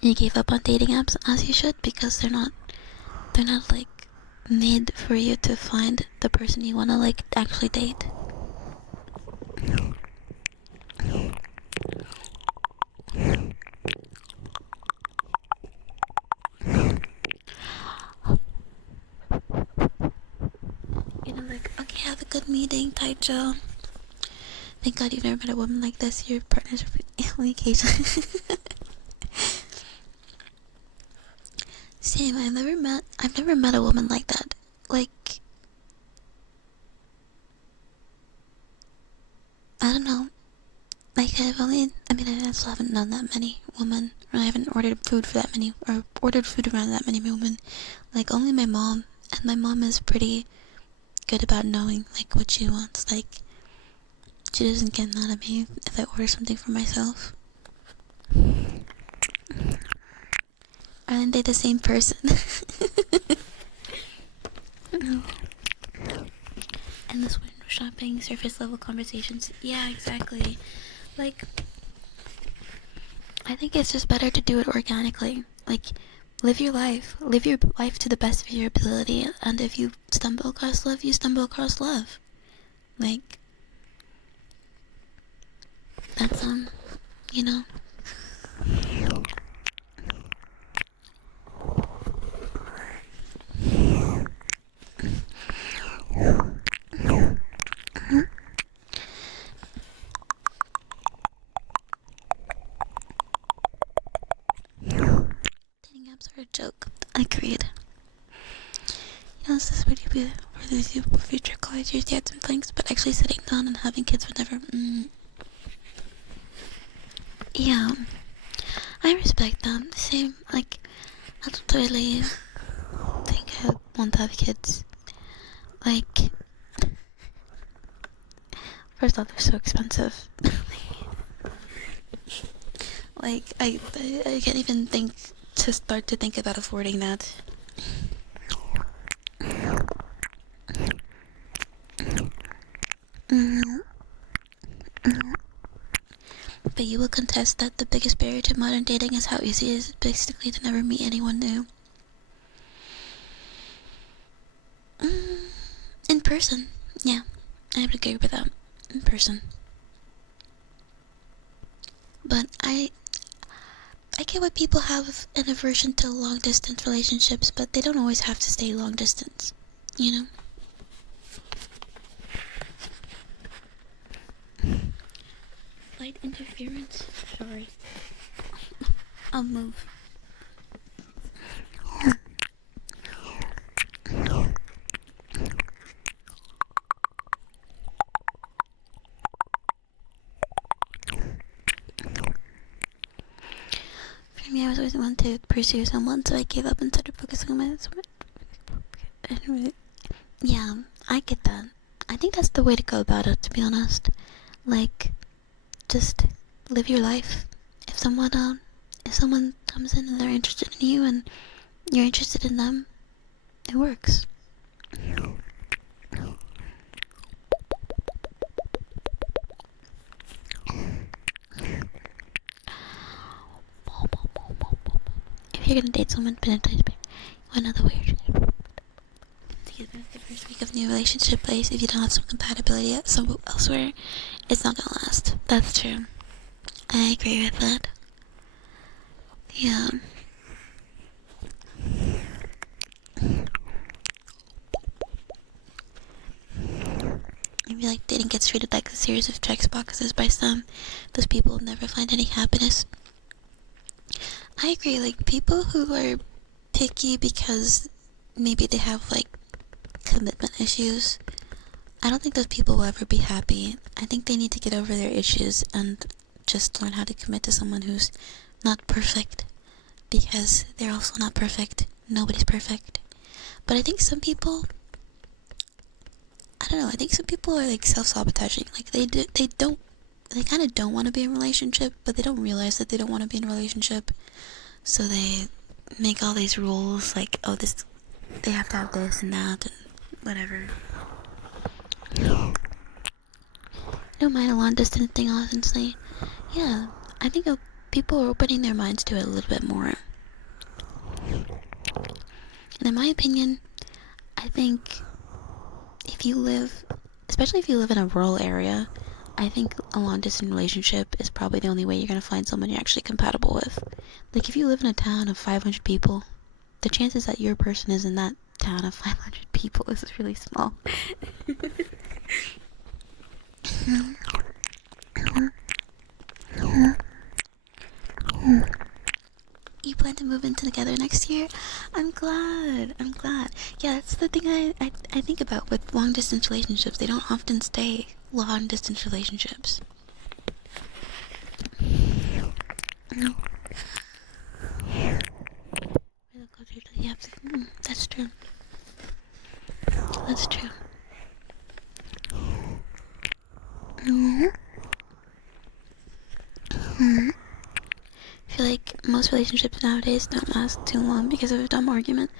You gave up on dating apps, as you should, because they're not like made for you to find the person you wanna like actually date. You know, like, okay, have a good meeting, Taicho. Thank God you've never met a woman like this. Your partners are only occasionally. Same. I've never met a woman like that. Like, I don't know. Like, I still haven't known that many women, or I haven't ordered food for that many, or ordered food around that many women. Like, only my mom, and my mom is pretty good about knowing, like, what she wants. Like, she doesn't get mad at me if I order something for myself. Aren't they the same person? Endless window shopping, surface level conversations. Yeah, exactly. Like, I think it's just better to do it organically. Like, live your life to the best of your ability, and if you stumble across love, you stumble across love. Like, that's you know. Dating apps are a joke. Agreed. You know, this is what you be for these future college years, dads and things, but actually sitting down and having kids would never. Yeah, I respect them. Same, like, I don't really think I want to have kids. Like, first off, they're so expensive. Like, I can't even start to think about affording that. But you will contest that the biggest barrier to modern dating is how easy it is basically to never meet anyone new. In person. Yeah, I would agree with that. In person. But I get why people have an aversion to long distance relationships, but they don't always have to stay long distance, you know? Flight interference? Sorry. I'll move. mean, I was always one to pursue someone, so I gave up and started focusing on my. Yeah, I get that. I think that's the way to go about it, to be honest. Like, just live your life. If someone comes in and they're interested in you and you're interested in them, it works. If you're gonna date someone, one other weird. Together the first week of the new relationship place, if you don't have some compatibility elsewhere, it's not gonna last. That's true. I agree with that. Yeah. I feel like dating gets treated like a series of checkboxes by some. Those people will never find any happiness. I agree, like, people who are picky because maybe they have, like, commitment issues, I don't think those people will ever be happy. I think they need to get over their issues and just learn how to commit to someone who's not perfect. Because they're also not perfect. Nobody's perfect. But I think some people, I don't know, I think some people are, like, self-sabotaging. Like, they kind of don't want to be in a relationship, but they don't realize that they don't want to be in a relationship. So they make all these rules, like, oh, this, they have to have this and that and whatever. I don't mind a long distance thing, honestly. Yeah, I think people are opening their minds to it a little bit more. And in my opinion, I think if you live, especially if you live in a rural area, I think a long distance relationship is probably the only way you're gonna find someone you're actually compatible with. Like, if you live in a town of 500 people, the chances that your person is in that town of 500 people is really small. You plan to move in together next year? I'm glad. Yeah, that's the thing I think about with long distance relationships. They don't often stay long distance relationships. No. That's true. That's true. I feel like most relationships nowadays don't last too long because of a dumb argument.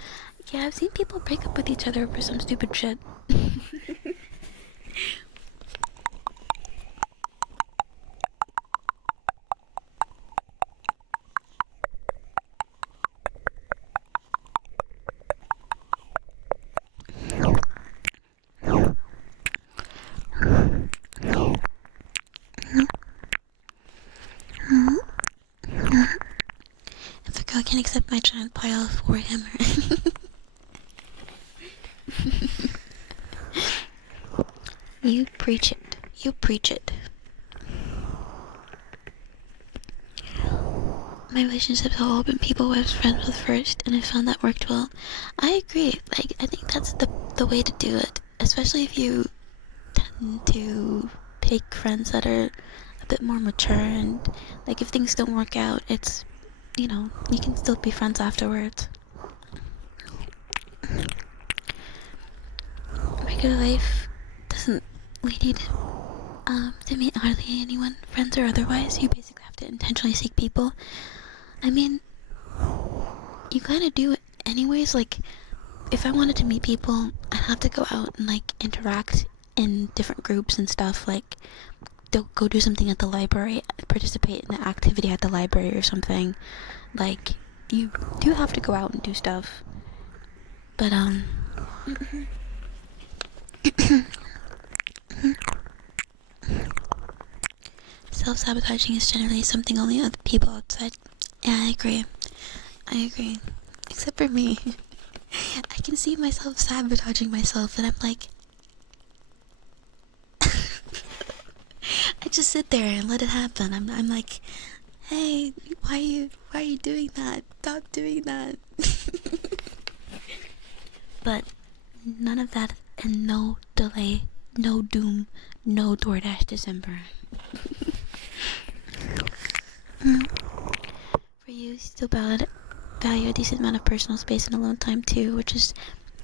Yeah, I've seen people break up with each other over some stupid shit. If a girl can't accept my giant pile of Warhammer. You preach it. You preach it. My relationships have all been people I was friends with first, and I found that worked well. I agree. Like, I think that's the way to do it. Especially if you tend to take friends that are a bit more mature, and, like, if things don't work out, it's, you know, you can still be friends afterwards. Regular life doesn't lead you to meet hardly anyone, friends or otherwise. You basically have to intentionally seek people. I mean, you kind of do it anyways. Like, if I wanted to meet people, I'd have to go out and, like, interact in different groups and stuff. Like, go do something at the library, participate in an activity at the library or something. Like, you do have to go out and do stuff. But, self-sabotaging is generally something only other people outside. Yeah, I agree. Except for me. I can see myself sabotaging myself, and I'm like, I just sit there and let it happen. I'm like, hey, why are you doing that? Stop doing that. But none of that, and no delay, no doom, no DoorDash December. For you still value a decent amount of personal space and alone time too, which is,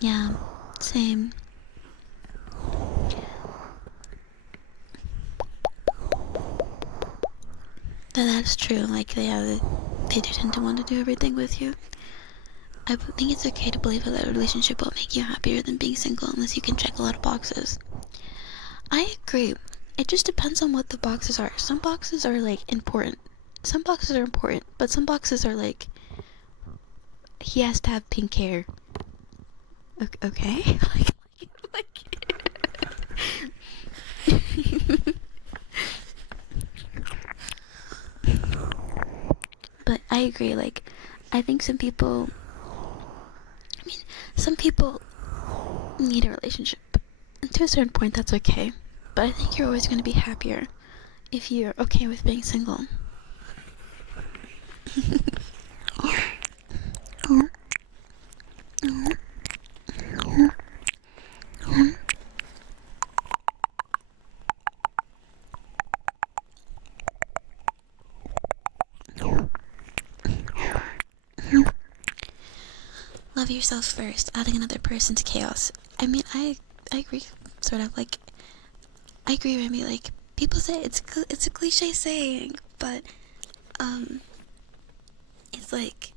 yeah, same. That's true. Like, they didn't want to do everything with you. I think it's okay to believe that a relationship will make you happier than being single unless you can check a lot of boxes. I agree. It just depends on what the boxes are. Some boxes are, like, important. Some boxes are important, but some boxes are, like, he has to have pink hair. Okay? But I agree, like, I think some people need a relationship. And to a certain point, that's okay. But I think you're always going to be happier if you're okay with being single. Love yourself first, adding another person's chaos. I mean, I agree, sort of, like, I agree with me, like, people say it's a cliche saying, but, it's like,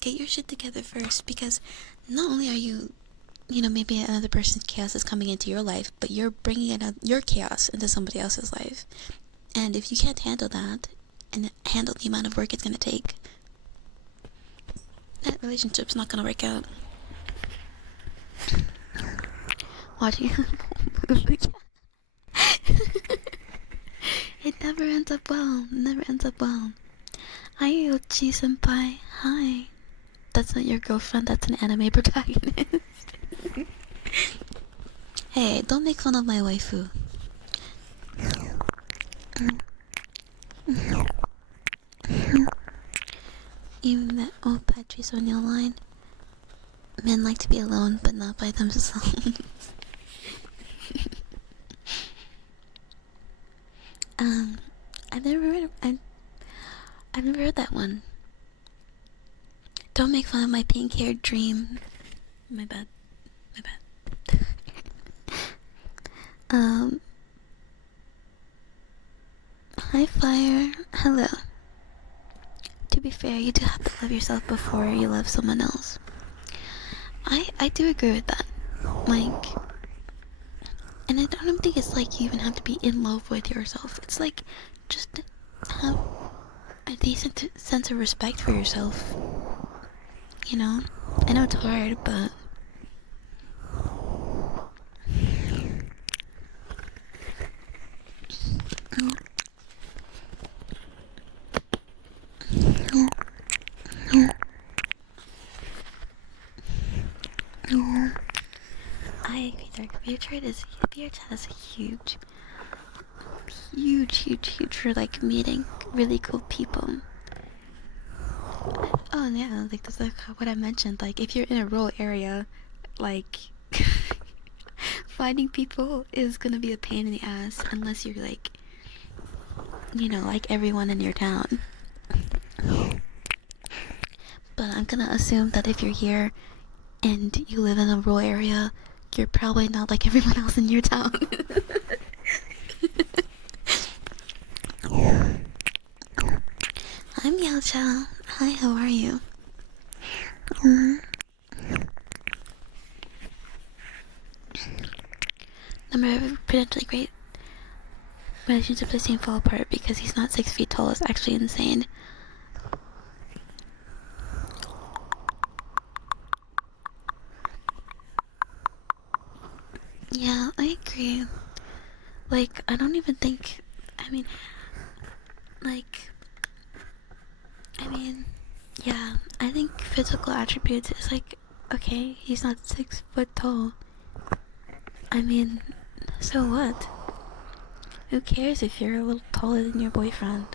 get your shit together first, because not only are you, maybe another person's chaos is coming into your life, but you're bringing your chaos into somebody else's life. And if you can't handle that, and handle the amount of work it's gonna take, that relationship's not gonna work out. Watching it never ends up well. Never ends up well. Hi, Yochi senpai. Hi. That's not your girlfriend. That's an anime protagonist. Hey, don't make fun of my waifu. Even that old Patrice O'Neill line. Men like to be alone, but not by themselves. I've never heard that one. Don't make fun of my pink-haired dream. My bad. Hi, Fire. Hello. To be fair, you do have to love yourself before you love someone else. I do agree with that. Like, and I don't think it's like you even have to be in love with yourself. It's like, just have a decent sense of respect for yourself. You know? I know it's hard, but... I agree, Dark. Beer chat is huge for, like, meeting really cool people. Oh yeah, like, that's like what I mentioned. Like, if you're in a rural area, like, finding people is gonna be a pain in the ass unless you're, like, like everyone in your town. But I'm gonna assume that if you're here and you live in a rural area, you're probably not like everyone else in your town. I'm Yao Chao. Hi, how are you? Number of potentially great relationships I've seen fall apart because he's not 6 feet tall is actually insane. Yeah, I agree. Like, I don't even think, yeah, I think physical attributes is like, okay, he's not 6 foot tall. So what? Who cares if you're a little taller than your boyfriend?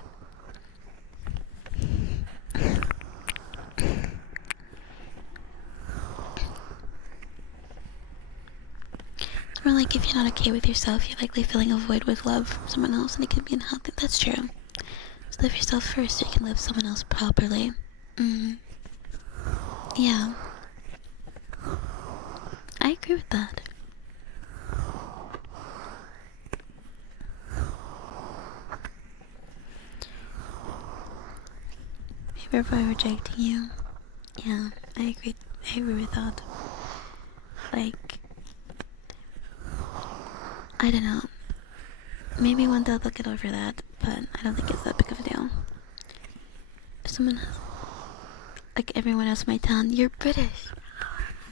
Or like, if you're not okay with yourself, you're likely filling a void with love from someone else, and it can be unhealthy. That's true. So love yourself first so you can love someone else properly. Mm, yeah, I agree with that. People are rejecting you. Yeah, I agree. I agree with that. Like, I don't know. Maybe one day I'll get over that, but I don't think it's that big of a deal. Someone, like everyone else in my town, you're British.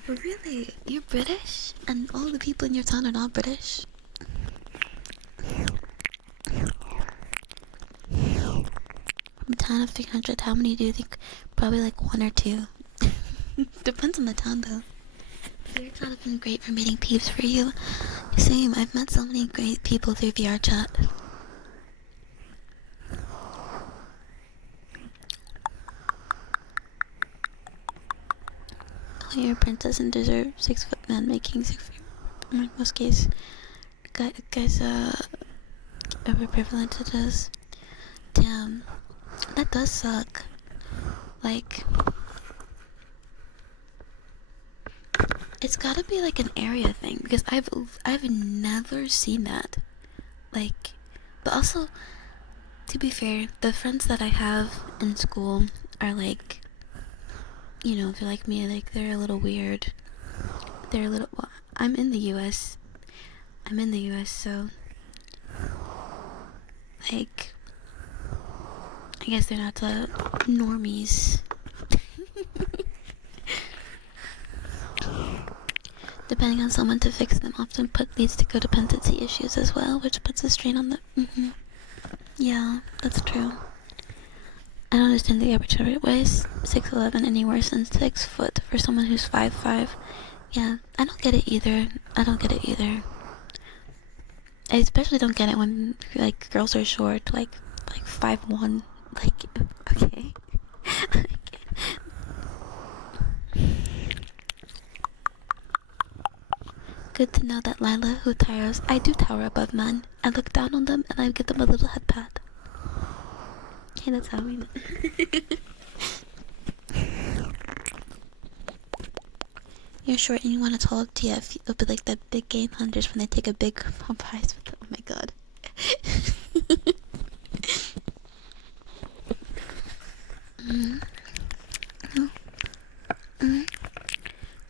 Really? You're British? And all the people in your town are not British? From a town of 300, how many do you think? Probably like one or two. Depends on the town though. VR chat has been great for meeting peeps for you. Same, I've met so many great people through VR chat. Oh, you're a princess and deserve 6-foot man making 6 feet. In most cases, guys, overprivileged it is. Damn, that does suck. Like, it's gotta be like an area thing because I've never seen that. Like, but also, to be fair, the friends that I have in school are like, you know, they're like me. Like, they're a little weird. They're a little. Well, I'm in the U.S. I'm in the U.S. So, like, I guess they're not the normies. Depending on someone to fix them often leads to codependency issues as well, which puts a strain on the. Yeah, that's true. I don't understand the average height. Why is 6'11" any worse than 6 foot for someone who's 5'5"? Yeah, I don't get it either. I don't get it either. I especially don't get it when like girls are short, like 5'1". Like, okay. Good to know that Lila, who towers, I do tower above men. I look down on them and I give them a little head pat. Hey, that's how we met. You're short and you want a tall TF. It'll be like the big game hunters when they take a big prize with them. Oh my god.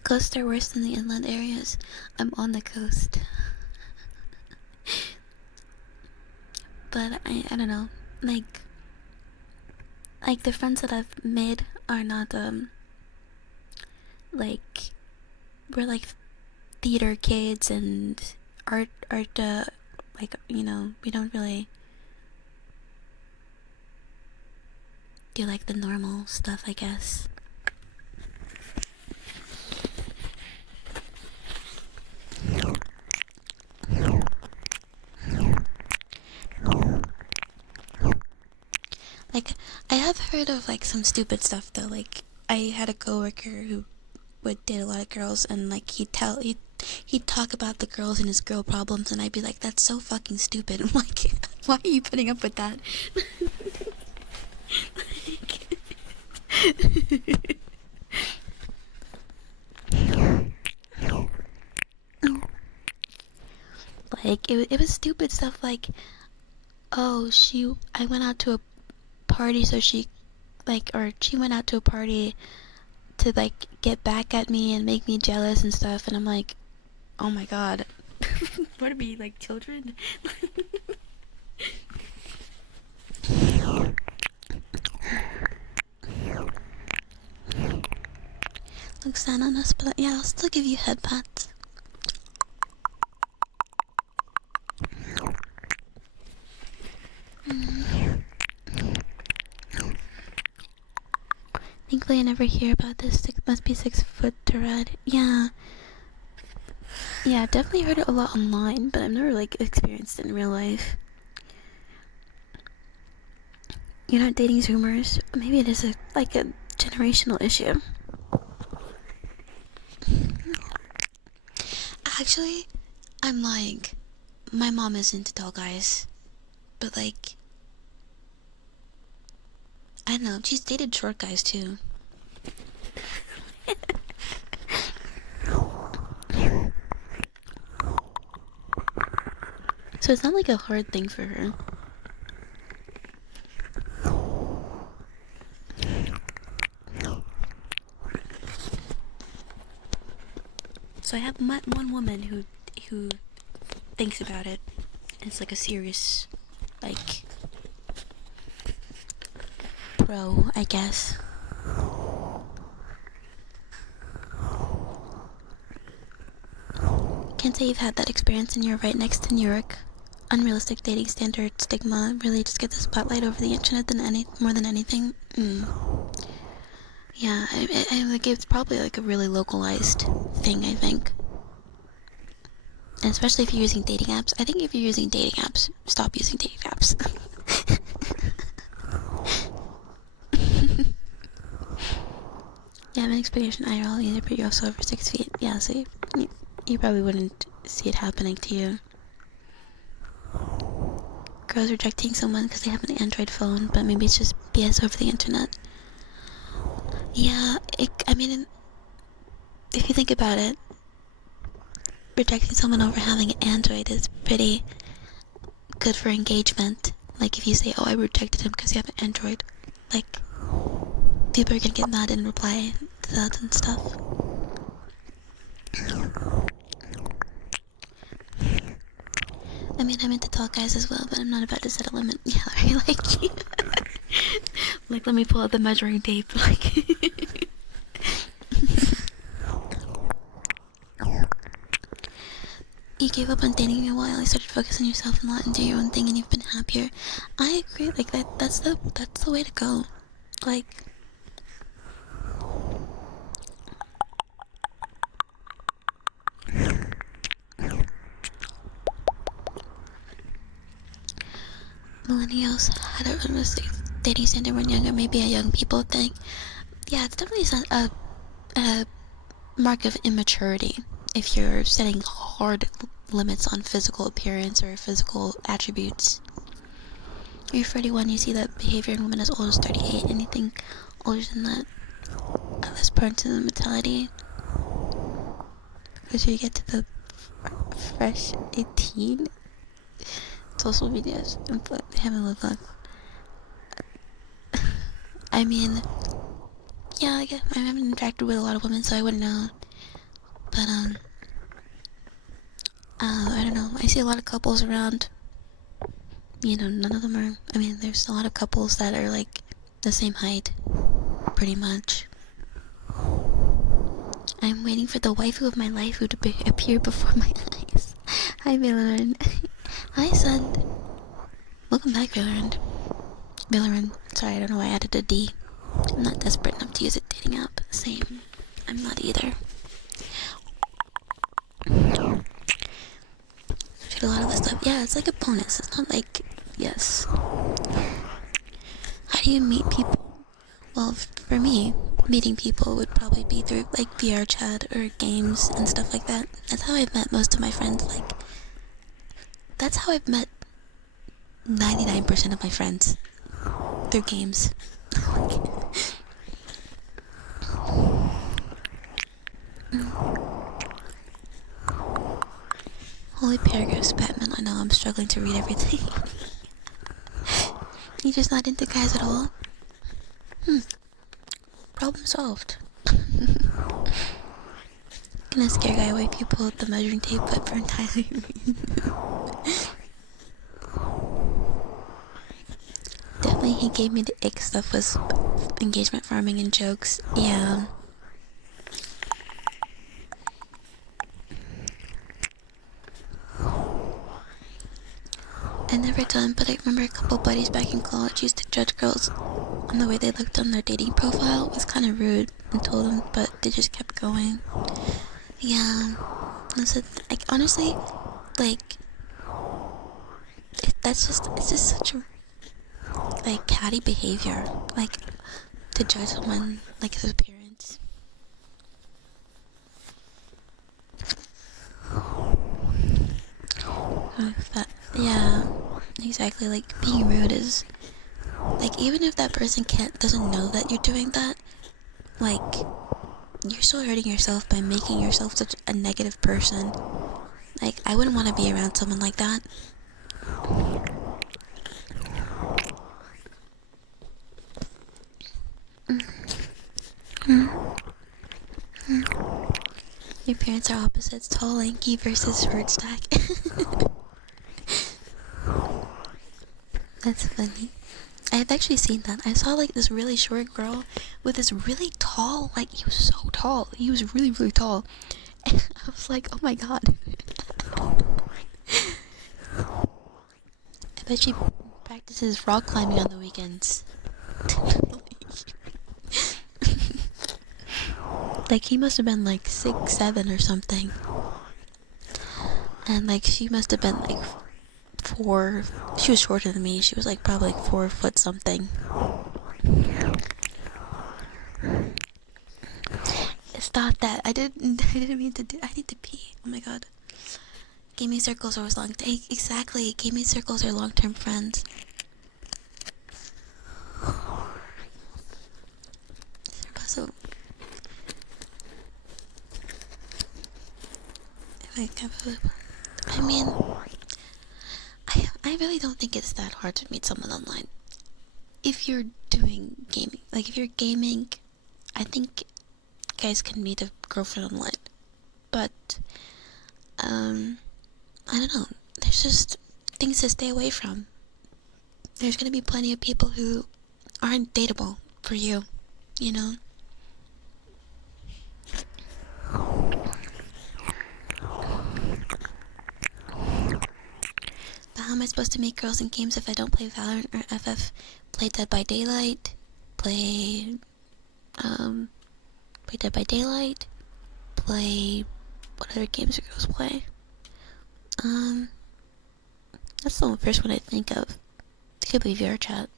Coasts are worse than the inland areas. I'm on the coast. But I don't know. Like the friends that I've made are not like we're like theater kids and art like, you know, we don't really do like the normal stuff, I guess. Like, I have heard of like some stupid stuff though. Like, I had a coworker who would date a lot of girls, and like he'd talk about the girls and his girl problems, and I'd be like, that's so fucking stupid. I'm like, why are you putting up with that? Like, it was stupid stuff like, oh, I went out to a party so she went out to a party to like get back at me and make me jealous and stuff, and I'm like, oh my god. What are we, like children? Look sad on us, but yeah, I'll still give you head pats. Thankfully, I never hear about this. Must be 6 foot to ride. Yeah. Yeah, I've definitely heard it a lot online, but I've never like experienced it in real life. You're not dating Zoomers. Maybe it is like a generational issue. Actually, I'm lying. My mom is into tall guys, but like, I don't know. She's dated short guys too. So it's not like a hard thing for her. So I have met one woman who thinks about it. It's like a serious, like, pro, I guess. Can't say you've had that experience and you're right next to New York. Unrealistic dating standard stigma really just gets the spotlight over the internet more than anything. Yeah, I like it's probably like a really localized thing, I think. And especially if you're using dating apps. I think if you're using dating apps, stop using dating apps. Yeah, I'm an experienced IRL either, but you're also over 6 feet. Yeah, so you probably wouldn't see it happening to you. Girls rejecting someone because they have an Android phone, but maybe it's just BS over the internet. Yeah, I mean, if you think about it, rejecting someone over having an Android is pretty good for engagement. Like, if you say, oh, I rejected him because you have an Android, like, people are gonna get mad and reply to that and stuff. I mean, I'm into tall guys as well, but I'm not about to set a limit. Yeah, right, like, let me pull out the measuring tape, like. You gave up on dating a while, you started focusing on yourself a lot and do your own thing and you've been happier. I agree, like, that's the way to go. Like, millennials had a realistic dating standard when younger, maybe a young people thing. Yeah, it's definitely a mark of immaturity if you're setting hard limits on physical appearance or physical attributes. You're 31, you see that behavior in women as old as 38. Anything older than that, less prone to the mentality. Because you get to the fresh 18, social medias, having a look. I mean, yeah, I haven't interacted with a lot of women, so I wouldn't know. But, I don't know. I see a lot of couples around. You know, none of them are. I mean, there's a lot of couples that are like the same height, pretty much. I'm waiting for the waifu of my life to appear before my eyes. Hi, Valorant. Hi, son. Welcome back, Valorant. Valorant. Sorry, I don't know why I added a D. I'm not desperate enough to use a dating app. Same. I'm not either. Did a lot of this stuff. Yeah, it's like a bonus. It's not like, yes. How do you meet people? Well, for me, meeting people would probably be through like VR chat or games and stuff like that. That's how I've met most of my friends. Like, that's how I've met 99% of my friends, through games. Holy paragraphs, Batman. I know, I'm struggling to read everything. You're just not into guys at all? Problem solved. Gonna scare guy away people with the measuring tape, but for entirely Definitely he gave me the ick stuff was engagement farming and jokes. Yeah. I never done, but I remember a couple buddies back in college used to judge girls on the way they looked on their dating profile. It was kind of rude and told them, but they just kept going. Yeah. Like, honestly, like, it's just such a, like, catty behavior. Like, to judge someone, like, his appearance. Yeah, exactly. Like, being rude is Like, even if that person doesn't know that you're doing that, like, you're still hurting yourself by making yourself such a negative person. Like, I wouldn't want to be around someone like that. Your parents are opposites, tall, lanky versus short stack. That's funny. I've actually seen that. I saw like this really short girl with this really tall, like he was so tall. He was really, really tall. And I was like, oh my god. I bet she practices rock climbing on the weekends. Like he must have been like 6'7" or something. And like she must have been like 4. She was shorter than me. She was like probably like 4 foot something. Stop that. I didn't mean to do. I need to pee. Oh my god. Gaming circles are always long. Exactly. Gaming circles are long-term friends. So, I mean, I really don't think it's that hard to meet someone online. If you're doing gaming, like if you're gaming, I think guys can meet a girlfriend online. But, I don't know. There's just things to stay away from. There's gonna be plenty of people who aren't dateable for you, you know? But how am I supposed to meet girls in games if I don't play Valorant or FF? Play Dead by Daylight? Play Dead by Daylight? Play... What other games do girls play? That's the first one I think of. It could be VR chat.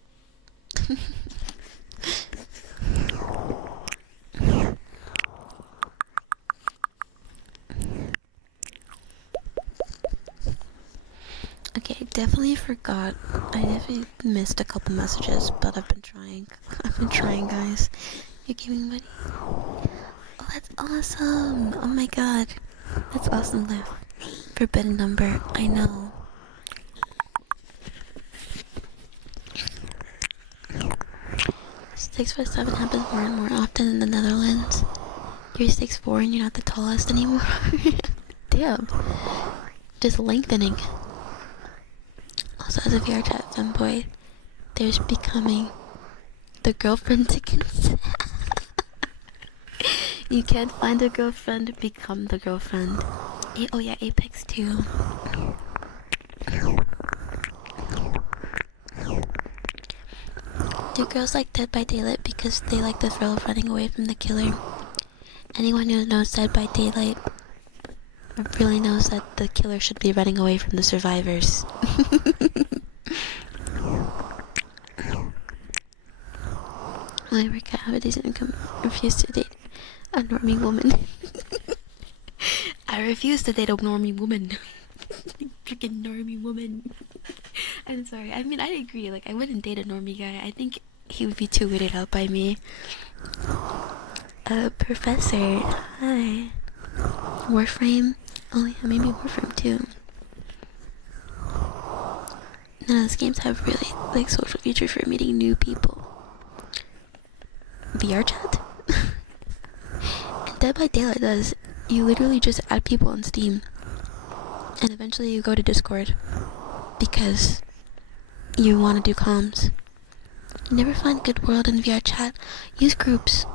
Okay, I definitely forgot. I definitely missed a couple messages, but I've been trying. I've been trying, guys. You're giving money. Oh, that's awesome. Oh my god. That's awesome, Liv. Forbidden number. I know. Six foot seven happens more and more often in the Netherlands. You're 6'4" and you're not the tallest anymore. Damn. Just lengthening. Also, as a VR chat fanboy, there's becoming the girlfriend to consent. You can't find a girlfriend, become the girlfriend. Oh yeah, Apex too. Do girls like Dead by Daylight because they like the thrill of running away from the killer? Anyone who knows Dead by Daylight really knows that the killer should be running away from the survivors. My work have a decent income. Refuse to date a normie woman. I refuse to date a normie woman. Freaking normie woman. I'm sorry. I mean, I agree. Like, I wouldn't date a normie guy. I think he would be too weirded out by me. Professor. Hi. Warframe. Oh yeah, maybe Warframe too. None of those games have really, like, social features for meeting new people. VR chat? And Dead by Daylight does. You literally just add people on Steam. And eventually you go to Discord. Because you want to do comms. You never find good world in VR chat. Use groups.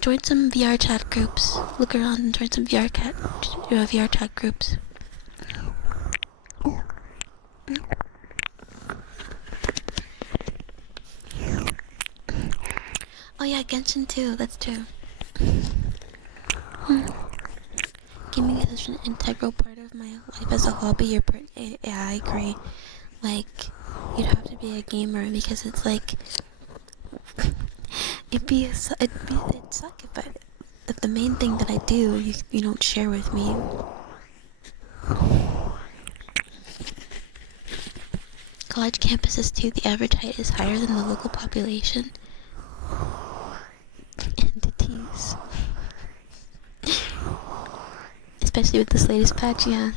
Join some VR chat groups. Look around and join some VR chat groups. Oh yeah, Genshin too. That's true. Gaming is such an integral part of my life as a hobby. Yeah, I agree. Like, you'd have to be a gamer because it's like it'd suck if the main thing that I do you don't share with me. college campuses too, the average height is higher than the local population. Entities. Especially with this latest patch, yeah.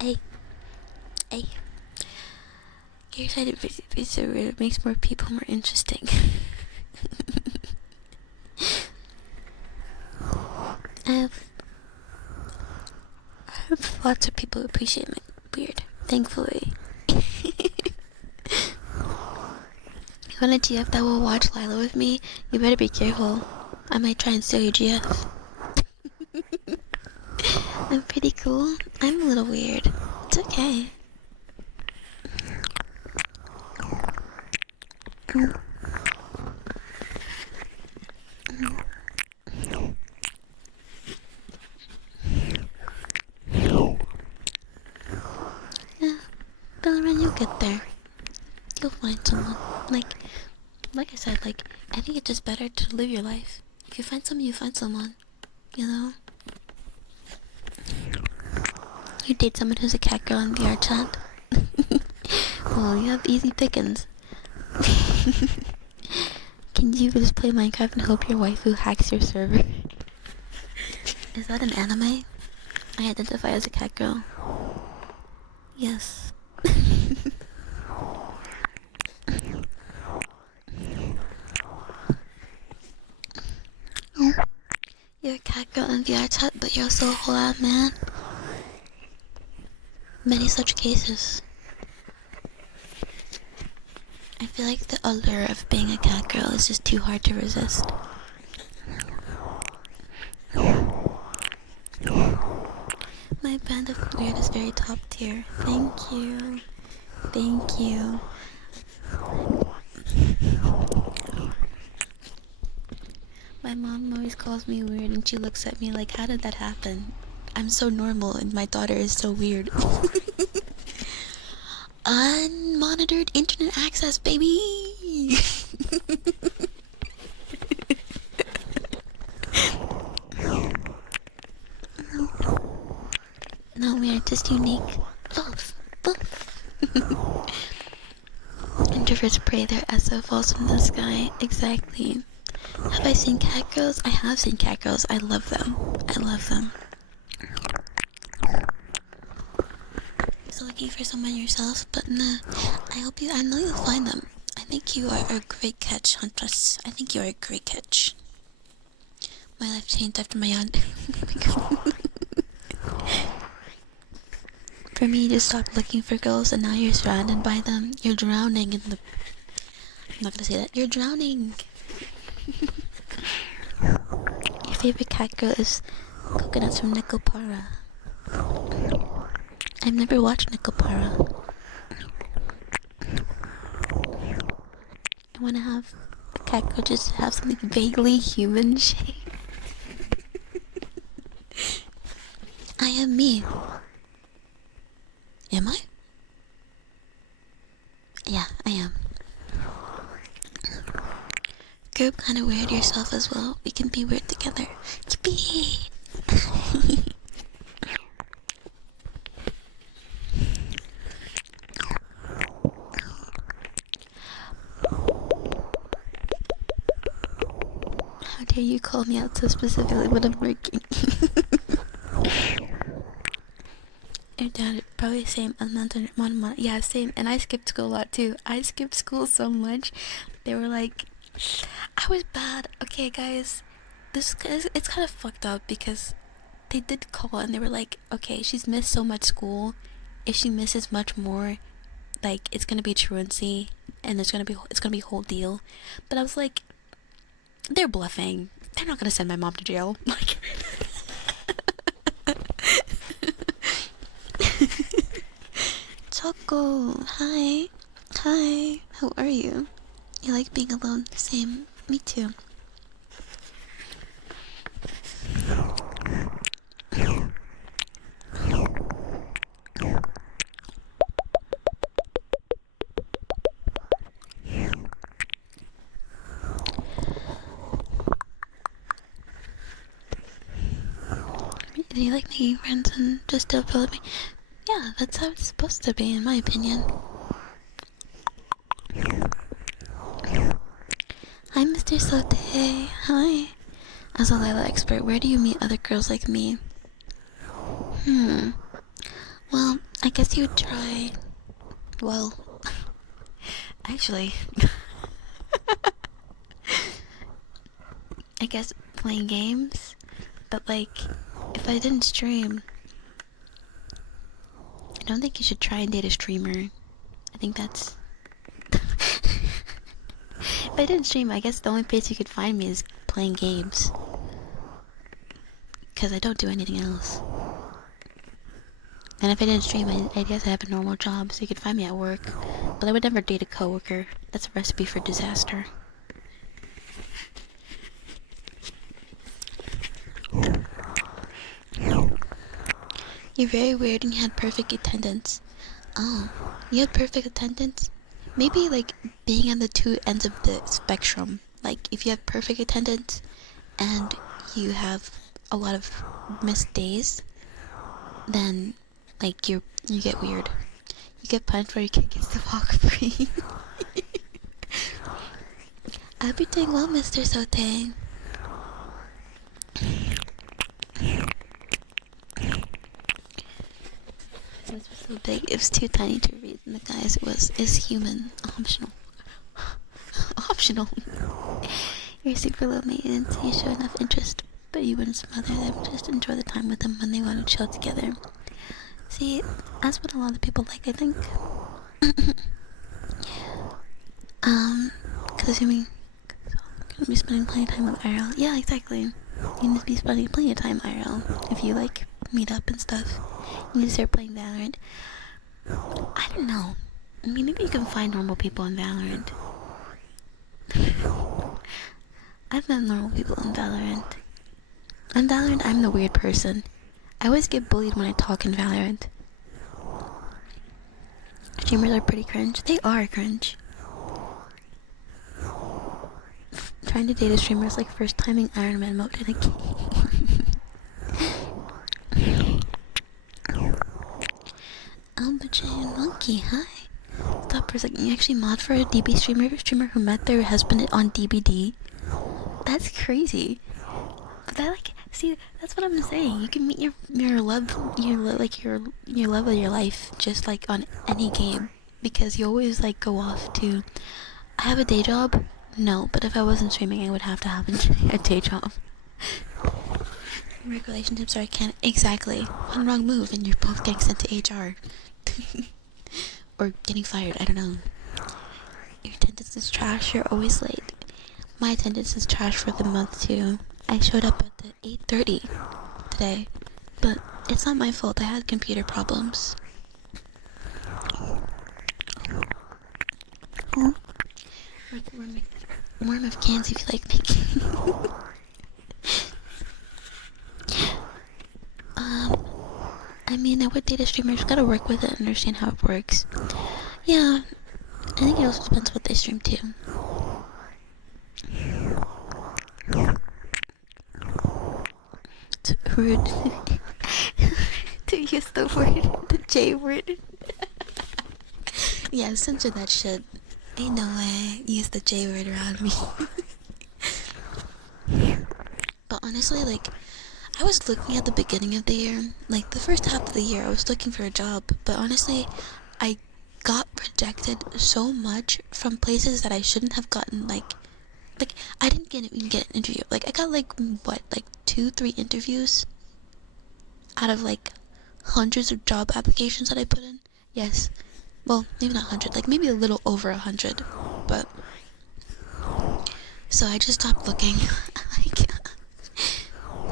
Hey, hey. Your side of it makes more people more interesting. I have lots of people who appreciate my beard, thankfully. When a GF that will watch Lila with me, you better be careful. I might try and steal your GF. I'm pretty cool. I'm a little weird. It's okay. Yeah, Bellerin, you'll get there. You'll find someone. Like I said, I think it's just better to live your life. If you find someone, you find someone. You know? You date someone who's a cat girl in VR chat. Well, you have easy pickings. Can you just play Minecraft and hope your waifu hacks your server? Is that an anime? I identify as a cat girl. Yes. You're a cat girl in VR chat, but you're also a whole ass man. Many such cases. I feel like the allure of being a cat girl is just too hard to resist. My band of weird is very top tier. Thank you. Thank you. My mom always calls me weird and she looks at me like, how did that happen? I'm so normal and my daughter is so weird. Unmonitored internet access, baby! No, we are just unique. Both. Introverts pray their SF falls from the sky. Exactly. Have I seen cat girls? I have seen cat girls. I love them. So looking for someone yourself, but nah. I know you'll find them. I think you are a great catch, Huntress. I think you are a great catch. My life changed after my aunt. For me, you just stopped looking for girls and now you're surrounded by them. You're drowning in the... I'm not gonna say that. You're drowning. Your favorite cat girl is Coconuts from Nicopara. I've never watched Nicopara. I wanna have a cat girl just have something vaguely human shaped. I am me. Am I? Yeah, I am. Group kinda weird yourself as well. We can be weird together. Yippee! How dare you call me out so specifically when I'm working? Your dad probably same yeah, same. And I skipped school a lot too. I skipped school so much. They were like, I was bad. Okay, guys, it's kind of fucked up because they did call and they were like, okay, she's missed so much school. If she misses much more, like it's gonna be truancy and it's gonna be a whole deal. But I was like, they're bluffing. They're not gonna send my mom to jail. Like. Choco, hi. How are you? You like being alone? Same. Me too. Because you like making friends and just don't feel me. Yeah, that's how it's supposed to be, in my opinion. Hi, Mr. Sote. Hi. As a Lila expert, where do you meet other girls like me? Well, I guess you would try. Well, actually, I guess playing games. But, like, if I didn't stream, I don't think you should try and date a streamer. I think that's... If I didn't stream, I guess the only place you could find me is playing games. Because I don't do anything else. And if I didn't stream, I guess I have a normal job, so you could find me at work. But I would never date a coworker. That's a recipe for disaster. You're very weird and you had perfect attendance. Oh, you had perfect attendance? Maybe, like, being on the two ends of the spectrum. Like, if you have perfect attendance and you have a lot of missed days, then, like, you get weird. You get punched where your kid gets to walk free. I hope you're doing well, Mr. Sote. This was so big, it was too tiny to read. And the guys, is human. Optional. Optional. You're super low maintenance. You show enough interest, but you wouldn't smother them. Just enjoy the time with them when they want to chill together. See, that's what a lot of people like, I think. Cause you mean, gonna be spending plenty of time with IRL. Yeah, exactly. You need to be spending plenty of time IRL. If you like meet up and stuff, you need to start playing Valorant. I don't know. I mean, maybe you can find normal people in Valorant. I've met normal people in Valorant. In Valorant, I'm the weird person. I always get bullied when I talk in Valorant. Streamers are pretty cringe. They are cringe. Trying to date a streamer is like first timing Iron Man mode in a game. Albertine Monkey, hi. Stop for a second. You actually mod for a DB streamer who met their husband on DBD? That's crazy. But that, like, see, that's what I'm saying. You can meet your love, your love of your life just like on any game, because you always like go off to. I have a day job. No, but if I wasn't streaming, I would have to have a day job. Work relationships are exactly one wrong move and you're both getting sent to HR. Or getting fired, I don't know. Your attendance is trash, you're always late. My attendance is trash for the month too. I showed up at the 8:30 today, but it's not my fault, I had computer problems. Warm of cans if you like making. I mean, I would date a streamer, just gotta work with it and understand how it works. Yeah, I think it also depends what they stream too. It's rude to use the word, the J word. Yeah, censor that shit. Ain't no way use the J word around me. But honestly, like, I was looking at the beginning of the year, like the first half of the year, I was looking for a job, but honestly, I got rejected so much from places that I shouldn't have gotten, like I didn't even get an interview. Like, I got like 2-3 interviews out of like hundreds of job applications that I put in. Yes, well, maybe not 100, like maybe a little over 100, but so I just stopped looking. Like,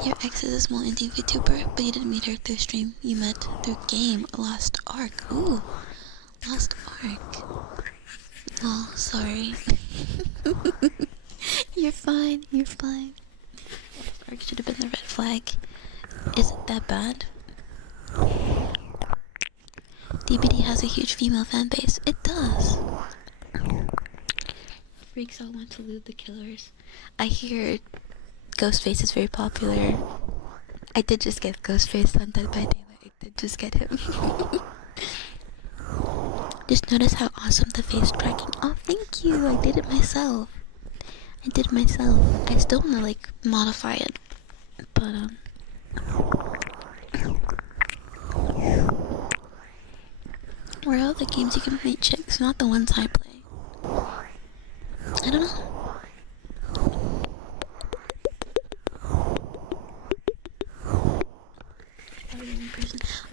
your ex is a small indie VTuber, but you didn't meet her through stream. You met through game, Lost Ark. Ooh, Lost Ark. Oh, sorry. You're fine, you're fine. Lost Ark should have been the red flag. Is it that bad? DBD has a huge female fan base. It does. Freaks all want to loot the killers. I hear Ghostface is very popular. I did just get Ghostface on Dead by Daylight. I did just get him. Just notice how awesome the face tracking. Oh, thank you. I did it myself. I still wanna like modify it, but where are all the games you can meet chicks? Not the ones I play. I don't know.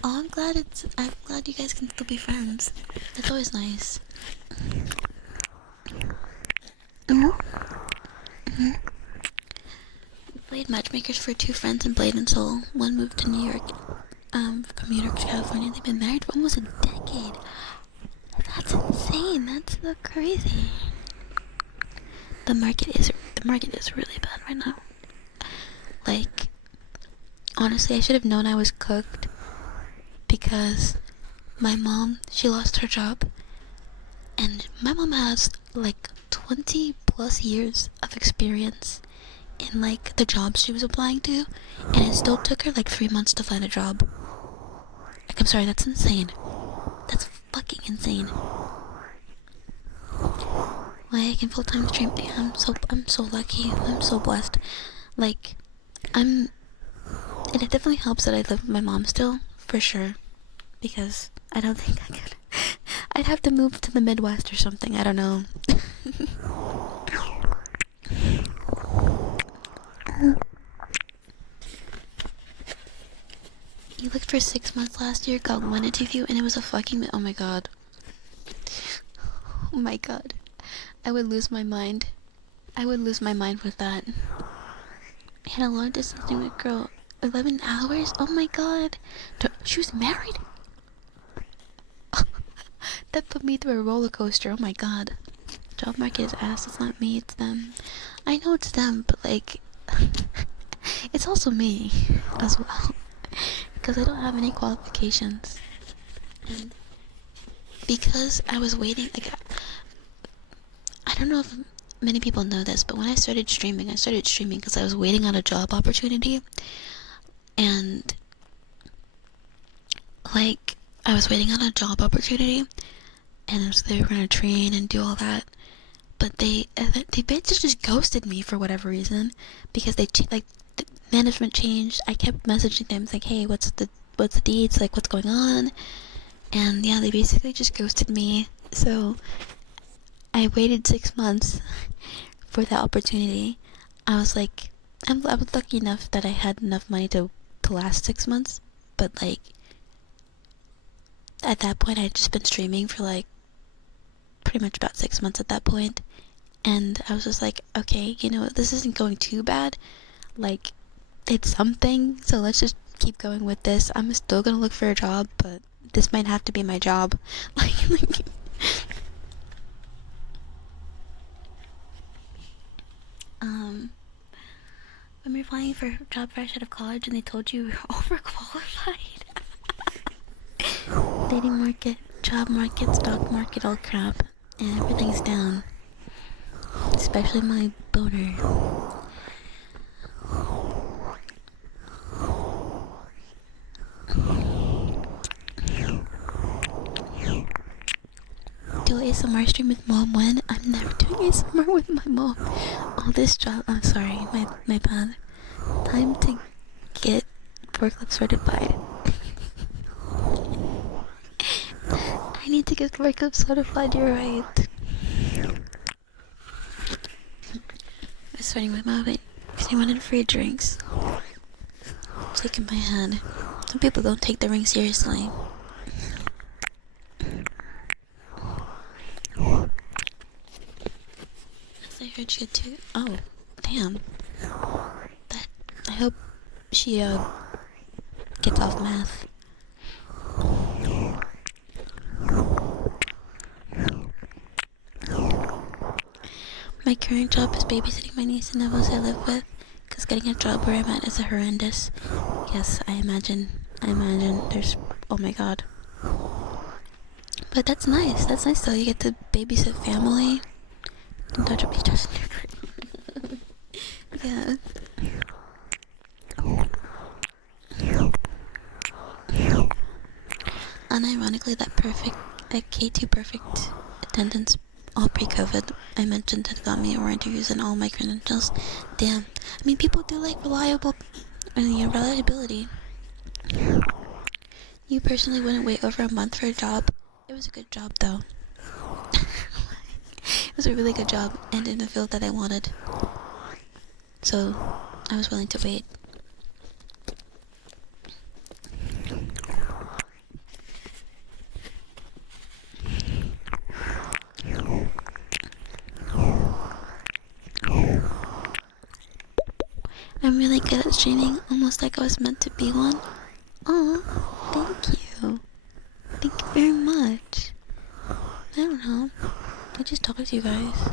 Oh, I'm glad you guys can still be friends. That's always nice. We played Matchmakers for two friends in Blade and Soul. One moved to New York, from New York to California. They've been married for almost a decade. That's insane. That's so crazy. The market is really bad right now. Like, honestly, I should have known I was cooked because my mom, she lost her job, and my mom has like 20 plus years of experience in like the jobs she was applying to, and it still took her like 3 months to find a job. Like, I'm sorry, that's insane. That's fucking insane. Like, I can full-time stream. I'm so lucky. I'm so blessed. Like, and it definitely helps that I live with my mom still, for sure, because I don't think I could. I'd have to move to the Midwest or something. I don't know. You looked for 6 months last year, got one interview, and it was a fucking. Oh my god. Oh my god. I would lose my mind. I would lose my mind with that. I had a long distance thing with girl. 11 hours? Oh my god. She was married? That put me through a roller coaster. Oh my god. Job market is ass. It's not me, it's them. I know it's them, but like, it's also me as well. Because I don't have any qualifications. And because I was waiting, like, I don't know if many people know this, but when I started streaming because I was waiting on a job opportunity. And like, I was waiting on a job opportunity, and so they were gonna train and do all that, but they basically just ghosted me for whatever reason, because the management changed. I kept messaging them like, hey, what's the deeds, like, what's going on? And yeah, they basically just ghosted me. So I waited 6 months for that opportunity. I was like, I was lucky enough that I had enough money to last 6 months, but like, at that point I'd just been streaming for like pretty much about 6 months at that point, and I was just like, okay, you know, this isn't going too bad, like, it's something, so let's just keep going with this. I'm still gonna look for a job, but this might have to be my job. like when we were applying for a job fresh out of college and they told you we were overqualified. Dating market, job market, stock market, all crap, and everything's down. Especially my boner. Do ASMR stream with mom when? I'm never doing ASMR with my mom. Oh, this job, I'm sorry, my bad. Time to get forklift certified. I need to get forklift certified, you're right. I was sweating with my mom because he wanted free drinks. Shaking my head. Some people don't take the ring seriously. I heard she had two. Oh, damn. That. I hope she gets off meth. My current job is babysitting my niece and nephews I live with, because getting a job where I'm at is horrendous. Yes, I imagine. There's. Oh my god. But that's nice. That's nice though. You get to babysit family. Don't touch a beach. Yeah. unironically, that perfect, like K2 perfect attendance, all pre-COVID, I mentioned had got me more interviews and all my credentials. Damn. I mean, people do like reliability. You personally wouldn't wait over a month for a job. It was a good job, though. It was a really good job, and in the field that I wanted. So, I was willing to wait. I'm really good at streaming, almost like I was meant to be one. Aw, thank you. Thank you very much. I don't know. I just talk to you guys.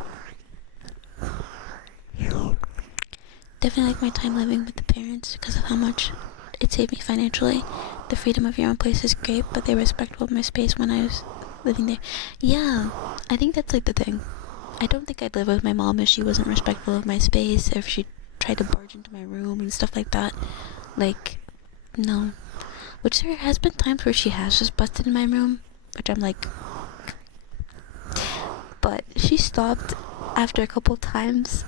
Definitely like my time living with the parents because of how much it saved me financially. The freedom of your own place is great, but they respectful of my space when I was living there. Yeah, I think that's like the thing. I don't think I'd live with my mom if she wasn't respectful of my space, if she tried to barge into my room and stuff like that. Like, no. Which there has been times where she has just busted in my room, which I'm like... But she stopped after a couple times.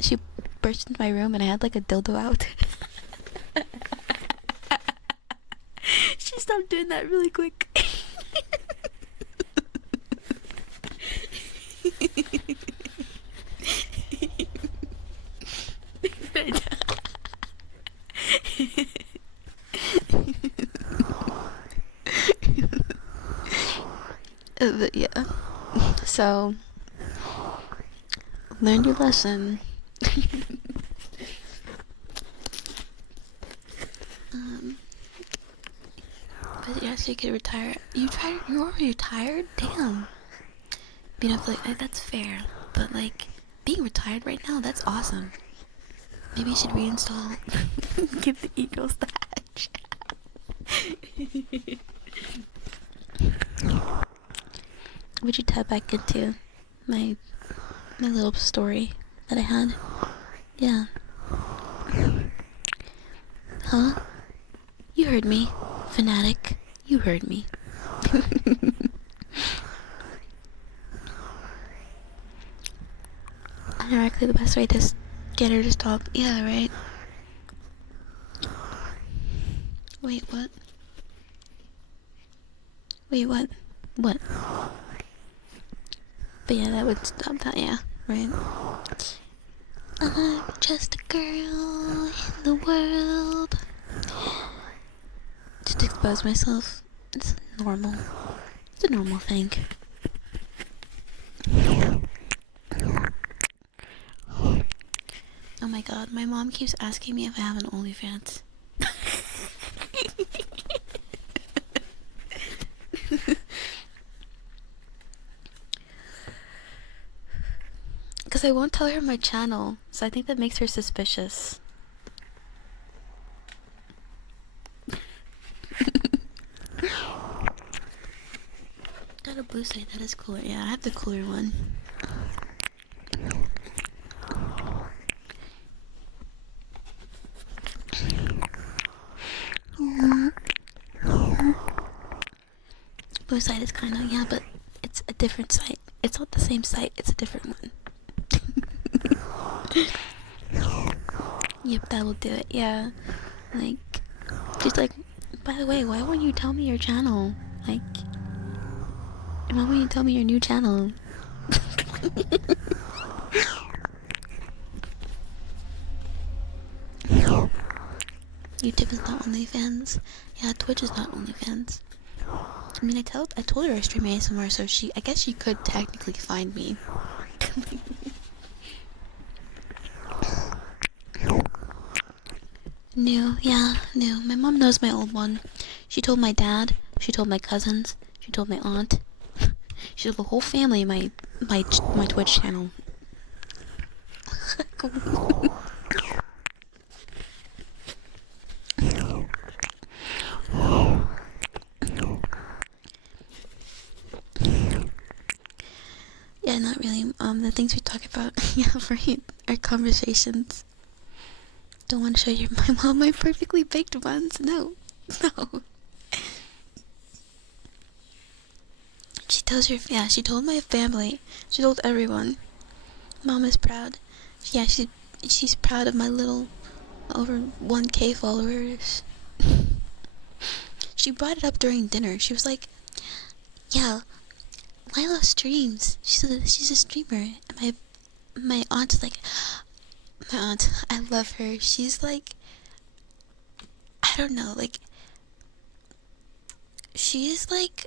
She burst into my room and I had like a dildo out. She stopped doing that really quick. But yeah. So, learn your lesson. But yeah, so you could retire. You already retired? Damn. You know, like, that's fair. But like, being retired right now, that's awesome. Maybe you should reinstall. Give the Eagles the hatch. Would you tap back into my little story that I had? Yeah. Huh? You heard me, fanatic. You heard me. Indirectly, the best way to get her to stop. Yeah, right. Wait, what? Wait, what? What? But yeah, that would stop that, yeah, right? I'm just a girl in the world. Just expose myself. It's normal. It's a normal thing. Oh my god, my mom keeps asking me if I have an OnlyFans. Because I won't tell her my channel, so I think that makes her suspicious. Got a blue side, that is cooler. Yeah, I have the cooler one. Blue site is kind of, yeah, but it's a different site. It's not the same site, it's a different one. Yep, that will do it, yeah. Like, she's like, by the way, why won't you tell me your channel? Like, why won't you tell me your new channel? YouTube is not OnlyFans. Yeah, Twitch is not OnlyFans. I mean, I told her I stream ASMR, so I guess she could technically find me. New, yeah, new. My mom knows my old one. She told my dad, she told my cousins, she told my aunt. She told the whole family my Twitch channel. Yeah, not really. The things we talk about, yeah, right, our conversations. Don't want to show my mom my perfectly baked buns. No, no. she told my family. She told everyone. Mom is proud. Yeah, she's proud of my little over 1K followers. She brought it up during dinner. She was like, "Yeah, Lila streams. She's a streamer." And my aunt's like, my aunt, I love her. She's like, I don't know, like, she's like,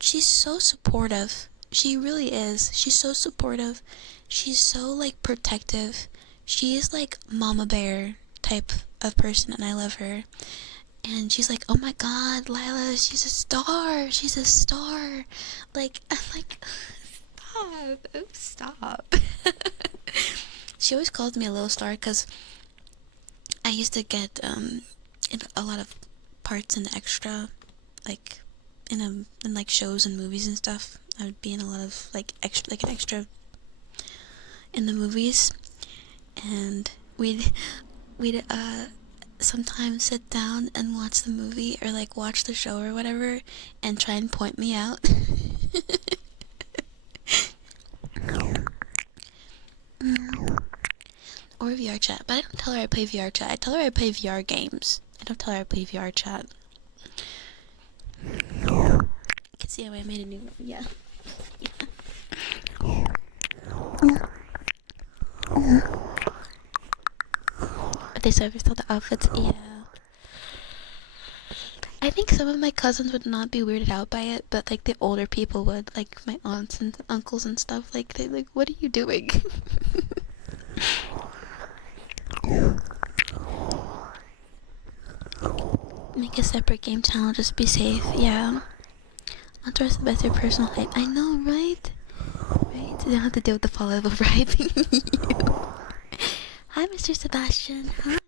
she's so supportive. She really is. She's so supportive. She's so like protective. She is like mama bear type of person, and I love her. And she's like, "Oh my god, Lila, she's a star. She's a star." Like, I'm like, stop. Oh, stop. She always calls me a little star because I used to get in a lot of parts in the extra, like in like shows and movies and stuff. I would be in a lot of like an extra in the movies, and we'd sometimes sit down and watch the movie or like watch the show or whatever and try and point me out. Or VR chat, but I don't tell her I play VR chat. I tell her I play VR games. I don't tell her I play VR chat. You can see how I made a new one. Yeah. They service all the outfits. Yeah. I think some of my cousins would not be weirded out by it, but like the older people would, like my aunts and uncles and stuff. Like they like, what are you doing? Make a separate game channel. Just be safe. Yeah. I'll trust the best your personal hype. I know, right? Right? You don't have to deal with the fallout of bribing you. Hi, Mr. Sebastian. Hi.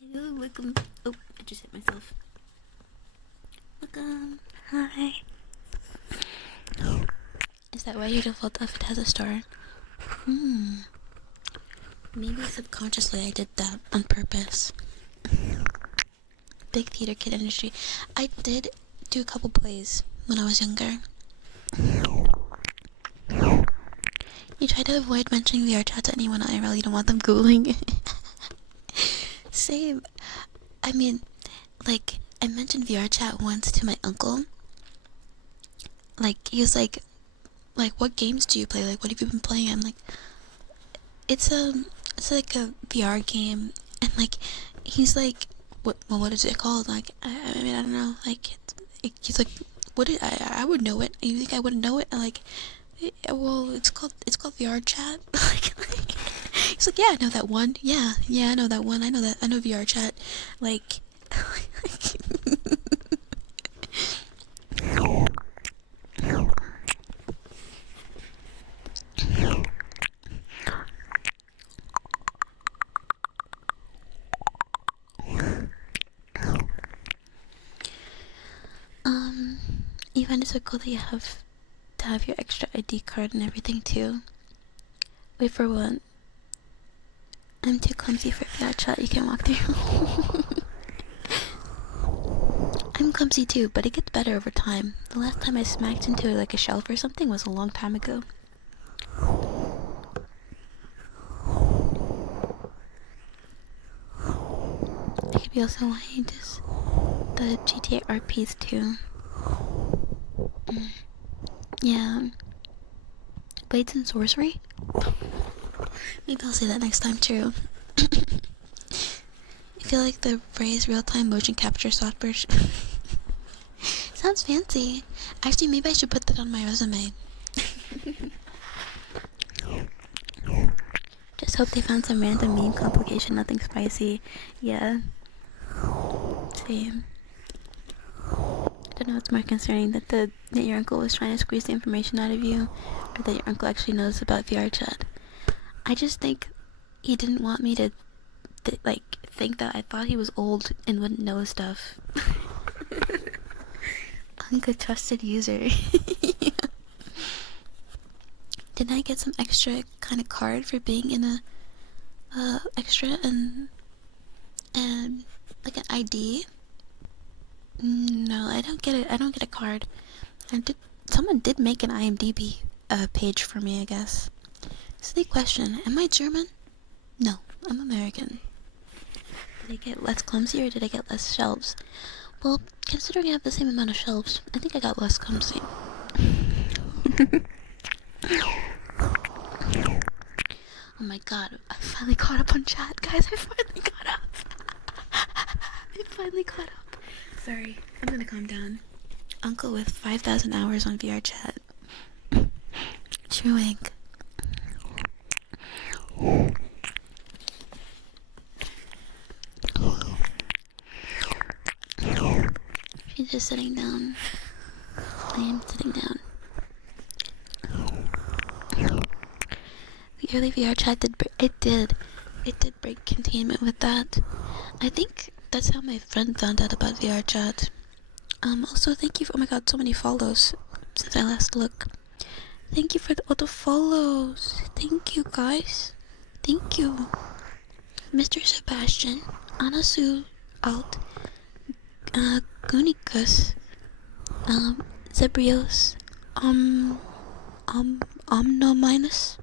Hello, welcome. Oh, I just hit myself. Welcome. Hi. Is that why your default outfit has a star? Maybe subconsciously I did that on purpose. Big theater kid industry. I did do a couple plays when I was younger. You try to avoid mentioning VR chat to anyone I really don't want them Googling. Same. I mean, like, I mentioned VR chat once to my uncle. Like, he was like, what games do you play? Like, what have you been playing? I'm like, it's like a VR game. And like, he's like, what is it called? Like, I mean, I don't know. Like, he's like, I would know it. You think I wouldn't know it? And like, well, it's called VR chat. He's like, yeah, I know that one. Yeah, I know that one. I know VR chat. Like, you find it so cool that you have to have your extra ID card and everything too. Wait for what? I'm too clumsy for VR chat. You can't walk through. I'm clumsy too, but it gets better over time. The last time I smacked into like a shelf or something was a long time ago. Maybe also why you just the GTA RPs too. Yeah. Blades and sorcery? Maybe I'll say that next time too. I feel like the phrase real-time motion capture software sounds fancy. Actually, maybe I should put that on my resume. Just hope they found some random meme complication, nothing spicy. Yeah. Same. I don't know what's more concerning, that your uncle was trying to squeeze the information out of you, or that your uncle actually knows about VR chat. I just think he didn't want me to think that I thought he was old and wouldn't know stuff. Uncle trusted user. Did I get some extra kind of card for being in a extra and like an ID? No, I don't get it. I don't get a card. I did. Someone did make an IMDb page for me, I guess. So they question, am I German? No, I'm American. Did I get less clumsy or did I get less shelves? Well, considering I have the same amount of shelves, I think I got less clumsy. Oh my god, I finally caught up on chat. Guys, I finally caught up. I finally caught up. Sorry, I'm gonna calm down. Uncle with 5,000 hours on VR chat. Chewing. She's just sitting down. I am sitting down. The early VR chat did break. It did break containment with that. I think that's how my friend found out about VR chat. Also thank you for, oh my god, so many follows since I last looked. Thank you for all the follows. Thank you, guys. Thank you. Mr. Sebastian, Anasu Alt, Gunikus, Zebrios, Omnominus,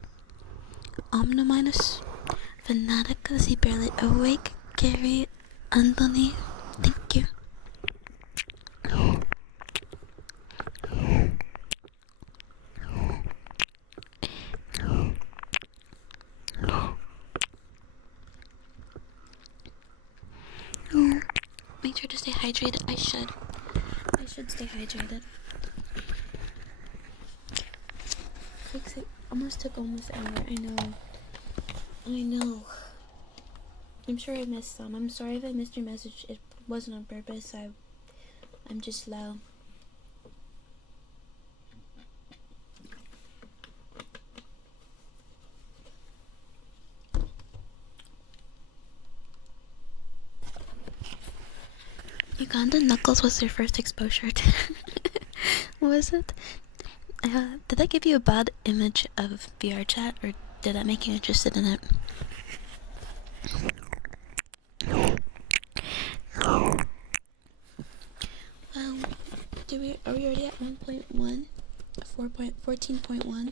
Fanatica, is he barely awake? Gary, Anthony, thank you. Make sure to stay hydrated. I should stay hydrated. It almost took almost an hour. I know. I'm sure I missed some. I'm sorry if I missed your message. It wasn't on purpose. I'm just slow. Uganda Knuckles was their first exposure to. Was it? Did that give you a bad image of VR chat, or did that make you interested in it? Are we already at 1.1? 14.1?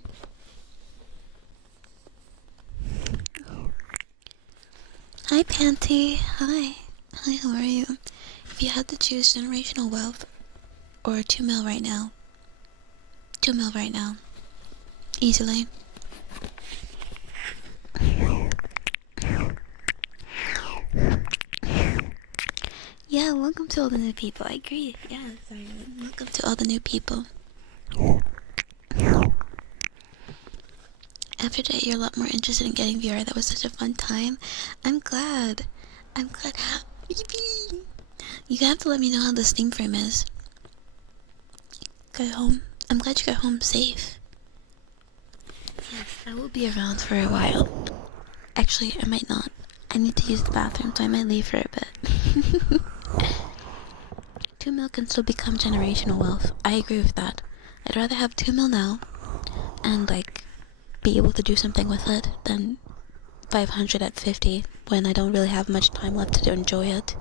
Hi, Panty. Hi, how are you? If you had to choose generational wealth or 2 mil right now, 2 mil right now, easily. Yeah, welcome to all the new people. I agree. Yeah, sorry. Welcome to all the new people. After that, you're a lot more interested in getting VR. That was such a fun time. I'm glad. You have to let me know how the Steam frame is. Got home. I'm glad you got home safe. Yes, I will be around for a while. Actually, I might not. I need to use the bathroom, so I might leave for a bit. 2 mil can still become generational wealth. I agree with that. I'd rather have 2 mil now and be able to do something with it than 500 at 50 when I don't really have much time left to enjoy it.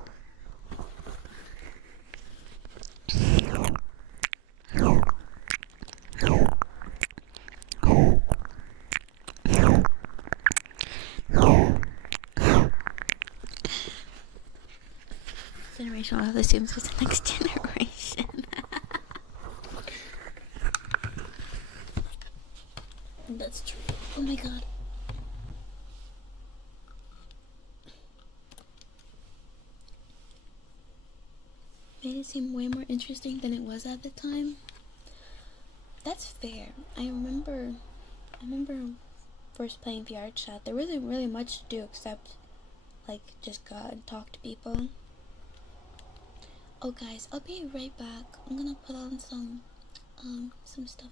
Generational wealth assumes what's the next generation. That's true. Oh my god. Made it seem way more interesting than it was at the time. That's fair. I remember first playing VR chat. There wasn't really much to do except just go out and talk to people. Oh guys, I'll be right back. I'm gonna put on some stuff.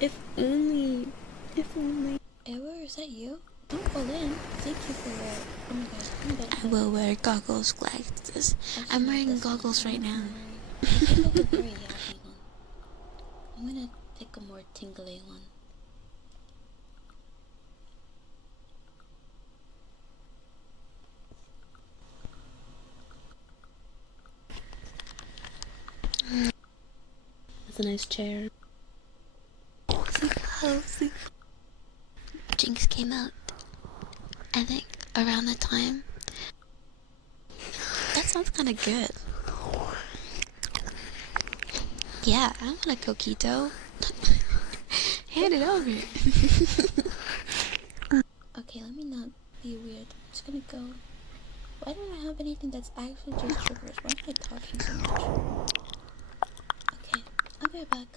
If only. Error, is that you? Don't call in. Thank you for it. Oh my god, I will wear goggles, glasses. I'm wearing goggles right now. I'm gonna pick a more tingly one. a nice chair. Jinx came out, I think, around the time. That sounds kind of good. Yeah, I want a coquito. Hand it over. Okay, let me not be weird. I'm just gonna go. Why don't I have anything that's actually just triggers? Why am I talking so much? Okay, I'll be right back.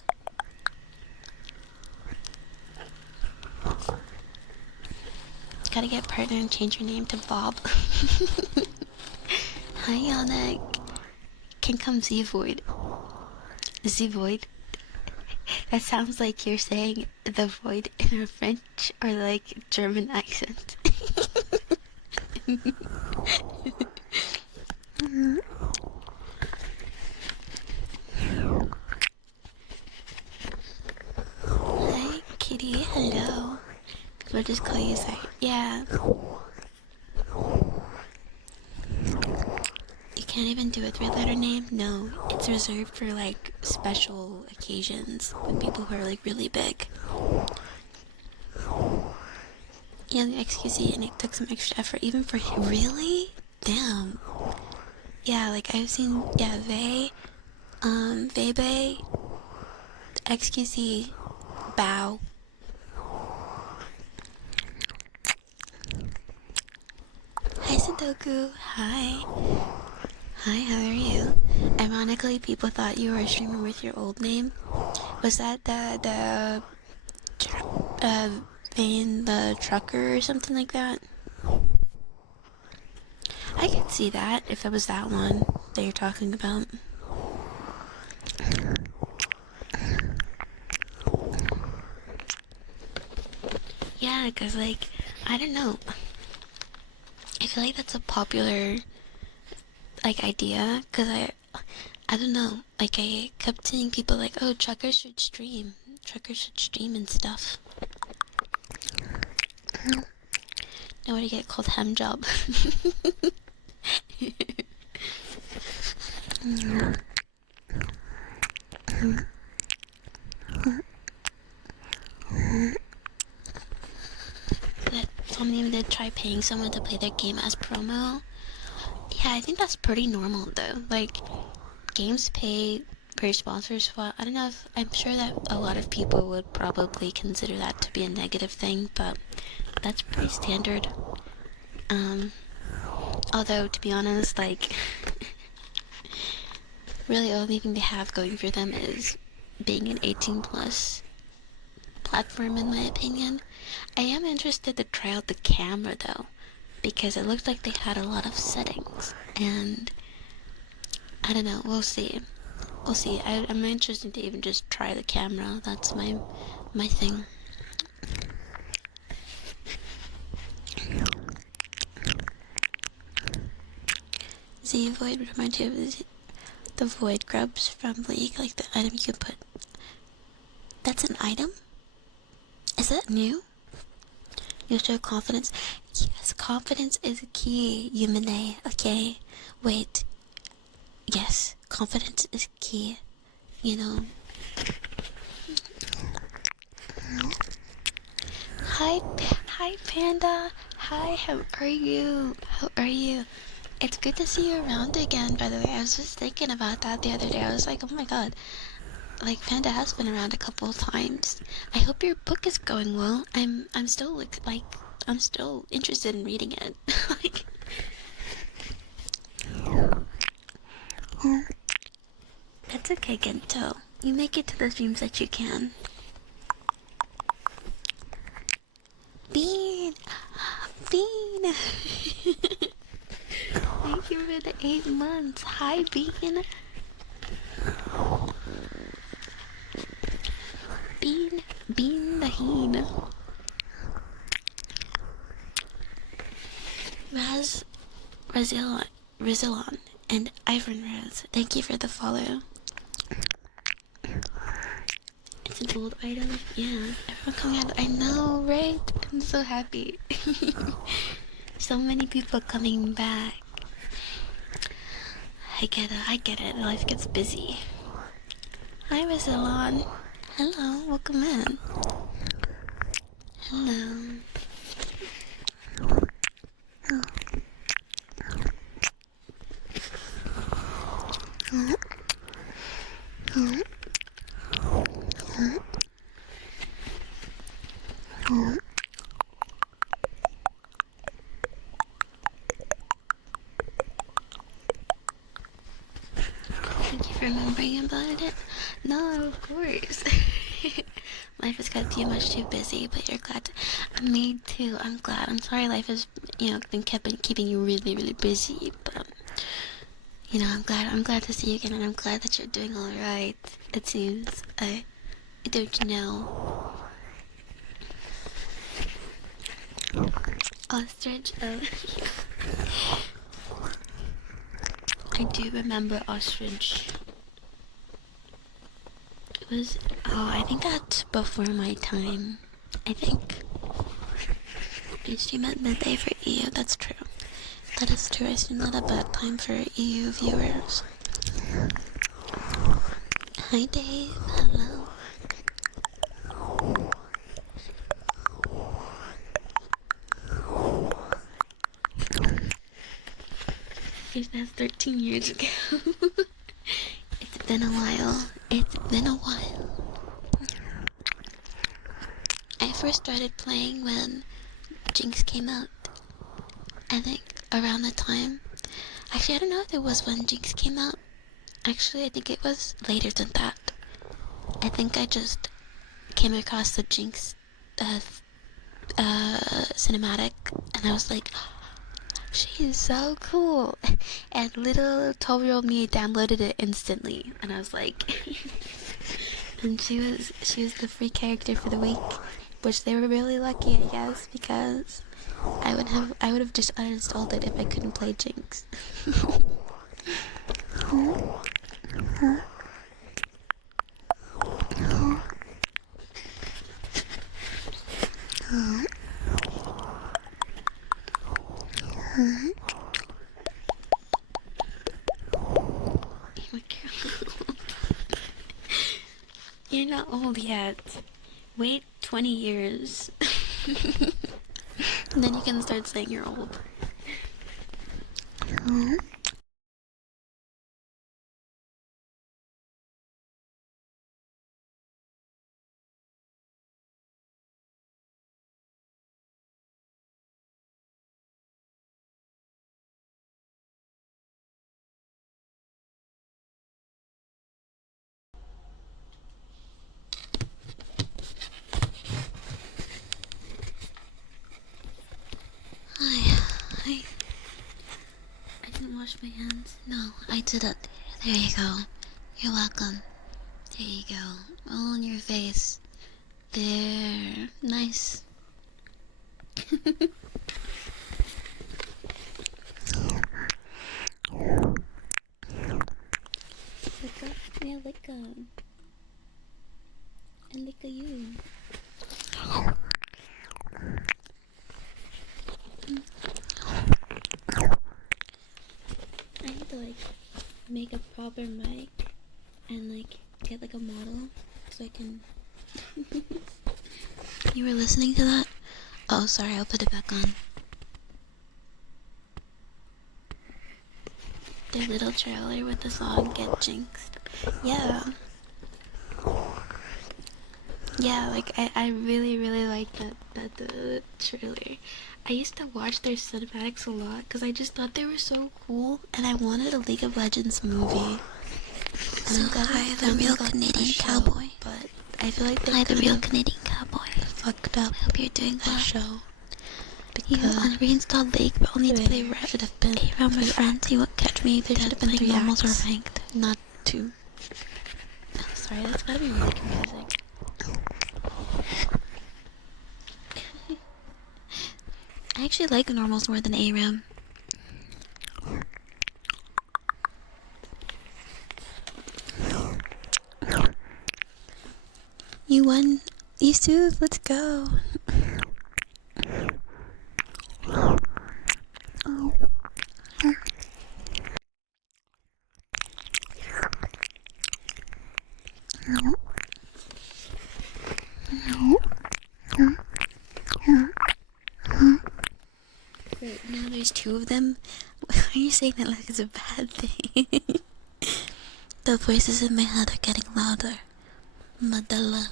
Gotta get partner and change your name to Bob. Hi, Yannick. Can come Z-Void. Z-Void. That sounds like you're saying the void in a French or like German accent. Hi, kitty. Hello. We'll just call you Zai. Yeah. You can't even do a three-letter name? No. It's reserved for like special occasions with people who are like really big. Yeah, the XQC, and it took some extra effort even for him. Really? Damn. Yeah, like I've seen, yeah, Vebe, XQC, Bow. Hi, Sudoku. Hi. Hi, how are you? Ironically, people thought you were a streamer with your old name. Was that the Vane the Trucker or something like that? I could see that if it was that one that you're talking about. Yeah, because, like, I don't know. I feel like that's a popular, like, idea, because I don't know. Like, I kept seeing people like, oh, truckers should stream. Truckers should stream and stuff. Nobody get called hem job. That somebody even did try paying someone to play their game as promo. Yeah, I think that's pretty normal though. Like, games pay for sponsors. Well, I don't know if I'm sure that a lot of people would probably consider that to be a negative thing, but that's pretty standard. Although to be honest, like, really the only thing they have going for them is being an 18 plus platform, in my opinion. I am interested to try out the camera though, because it looked like they had a lot of settings, and I don't know, we'll see. We'll see. I'm interested to even just try the camera. That's my thing. Z Void reminds you of the Void Grubs from League, like the item you can put. That's an item? Is that new? You'll show confidence. Yes, confidence is key, Yumine, okay? Wait. Yes, confidence is key. You know. Hi, Panda. Hi, how are you? How are you? It's good to see you around again, by the way. I was just thinking about that the other day. I was like, oh my god. Like, Panda has been around a couple of times. I hope your book is going well. I'm still, I'm still interested in reading it. Like... That's okay, Gento. You make it to the streams that you can. Bean! Bean! Thank you for the 8 months. Hi, Bean. Bean the Heen. Razilon, and Ivan Rose. Thank you for the follow. It's an old item. Yeah, everyone coming out. I know, right? I'm so happy. So many people coming back. I get it. Life gets busy. Hi, Miss Elon. Hello, welcome in. Hello. Thank you for remembering about it. No, of course. Life has got too much too busy, but you're glad. Me too. I'm glad. I'm sorry life has, been keeping you really, really busy, but I'm glad to see you again, and I'm glad that you're doing all right. It seems. I don't know. Ostrich. I do remember ostrich. It was. Oh, I think that's before my time. I think. You stream at midday for EU. That's true. That is true. I stream at a bad time for EU viewers. Hi, Dave. Hello. That's 13 years ago. It's been a while. It's been a while. I first started playing when Jinx came out. I think around the time. Actually, I don't know if it was when Jinx came out. Actually, I think it was later than that. I think I just came across the Jinx cinematic, and I was like, she is so cool. And little 12-year-old me downloaded it instantly, and I was like, and she was the free character for the week, which they were really lucky, I guess, because I would have just uninstalled it if I couldn't play Jinx. You're not old yet. Wait 20 years. And then you can start saying you're old. Hi. I didn't wash my hands. No, I didn't. There you go. You're welcome. There you go. All on your face. There. Nice. Yeah, lick and lick you. I need to make a proper mic and get a model so I can. You were listening to that? Oh, sorry, I'll put it back on. The little trailer with the song Get Jinxed. Yeah. Yeah, I really, really like that trailer. I used to watch their cinematics a lot because I just thought they were so cool, and I wanted a League of Legends movie. And so hi, the real Canadian cowboy. But I feel like hi, the real Canadian cowboy. Fucked up. I hope you're doing well. Show. You on reinstalled League, but only to play Red. Should have been around my friends. You won't catch me. There should have been 3 normals or ranked, not 2. Oh, sorry, that's gotta be really confusing. I actually like normals more than ARAM. You won. You too. Let's go. Wait, now there's two of them? Why are you saying that like it's a bad thing? The voices in my head are getting louder. Madella.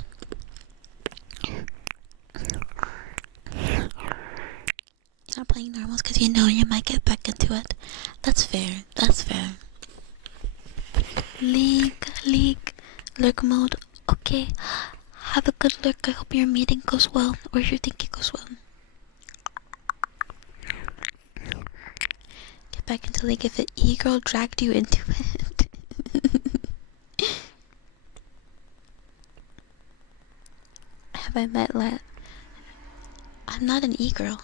You're not playing normals because you know you might get back into it. That's fair. That's fair. League, lurk mode. Okay. Have a good lurk. I hope your meeting goes well, or you think it goes well. Get back into League if an e-girl dragged you into it. Have I met I'm not an e-girl.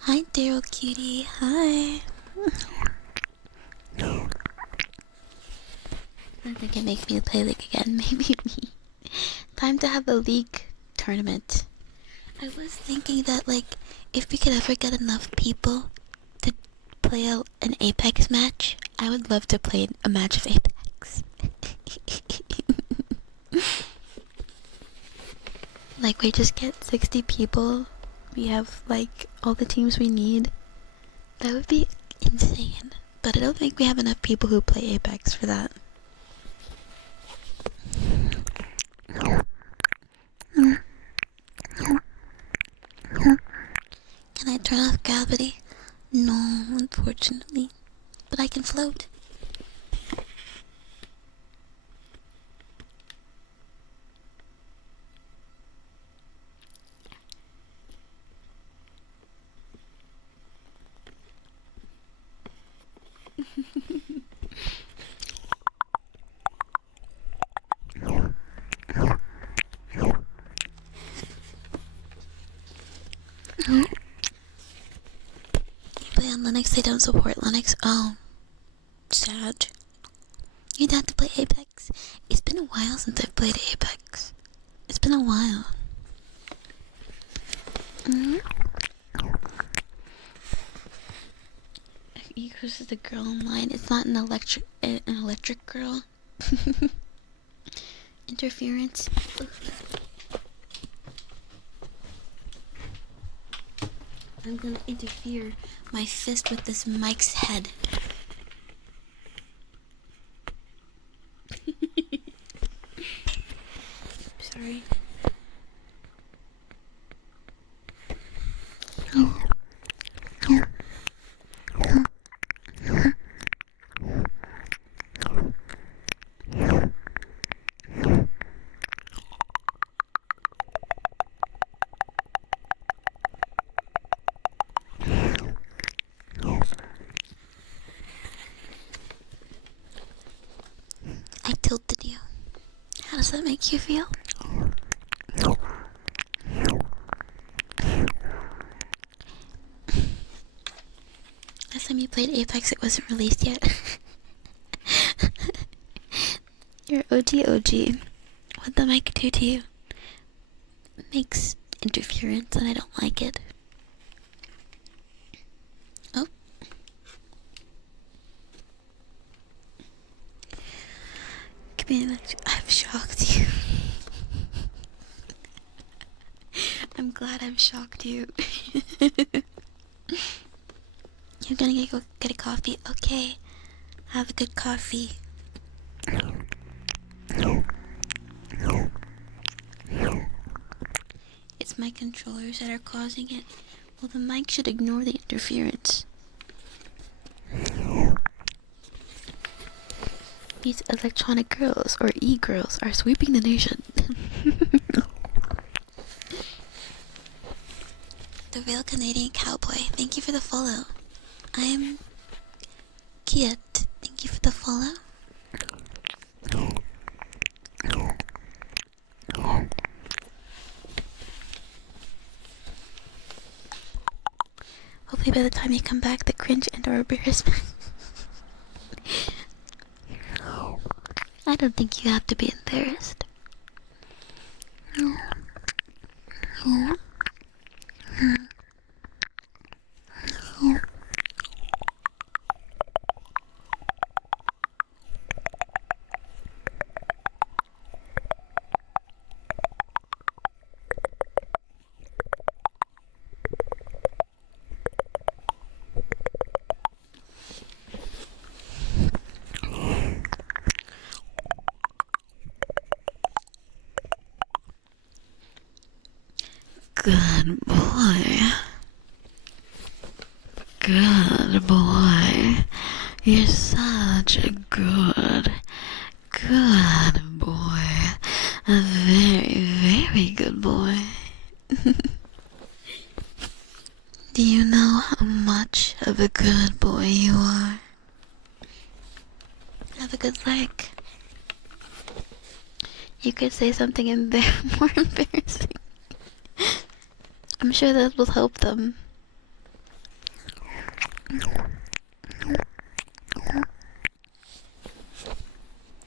Hi, Daryl cutie. Hi. I think it makes me play League again. Maybe me. Time to have a League tournament. I was thinking that, like, if we could ever get enough people to play an Apex match, I would love to play a match of Apex. Like, we just get 60 people. We have, like, all the teams we need. That would be insane. But I don't think we have enough people who play Apex for that. Can I turn off gravity? No, unfortunately. But I can float. You play on Linux, they don't support Linux. Oh, sad. You'd have to play Apex. It's been a while since I've played Apex. It's been a while. Egos is the girl online. It's not an electric girl. Interference. I'm gonna interfere my fist with this mic's head. Sorry. I tilted you. How does that make you feel? Last time you played Apex, it wasn't released yet. You're OG. What the mic do to you? It makes interference and I don't like it. Oh. I've shocked you. I'm glad I've shocked you. You're gonna go get a coffee? Okay. Have a good coffee. It's my controllers that are causing it. Well, the mic should ignore the interference. These electronic girls, or e-girls, are sweeping the nation. The real Canadian cowboy. Thank you for the follow. I'm Kiet. Thank you for the follow. Hopefully by the time you come back, the cringe and or embarrassment. I don't think you have to be embarrassed. Good boy. Good boy. You're such a good boy. A very, very good boy. Do you know how much of a good boy you are? Have a good leg. You could say something more embarrassing. I'm sure that will help them.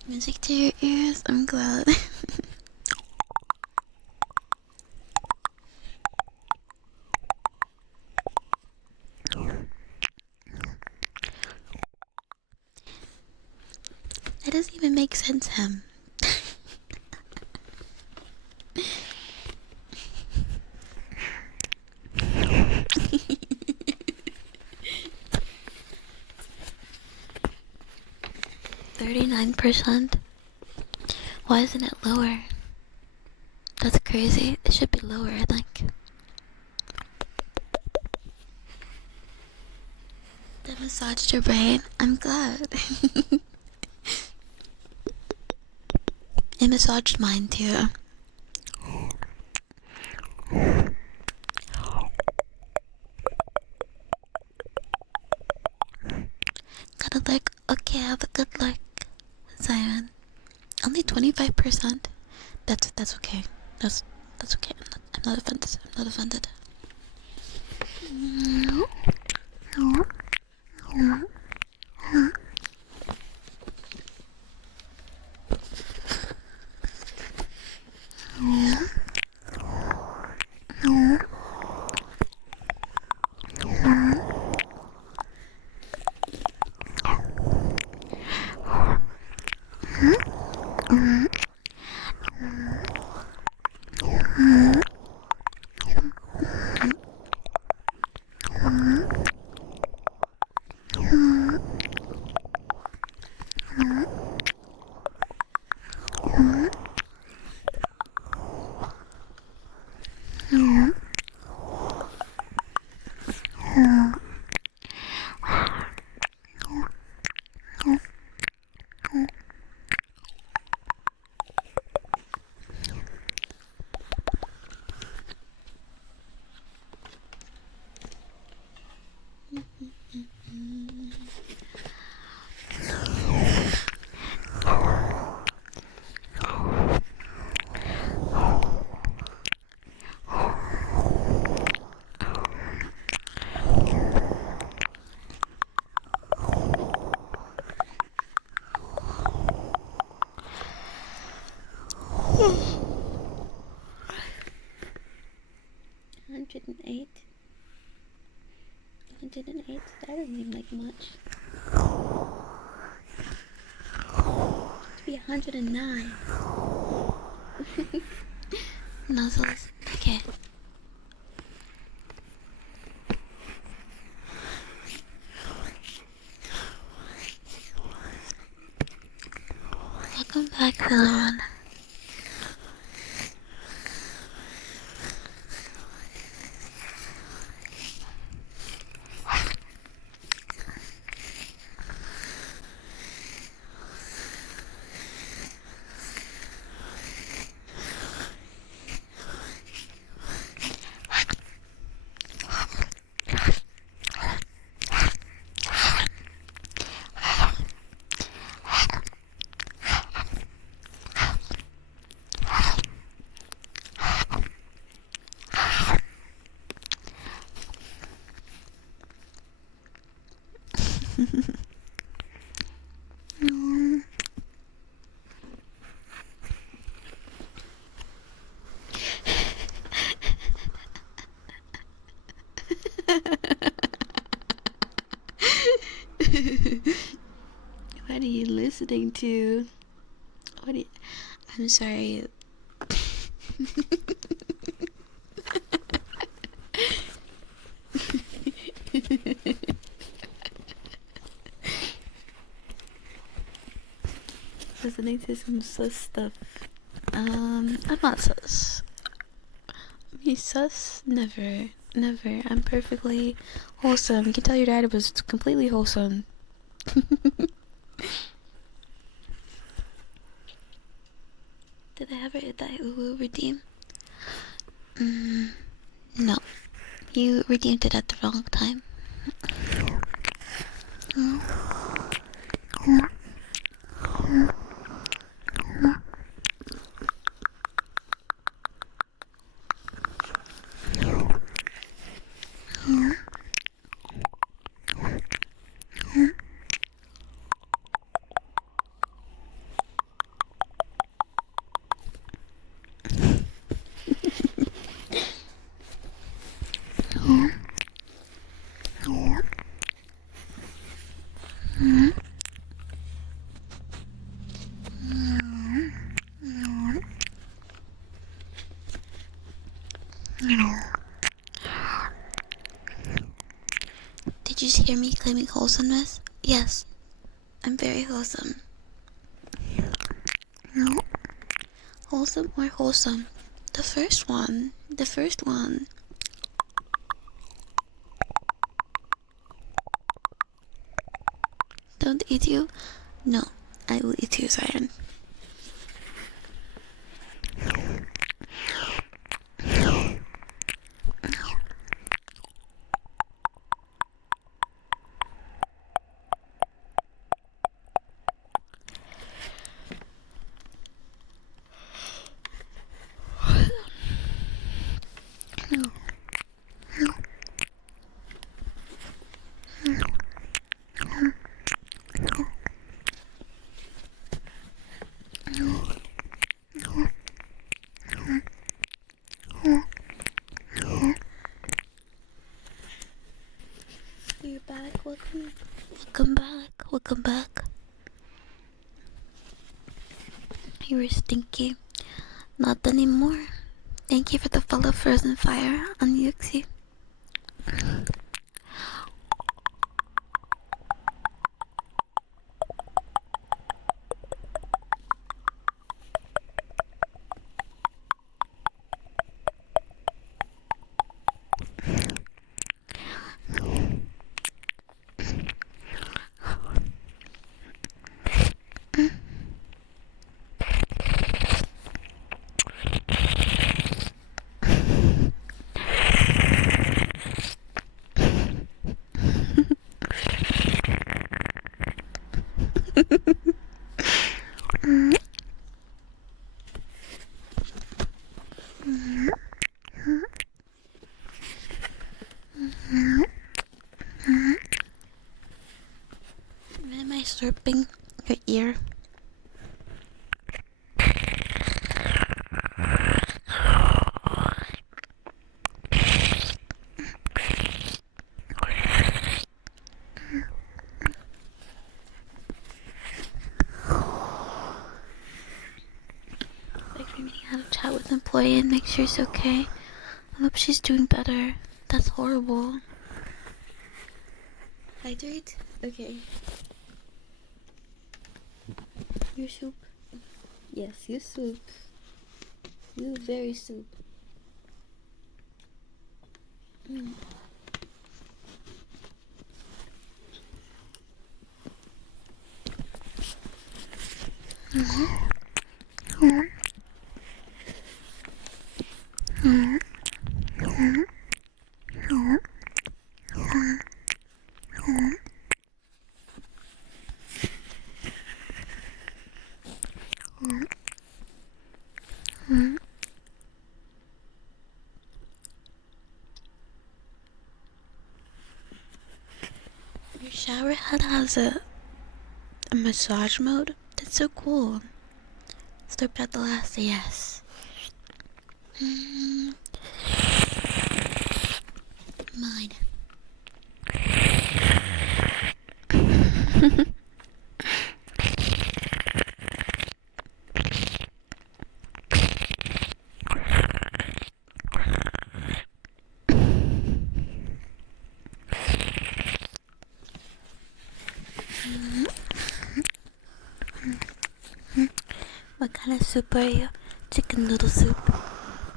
Music to your ears, I'm glad. That doesn't even make sense, him. 39%? Why isn't it lower? That's crazy. It should be lower, I think. That massaged your brain? I'm glad. It massaged mine too. Got a leg? Okay, have a good leg, Simon. Only 25%? That's okay. That's okay. I'm not offended. I'm not offended. That doesn't seem like much. To be 109. Nuzzles. Okay. Welcome back, everyone. What are you listening to? I'm sorry. Listening to some sus stuff. I'm not sus. He's sus? Never. Never. I'm perfectly wholesome. You can tell your dad was completely wholesome. Did I ever hit that uwu redeem? No. You redeemed it at the wrong time. Did you hear me claiming wholesomeness? Yes, I'm very wholesome. Wholesome or wholesome? The first one. The first one. Don't eat you? No, I will eat you, Siren. You're back. Welcome back. Welcome back. You were stinky. Not anymore. Thank you for the follow Frozen Fire on Yuxi. Am I slurping your ear? Like for me to have a chat with an employee and make sure she's okay. I hope she's doing better. That's horrible. Hydrate? Okay. Your soup? Yes, you soup. You very soup. Your shower head has a massage mode? That's so cool. Slurped out the last yes. Mine. What kind of soup are you? Chicken noodle soup.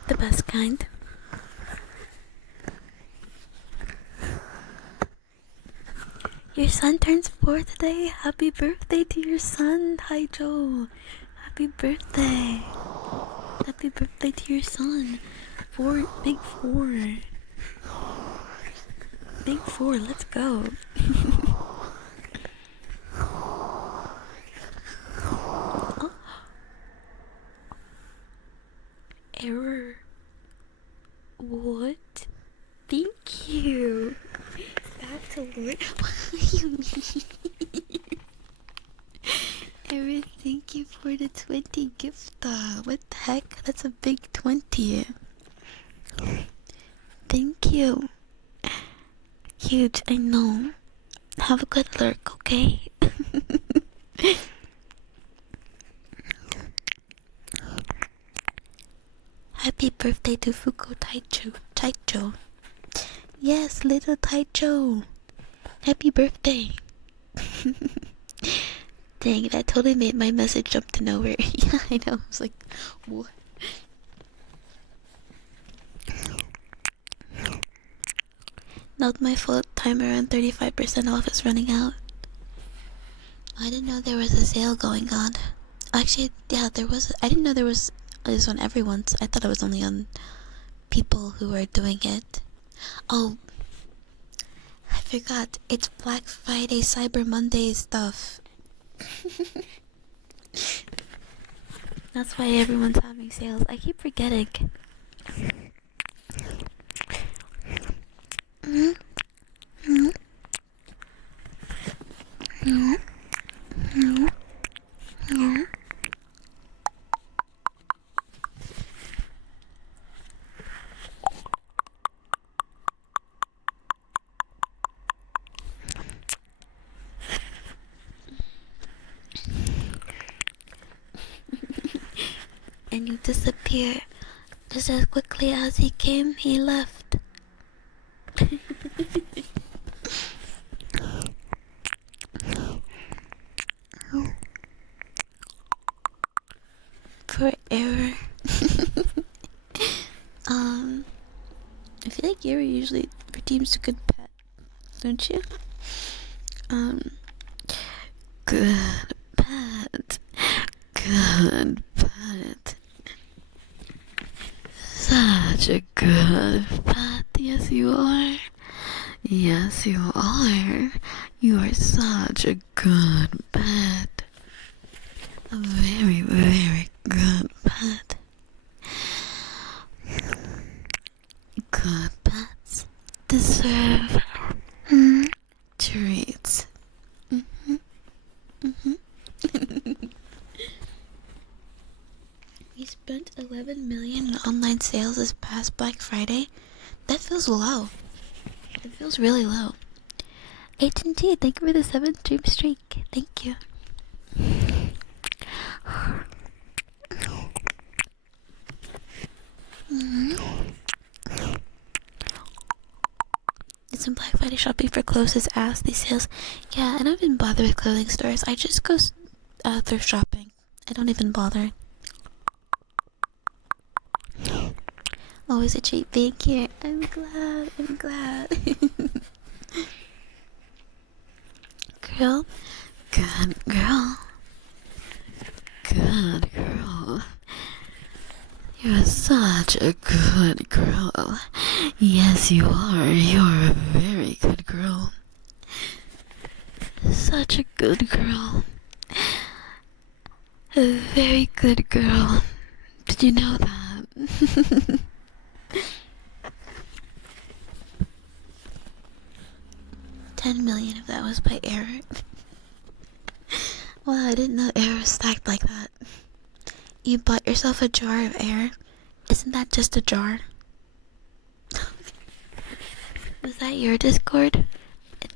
The best kind. Your son turns 4 today. Happy birthday to your son, Taijo. Happy birthday. Happy birthday to your son. Big 4. Big 4, let's go. Oh. Error. What? Thank you. Back to Lord. What do you mean? Error, thank you for the 20 gift. What the heck? That's a big 20. Thank you. Huge, I know. Have a good lurk, okay? Happy birthday to Fuko Taicho. Yes, little Taicho. Happy birthday. Dang, that totally made my message jump to nowhere. Yeah, I know. I was like, what? Not my fault. Timer around 35% off is running out. I didn't know there was a sale going on. Actually, yeah, there was. I didn't know there was. It was on everyone's. I thought it was only on people who are doing it. Oh, I forgot. It's Black Friday, Cyber Monday stuff. That's why everyone's having sales. I keep forgetting. And you disappear. Just as quickly as he came, he left. For error. I feel like error usually redeems a good pet, don't you? Good pet. Good pet. Such a good pet. Yes, you are. Yes, you are. You are such a good pet. A very, very good pet. Good pets deserve treats. We spent 11 million in online sales this past Black Friday. That feels low. It feels really low. H&T, thank you for the 7th stream streak. Thank you. Did some Black Friday shopping for clothes as asked these sales. Yeah, I don't even bother with clothing stores. I just go thrift shopping. I don't even bother. Always a treat being here. I'm glad. Girl. Good girl. Good girl. You're such a good girl. Yes, you are. You're a very good girl. Such a good girl. A very good girl. Did you know that? $10 million of that was by error. Wow, I didn't know air was stacked like that. You bought yourself a jar of air? Isn't that just a jar? Was that your Discord? It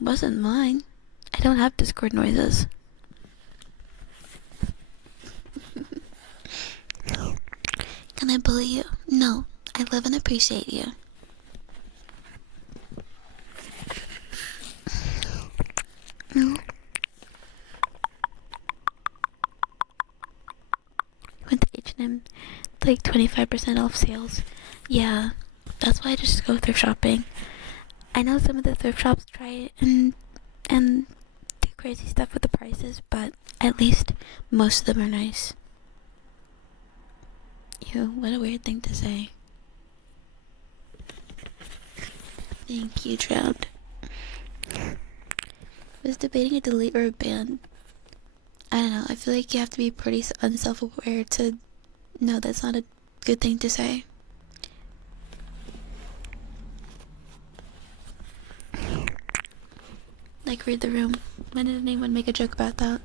wasn't mine. I don't have Discord noises. Can I bully you? No, I love and appreciate you. No. Went to H&M, like 25% off sales. Yeah, that's why I just go thrift shopping. I know some of the thrift shops try and and do crazy stuff with the prices, but at least most of them are nice. Ew, what a weird thing to say. Thank you, Drowned. I was debating a delete or a ban. I don't know, I feel like you have to be pretty unself-aware to know that's not a good thing to say. Like, read the room. When did anyone make a joke about that?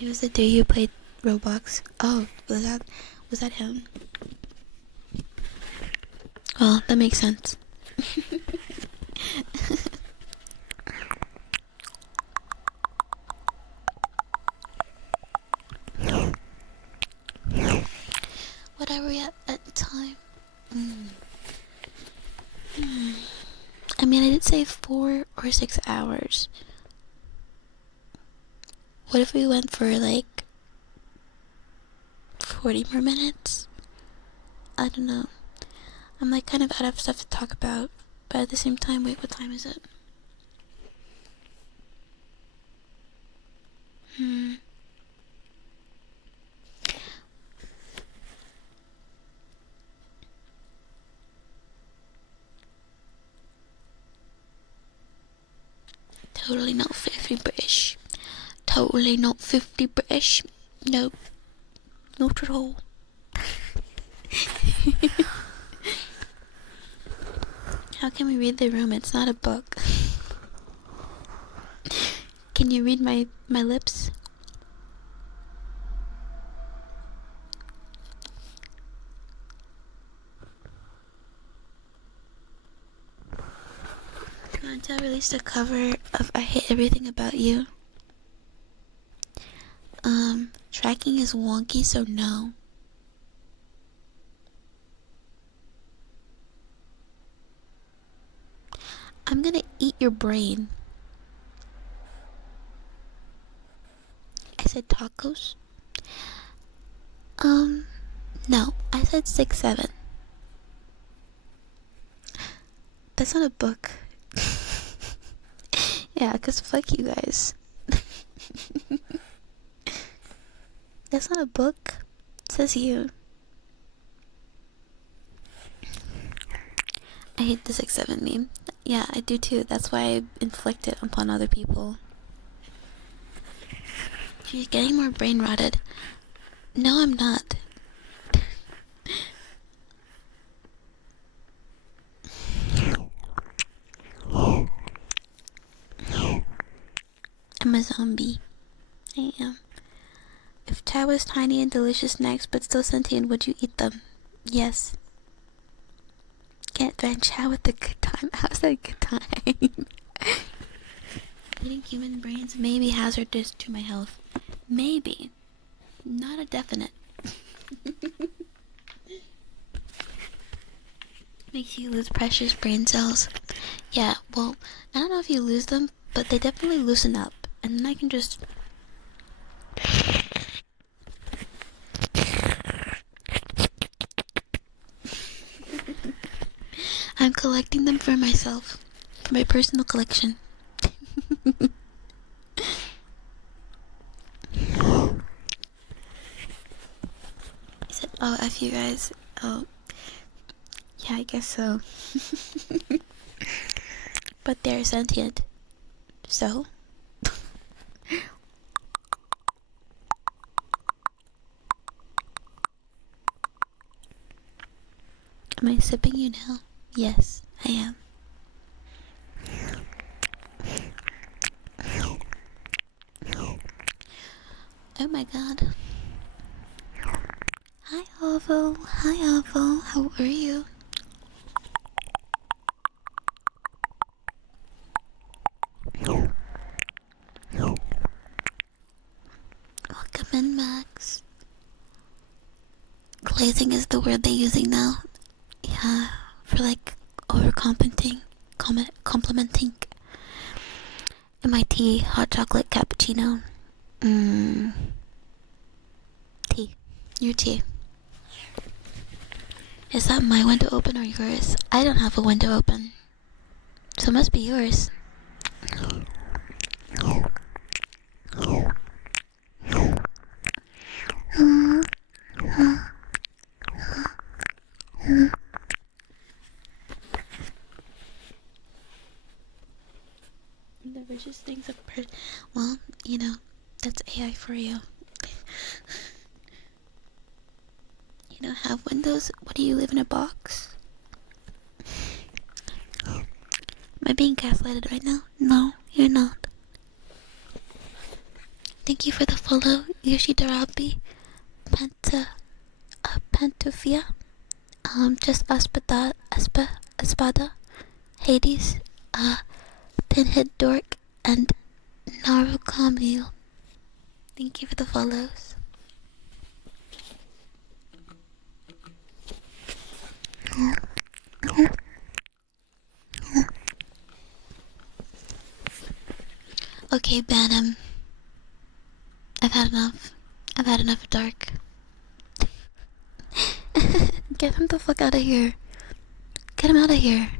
It was the day you played Roblox. Oh, was that him? Well, that makes sense. What are we at the time? I mean, I did say 4 or 6 hours. What if we went for like 40 more minutes? I don't know. I'm like kind of out of stuff to talk about, but at the same time, wait, what time is it? Totally not 50 British. Totally not 50 British. Nope. Not at all. How can we read the room? It's not a book. Can you read my lips? Montel released a cover of I Hate Everything About You. Tracking is wonky, so no. I'm gonna eat your brain. I said tacos. No, I said 6-7. That's not a book. Yeah, cause fuck you guys. That's not a book. It says you. I hate the 6-7 meme. Yeah, I do too. That's why I inflict it upon other people. She's getting more brain rotted. No, I'm not. I'm a zombie. I am. If Chai was tiny and delicious snacks but still sentient, would you eat them? Yes. Can't find Chai with a good time. How's that a good time? Eating human brains may be hazardous to my health. Maybe. Not a definite. Makes you lose precious brain cells. Yeah, well, I don't know if you lose them, but they definitely loosen up. And then I can just... I'm collecting them for myself. For my personal collection. He said, oh, F you guys. Oh, yeah, I guess so. But they're sentient. So? Am I sipping you now? Yes, I am. Oh my god. Hi, Ovo. Hi, Ovo. How are you? Welcome in, Max. Glazing is the word they're using now. Yeah, for like overcomplimenting. Complimenting. MIT hot chocolate cappuccino. Your tea. Is that my window open or yours? I don't have a window open. So it must be yours. The richest things a person. Well, you know, that's AI for you. You don't have windows? What do you live in a box? Am I being gaslighted right now? No, you're not. Thank you for the follow, Yoshidarabi, Pantufia, just Espada, Hades, Pinhead Dork, and Narukamil. Thank you for the follows. Okay, Banham. I've had enough. I've had enough of dark. Get him the fuck out of here. Get him out of here.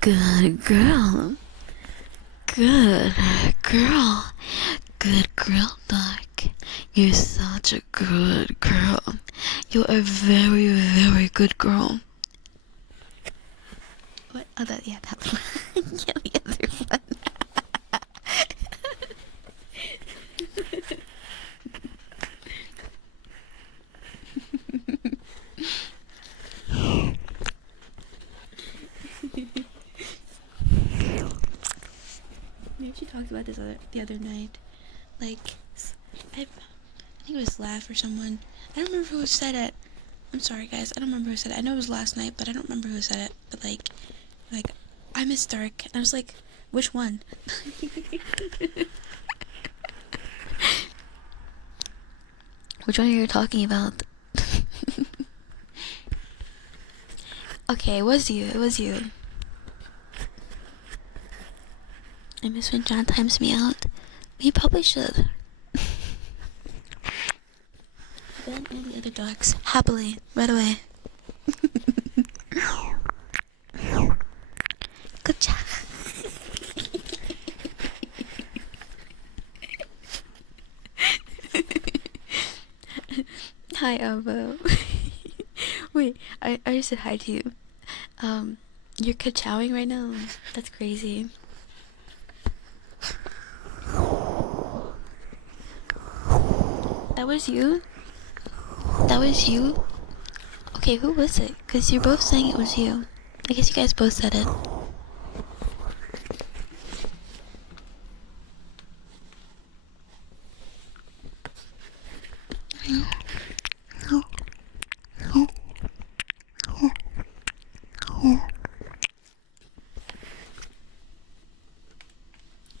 Good girl. Good girl. Good girl, Dark. You're such a good girl. You're a very, very good girl. What? Oh, that one. Yeah, the other one. We actually talked about this the other night. Like, I think it was Laugh or someone. I don't remember who said it. I'm sorry, guys. I don't remember who said it. I know it was last night, but I don't remember who said it. But like, I miss Dark. And I was like, which one? Which one are you talking about? Okay, it was you. It was you. I miss when John times me out. We probably should. Ben and the other dogs. Happily. Right away. Good job. Hi, Elbow. Wait, I said hi to you. You're ka-chowing right now? That's crazy. That was you? That was you? Okay, who was it? Because you're both saying it was you. I guess you guys both said it.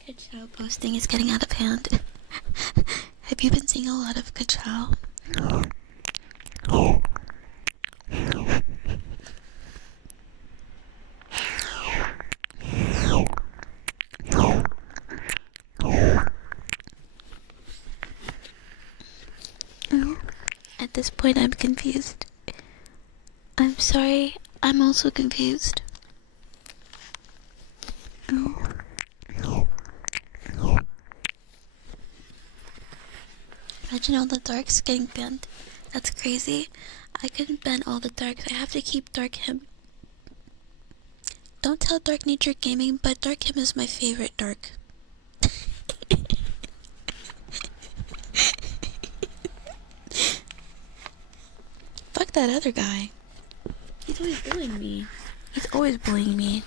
Ka-chow posting is getting out of hand. Have you been seeing a lot of ka-chow? At this point, I'm confused. I'm sorry, I'm also confused. Imagine all the darks getting banned. That's crazy. I couldn't ban all the darks. I have to keep Dark him. Don't tell Dark Nature Gaming, but Dark him is my favorite dark. Fuck that other guy. He's always bullying me. He's always bullying me.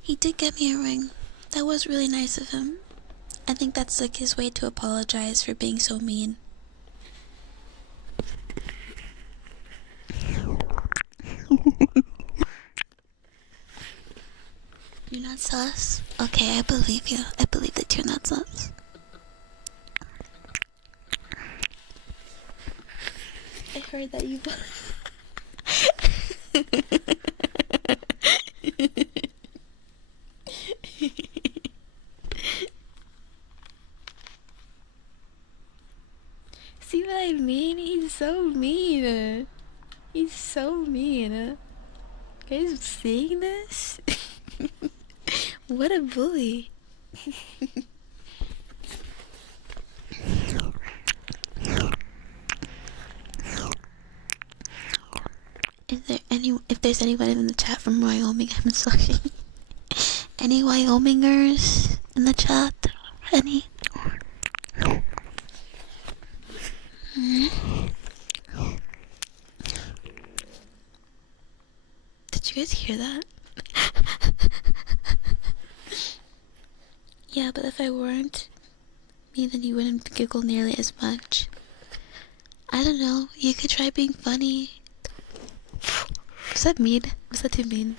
He did get me a ring. That was really nice of him. I think that's like his way to apologize for being so mean. You're not sus? Okay, I believe you. I believe that you're not sus. I heard that you. See what I mean? He's so mean. He's so mean. Guys, seeing this? What a bully. If there's anyone in the chat from Wyoming, I'm sorry. Any Wyomingers in the chat? Any? Did you guys hear that? Yeah, but if I weren't me, then you wouldn't giggle nearly as much. I don't know. You could try being funny. Was that mean? Was that too mean?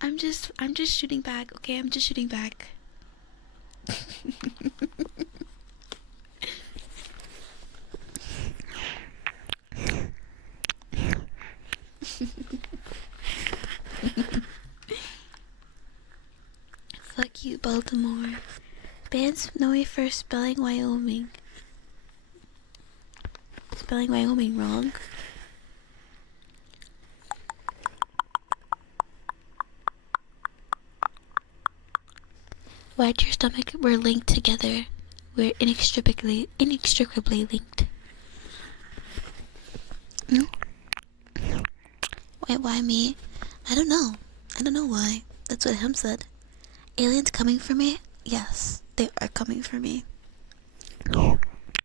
I'm just shooting back, okay? I'm just shooting back. Fuck you, Baltimore. Ban Snowy for spelling Wyoming. Spelling Wyoming wrong. Why'd your stomach? We're linked together. We're inextricably linked. No? Wait, why me? I don't know. I don't know why. That's what him said. Aliens coming for me? Yes, they are coming for me. You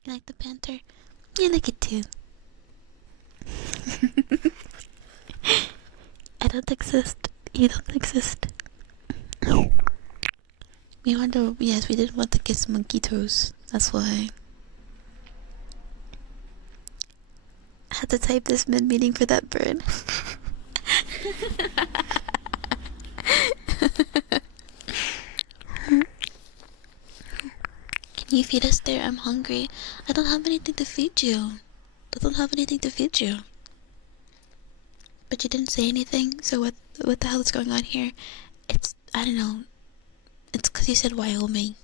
like the panther? You like it too. I don't exist. You don't exist. We didn't want to kiss monkey toes. That's why. I had to type this mid-meeting for that bird. Can you feed us there? I'm hungry. I don't have anything to feed you. I don't have anything to feed you. But you didn't say anything, so what the hell is going on here? I don't know. It's because you said Wyoming.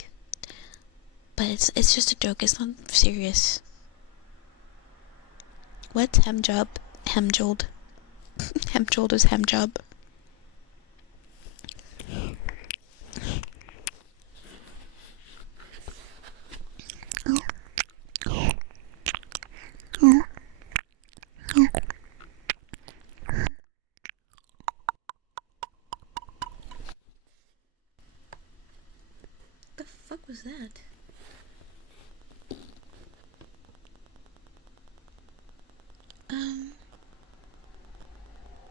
But it's just a joke, it's not serious. What's hem job? Hemjold. Hemjold is hem job. The fuck was that?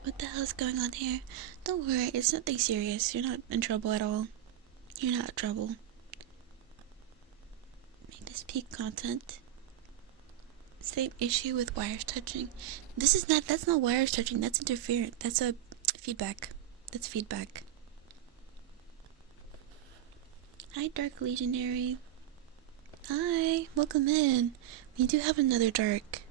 What the hell's going on here? Don't worry, it's nothing serious. You're not in trouble at all. You're not in trouble. Make this peak content. Same issue with wires touching. That's not wires touching, that's interference. That's a feedback. That's feedback. Hi, Dark Legionary. Hi, welcome in. We do have another Dark.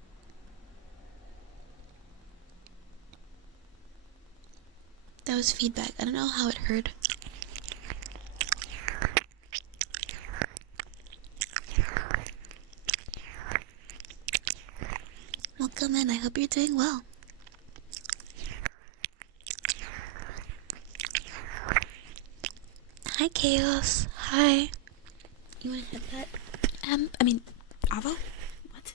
That was feedback. I don't know how it heard. Welcome in. I hope you're doing well. Hi, Chaos. Hi. You wanna hit that? Avo? What?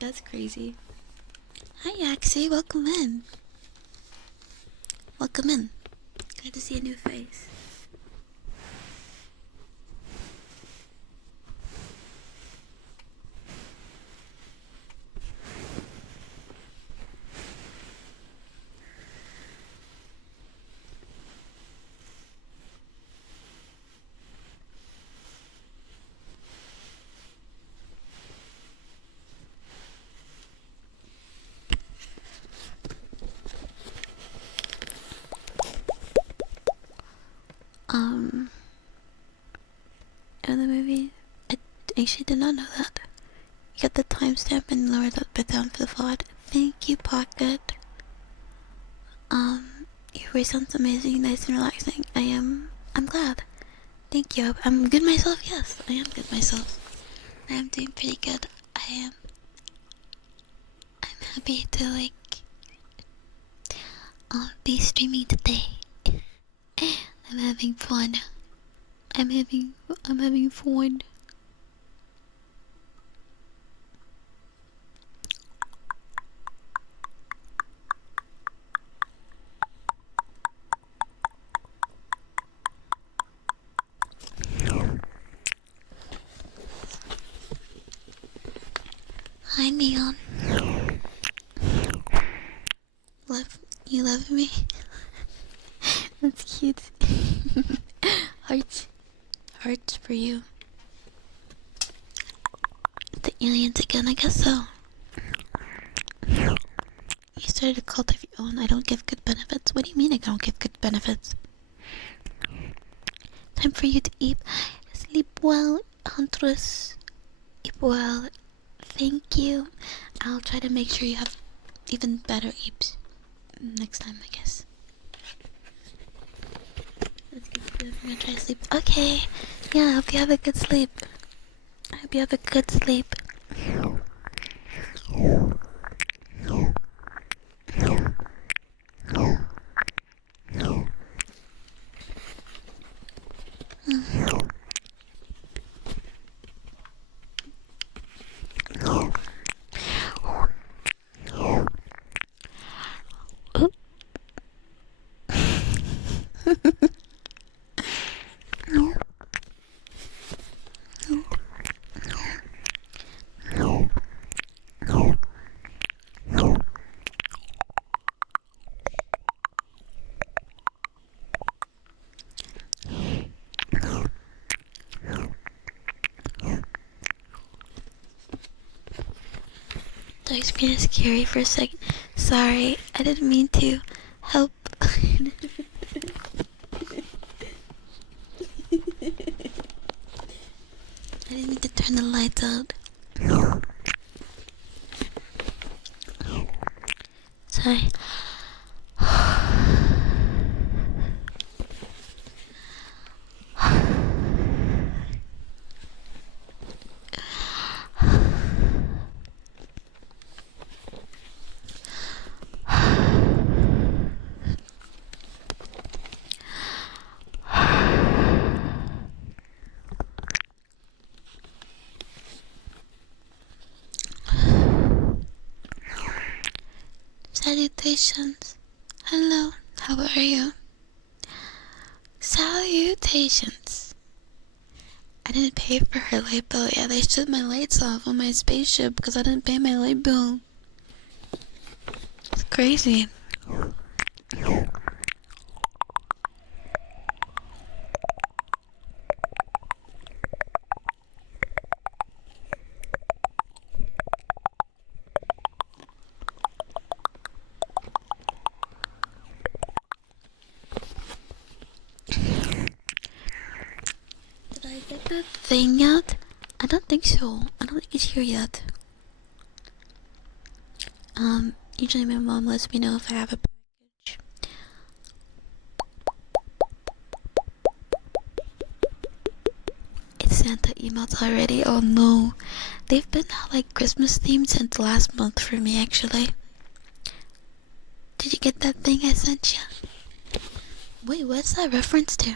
That's crazy. Hi, Yaxie. Welcome in. Welcome in. Glad to see a new face. movie. I actually did not know that. You got the timestamp and lowered that bit down for the VOD. Thank you, Pocket. Your voice sounds amazing, nice and relaxing. I'm glad. Thank you. I'm good myself, yes. I am good myself. I am doing pretty good. I'm happy to, like, be streaming today. I'm having fun. I'm having fun. Hi, Neon. You love me? That's cute. Hearts for you. The aliens again, I guess so. You started a cult of your own. I don't give good benefits. What do you mean I don't give good benefits? Time for you to eat. Sleep well, Huntress. Eat well. Thank you. I'll try to make sure you have even better eats next time, I guess. Let's get good. I'm gonna try to sleep. Okay. Yeah, I hope you have a good sleep. I hope you have a good sleep. The ice cream is scary for a second. Sorry, I didn't mean to. Help. I didn't mean to turn the lights out. Sorry. Salutations. Hello, how are you? Salutations. I didn't pay for her light bill. Yeah, they shut my lights off on my spaceship because I didn't pay my light bill. It's crazy. Did I get that thing yet? I don't think so. I don't think it's here yet. Usually my mom lets me know if I have a package. It's Santa emails already? Oh no. They've been like Christmas themed since last month for me actually. Did you get that thing I sent you? Wait, what's that reference to?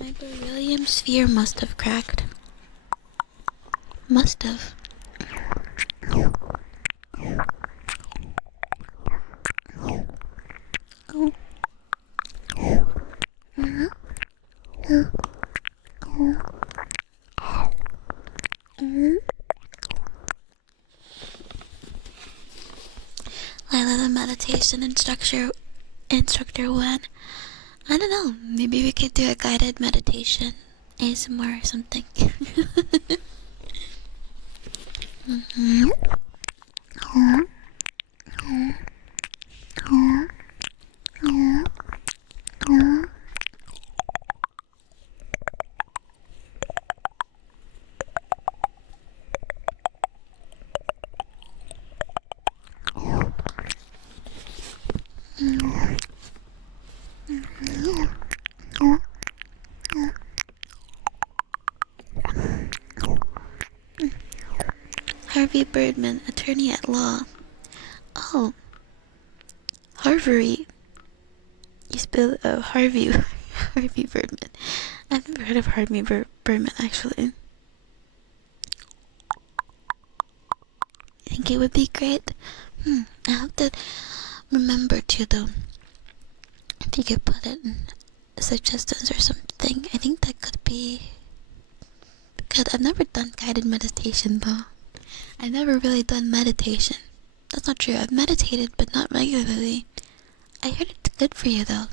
My beryllium sphere must have cracked. Must have. Oh. Lila, the meditation instructor one. I don't know. Maybe we could do a guided meditation, ASMR or something. Harvey Birdman, attorney at law. Oh, Harvey. You spell Harvey. Harvey Birdman. I've never heard of Harvey Birdman actually. I think it would be great. I have to remember to though. If you could put it in suggestions or something, I think that could be good. I've never done guided meditation though. I've never really done meditation. That's not true. I've meditated, but not regularly. I heard it's good for you though.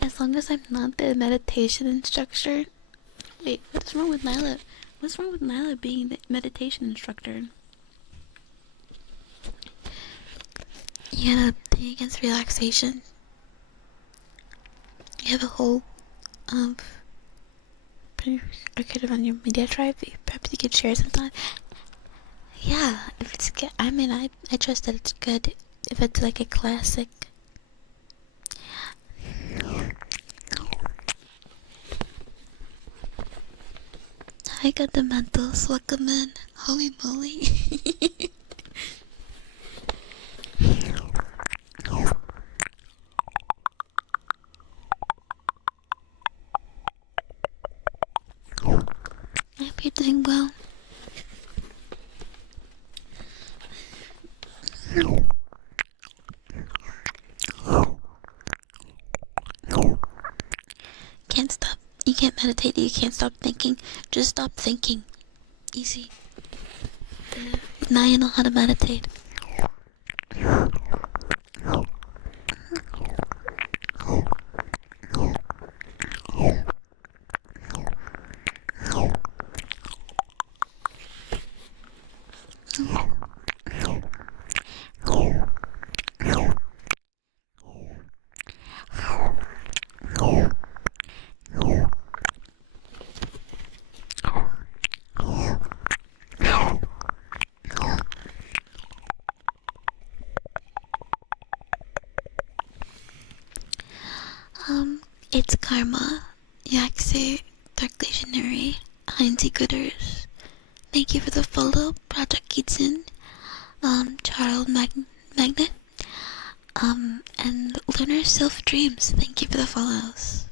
As long as I'm not the meditation instructor. Wait, what's wrong with Nyla? What's wrong with Nyla being the meditation instructor? You had a thing against relaxation. You have a whole archive on your media drive. Perhaps you could share sometime. Yeah, if it's good. I mean, I trust that it's good. If it's like a classic. I got the mentals. Welcome in. Holy moly. I hope you're doing well. Can't stop. You can't meditate. You can't stop thinking. Just stop thinking. Easy. Now you know how to meditate. It's Karma, Yaxi, Dark Legionary, Heinzie Gooders. Thank you for the follow, Project Keatson, Charles Magnet, and Lunar Self Dreams. Thank you for the follows.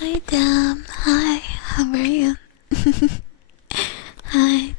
Hi, Dam. Hi, how are you? Hi.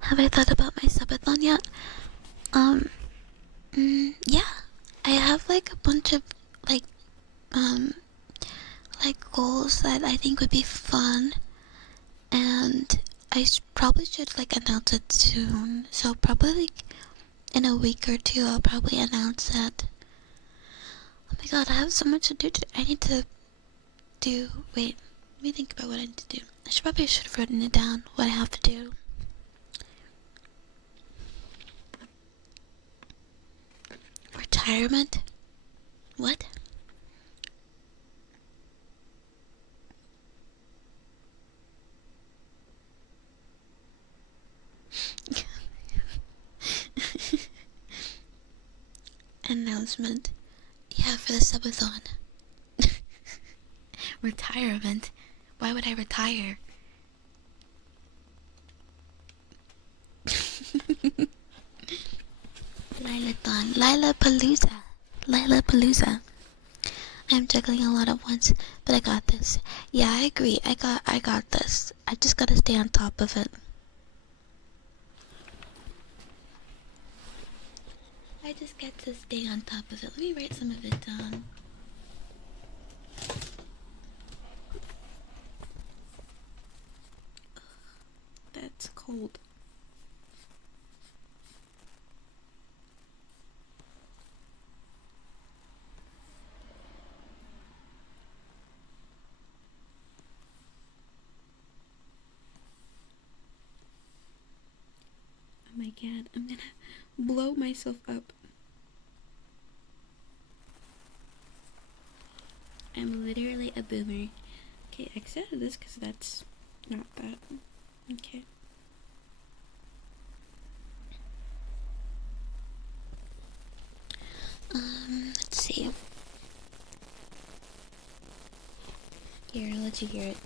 Have I thought about my subathon yet? Um, yeah, I have like a bunch of like um like goals that I think would be fun, and probably should like announce it soon. So probably like, in a week or two, I'll probably announce that. Oh my god, I have so much to do. I need to do. Wait, let me think about what I need to do. Should have written it down. What I have to do. Retirement. What? Announcement. Yeah, for the subathon. Retirement? Why would I retire? Lilathon. Lila Palooza. I'm juggling a lot at once, but I got this. Yeah, I agree. I got this. I just gotta stay on top of it. I just get to stay on top of it. Let me write some of it down. That's cold. Oh my god, I'm gonna blow myself up. I'm literally a boomer. Okay, exit out of this because that's not that. Okay. Let's see. Here, I'll let you hear it.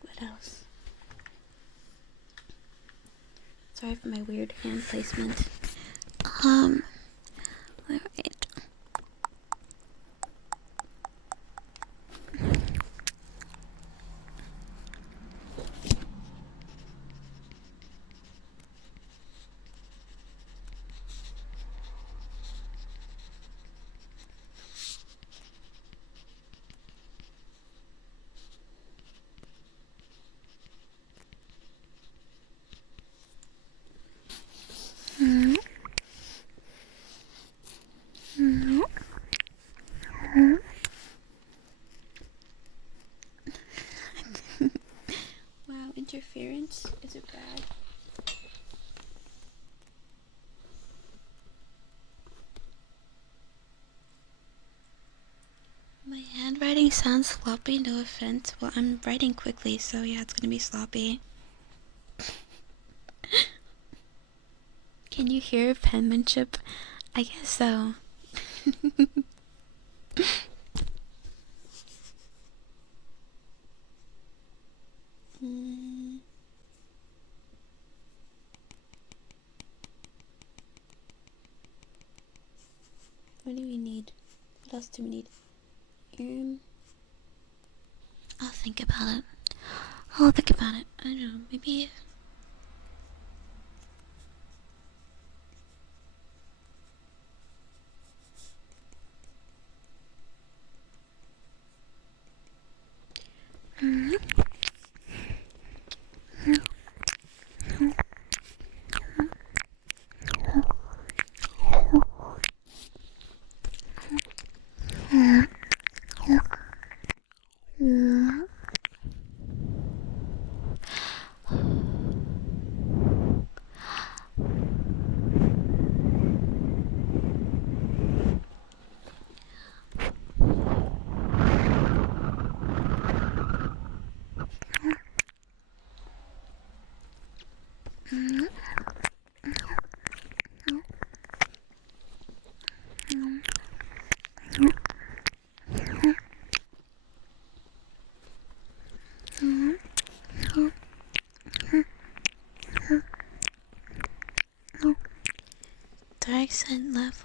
What else? Sorry for my weird hand placement. Wait. Wow, interference? Is it bad? My handwriting sounds sloppy, no offense. Well, I'm writing quickly, so yeah, it's gonna be sloppy. Can you hear penmanship? I guess so. What do we need? What else do we need? I'll think about it. I don't know, maybe. Dark side left.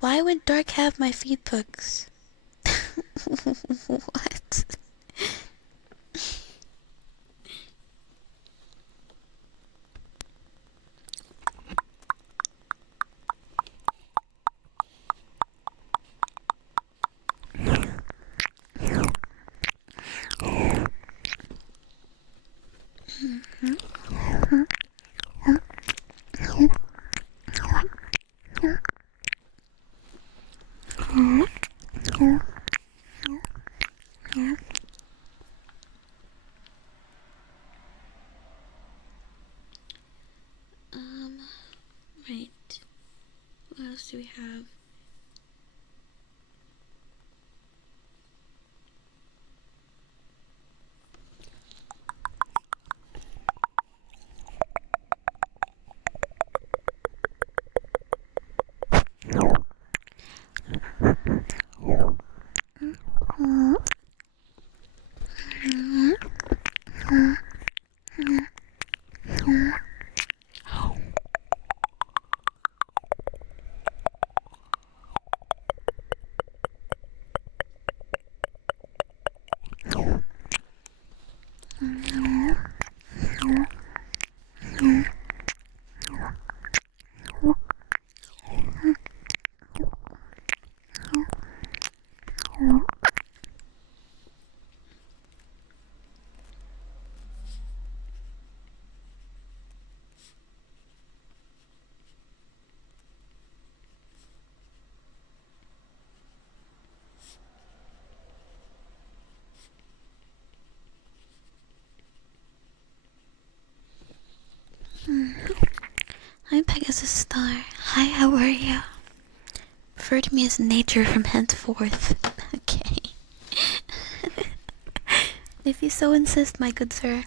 Why would Dark have my feet pics? What? Right. What else do we have? I'm Pegasus Star. Hi, how are you? Refer to me as nature from henceforth. Okay. If you so insist, my good sir.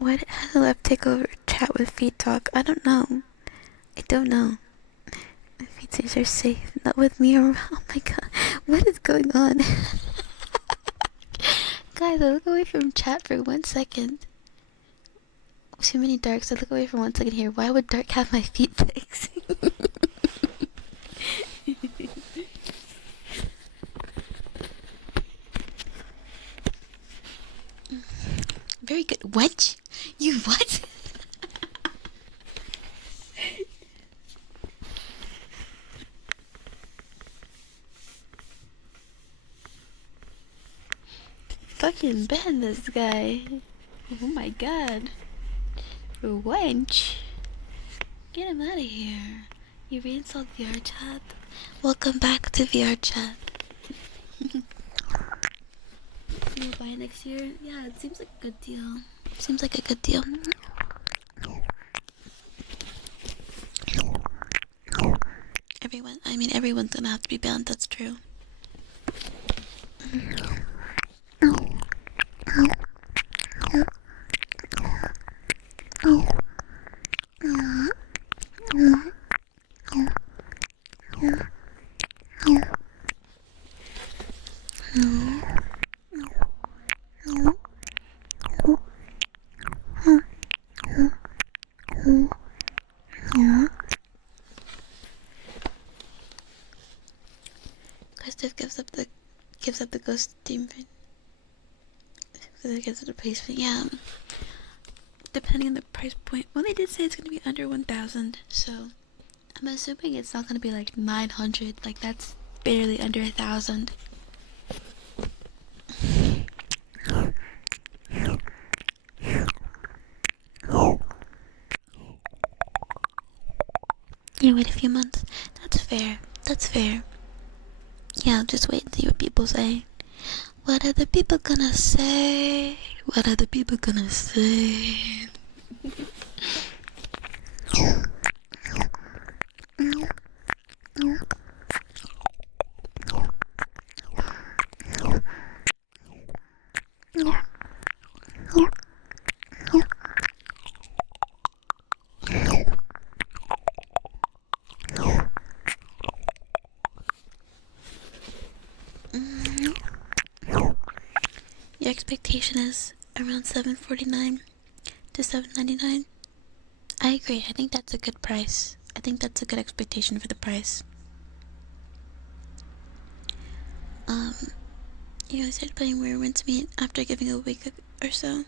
What? How did Left take over chat with feet talk? I don't know. I don't know. My feet are safe. Not with me around. Oh my god. What is going on? Guys, I look away from chat for 1 second. Too many darks. I look away for 1 second here. Why would Dark have my feet pics? Very good. What? You what? Fucking ban this guy. Oh my god. Wench. Get him out of here. You reinstalled VR chat? Welcome back to VR chat. You'll buy it next year? Yeah, it seems like a good deal. Seems like a good deal. Everyone's gonna have to be banned, that's true. Gustav gives up the ghost demon. Gives it a placement, yeah. Depending on the price point. Well, they did say it's gonna be under 1,000, so I'm assuming it's not gonna be like 900. Like that's barely under 1,000. You wait a few months. That's fair. That's fair. Yeah, just wait and see what people say. What are the people gonna say? What are the people gonna say? Your expectation is around $7.49 to $7.99. I agree. I think that's a good price. I think that's a good expectation for the price. You guys started playing Where Winds Meet after giving a week or so.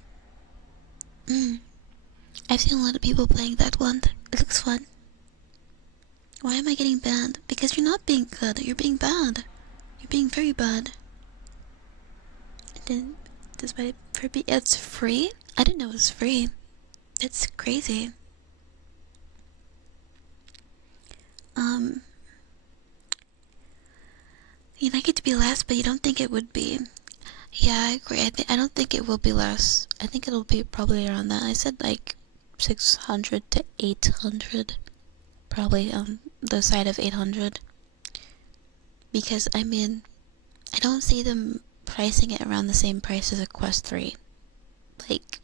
I've seen a lot of people playing that one. It looks fun. Why am I getting banned? Because you're not being good. You're being bad. You're being very bad. Despite it's free? I didn't know it was free. It's crazy. You'd like it to be less, but you don't think it would be. Yeah, I agree. I don't think it will be less. I think it'll be probably around that. I said like 600 to 800. Probably on the side of 800. Because, I mean, I don't see them pricing it around the same price as a Quest 3. Like,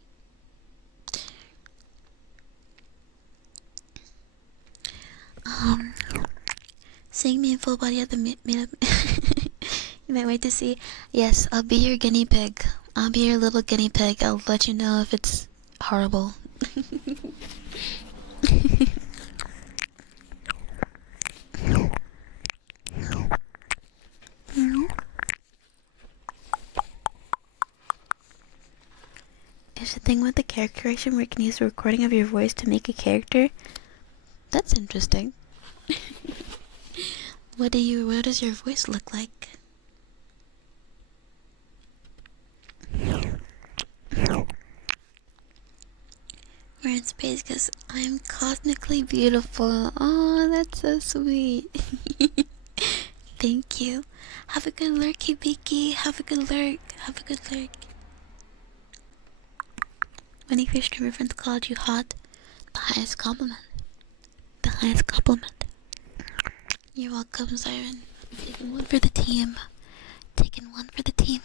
seeing me in full body at the meetup. You might wait to see. Yes, I'll be your guinea pig. I'll be your little guinea pig. I'll let you know if it's horrible. Is the thing with the characterization where you can use the recording of your voice to make a character? That's interesting. What does your voice look like? We're in space because I'm cosmically beautiful. Oh, that's so sweet. Thank you. Have a good lurky, Beaky. Have a good lurk. Have a good lurk. When your streamer friends called you hot, the highest compliment. The highest compliment. You're welcome, Siren. Taking one for the team. Taking one for the team.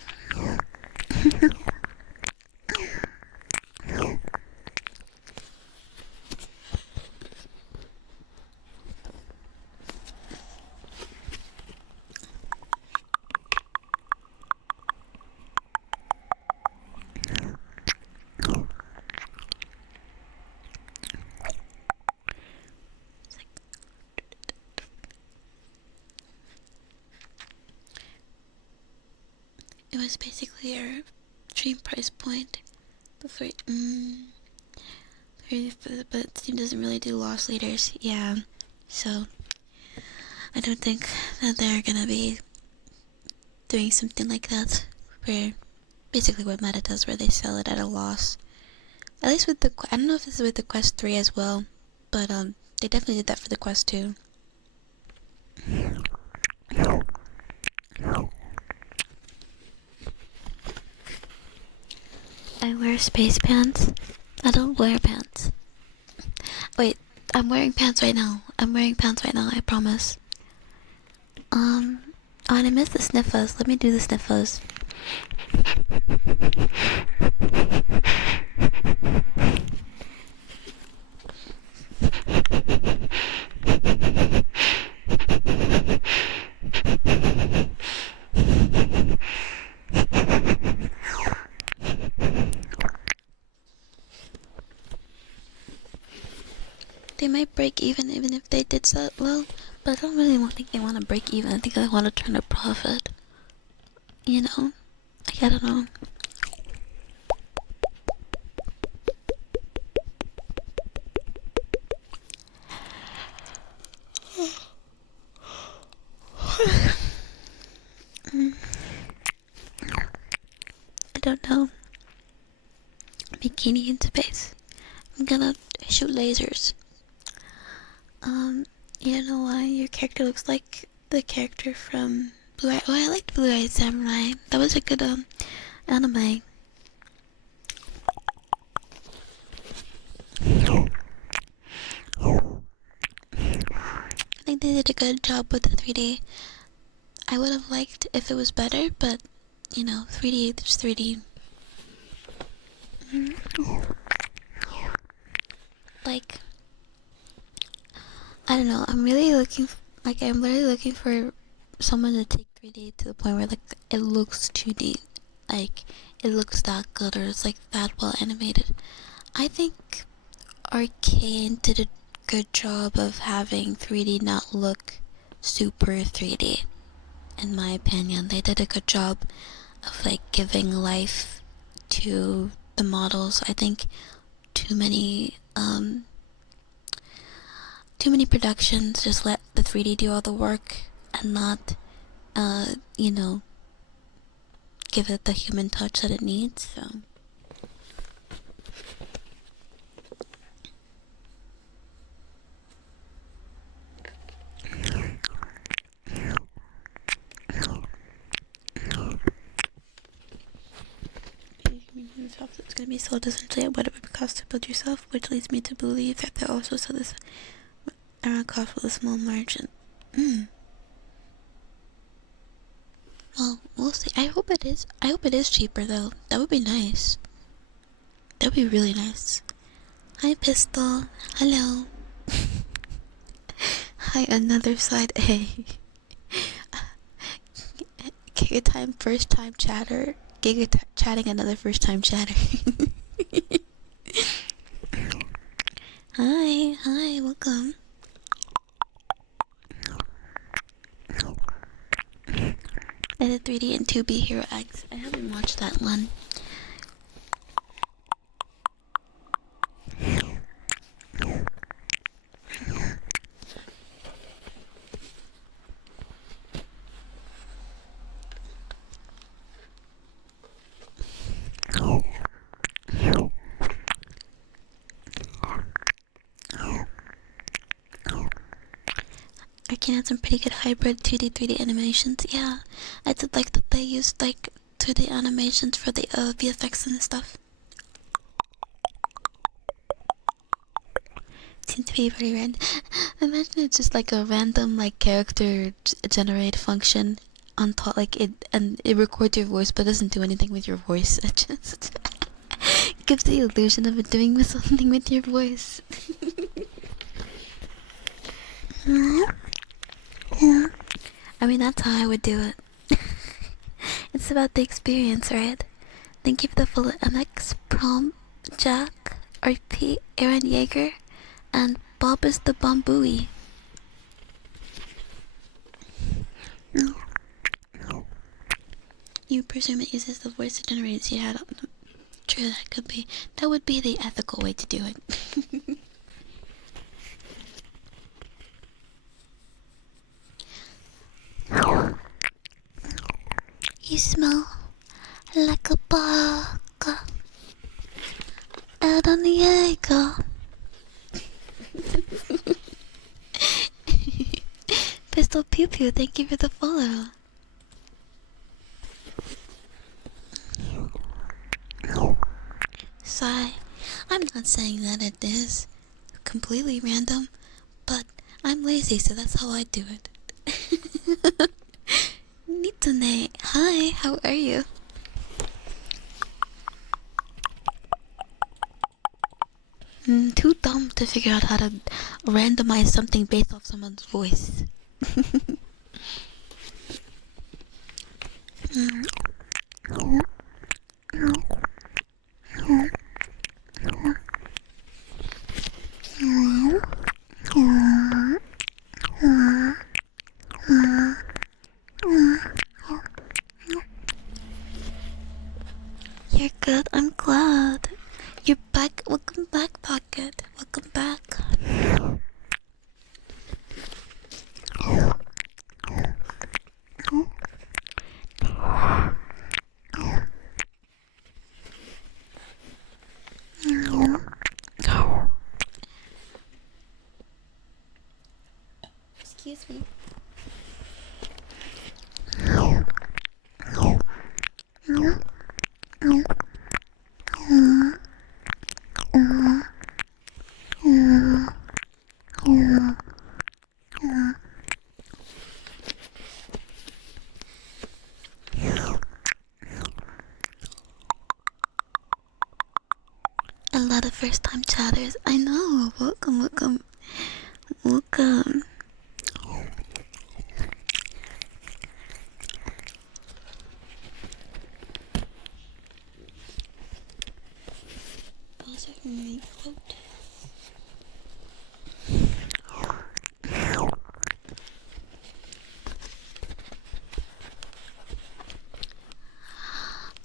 It was basically our dream price point. But Steam doesn't really do loss leaders. Yeah, so I don't think that they're gonna be doing something like that, where basically what Meta does, where they sell it at a loss. At least with the, I don't know if this is with the Quest 3 as well, but they definitely did that for the Quest 2. I wear space pants. I don't wear pants. Wait, I'm wearing pants right now. I promise. Oh, and I missed the sniffers. Let me do the sniffers. They might break even if they did so well, but I don't really think they want to break even. I think they want to turn a profit. You know? Like, I don't know. I don't know. Bikini in space. I'm gonna shoot lasers. You know why your character looks like the character from Blue Eye. Oh, I liked Blue Eye Samurai. That was a good anime. I think they did a good job with the 3D. I would have liked if it was better, but you know, 3D is 3D. Like, I don't know. I'm really looking. I'm literally looking for someone to take 3D to the point where like it looks 2D, like it looks that good or it's like that well animated. I think Arcane did a good job of having 3D not look super 3D. In my opinion, they did a good job of like giving life to the models. I think too many productions just let the 3D do all the work and not you know, give it the human touch that it needs. So it's gonna be sold essentially at what it would cost to build yourself, which leads me to believe that they'll also sell this around cost with a small margin. Well, we'll see. I hope it is. I hope it is cheaper though. That would be nice. That would be really nice. Hi, Pistol. Hello. Hi, another side A. Giga time, first time chatter. Chatting another first time chatter. Hi, welcome. I did 3D and 2B Hero X. I haven't watched that one. Arcane had some pretty good hybrid 2D 3D animations. Yeah, I did like that they used like 2D animations for the VFX and stuff. Seems to be very random. Imagine it's just like a random like character generate function on top, like it, and it records your voice but doesn't do anything with your voice. It just gives the illusion of it doing something with your voice. I mean, that's how I would do it. It's about the experience, right? Thank you for the follow, MX, Prom, Jack, RP, Aaron Yeager, and Bob is the Bombooey. You presume it uses the voice generators you had on them. True, that could be. That would be the ethical way to do it. You smell like a baka out on Diego. Pistol Pew Pew, thank you for the follow. Sigh. I'm not saying that it is completely random, but I'm lazy, so that's how I do it. Nitsune, hi, how are you? Too dumb to figure out how to randomize something based off someone's voice. You're good, I'm glad. You're back. Welcome back, Pocket. Welcome back. Excuse me. A lot of first time chatters. I know. Welcome, welcome, welcome. Also from my quote.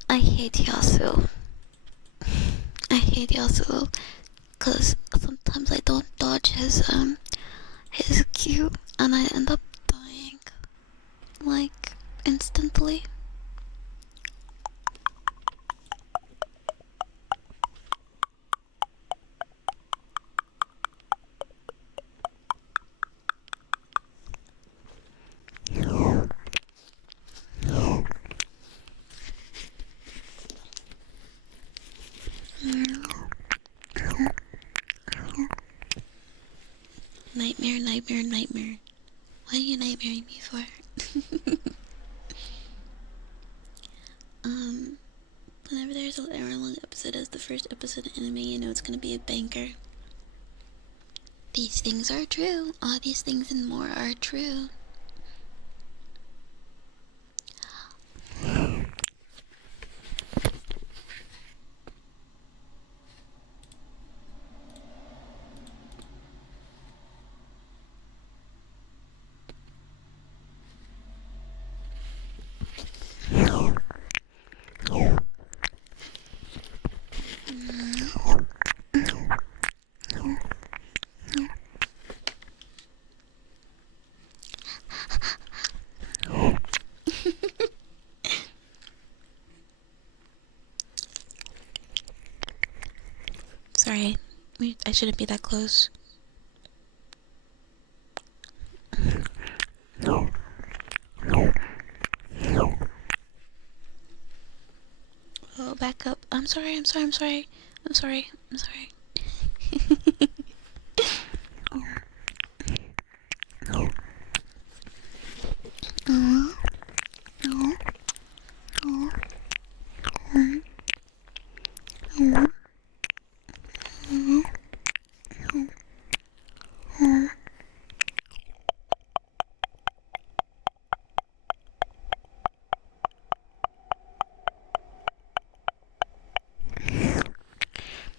I hate Yasu. I hate Yasu because sometimes I don't dodge his Q and I end up dying like instantly. Nightmare, nightmare, nightmare. What are you nightmaring me for? Whenever there's an hour-long episode as the first episode of anime, you know it's gonna be a banger. These things are true. All these things and more are true. Sorry, I shouldn't be that close. Oh, back up. I'm sorry.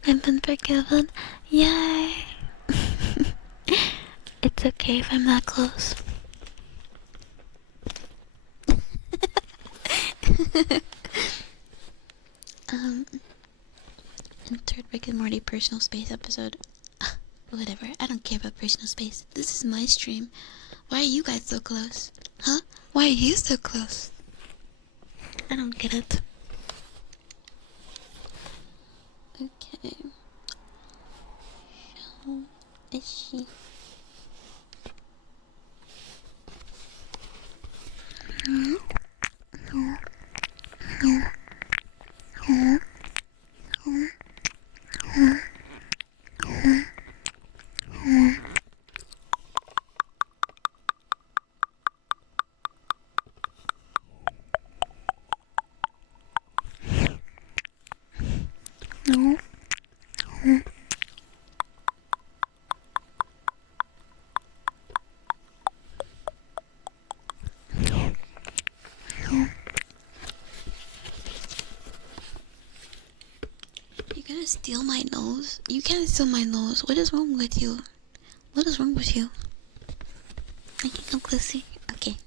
I've been forgiven. Yay! It's okay if I'm that close. Third Rick and Morty personal space episode. Whatever, I don't care about personal space. This is my stream. Why are you guys so close? Huh? Why are you so close? I don't get it. Okay. How is she? You're gonna steal my nose? You can't steal my nose. What is wrong with you? What is wrong with you? I can come closer. Okay.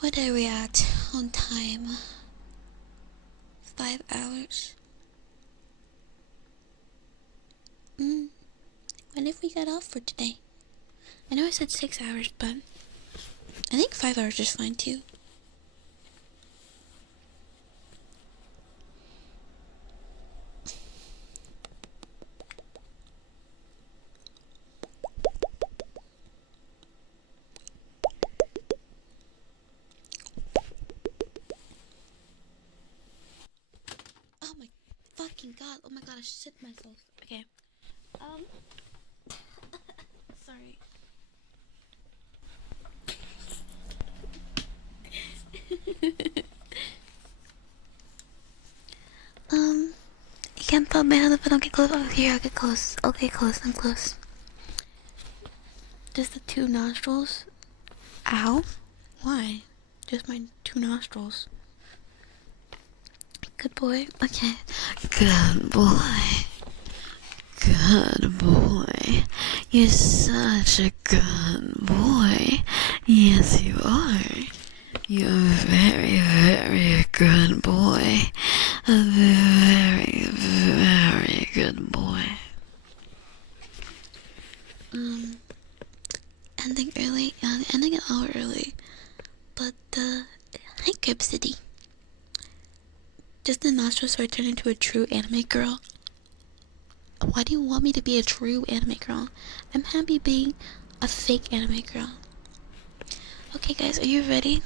What are we at on time? 5 hours. When if we got off for today? I know I said 6 hours, but I think 5 hours is fine too. fucking god. Oh my god, I shit myself. Okay. Sorry. I can't put my hand up, but don't get close. Oh, here, I'll get close. Okay, close. I'm close. Just the two nostrils. Ow. Why? Just my two nostrils. Good boy. Okay. Good boy. Good boy. You're such a good boy. Yes, you are. You're a very, very good boy. A very, very good boy. Ending early, ending an hour early. But, hi, Crib City. Just the nostrils so I turn into a true anime girl. Why do you want me to be a true anime girl? I'm happy being a fake anime girl. Okay, guys, are you ready?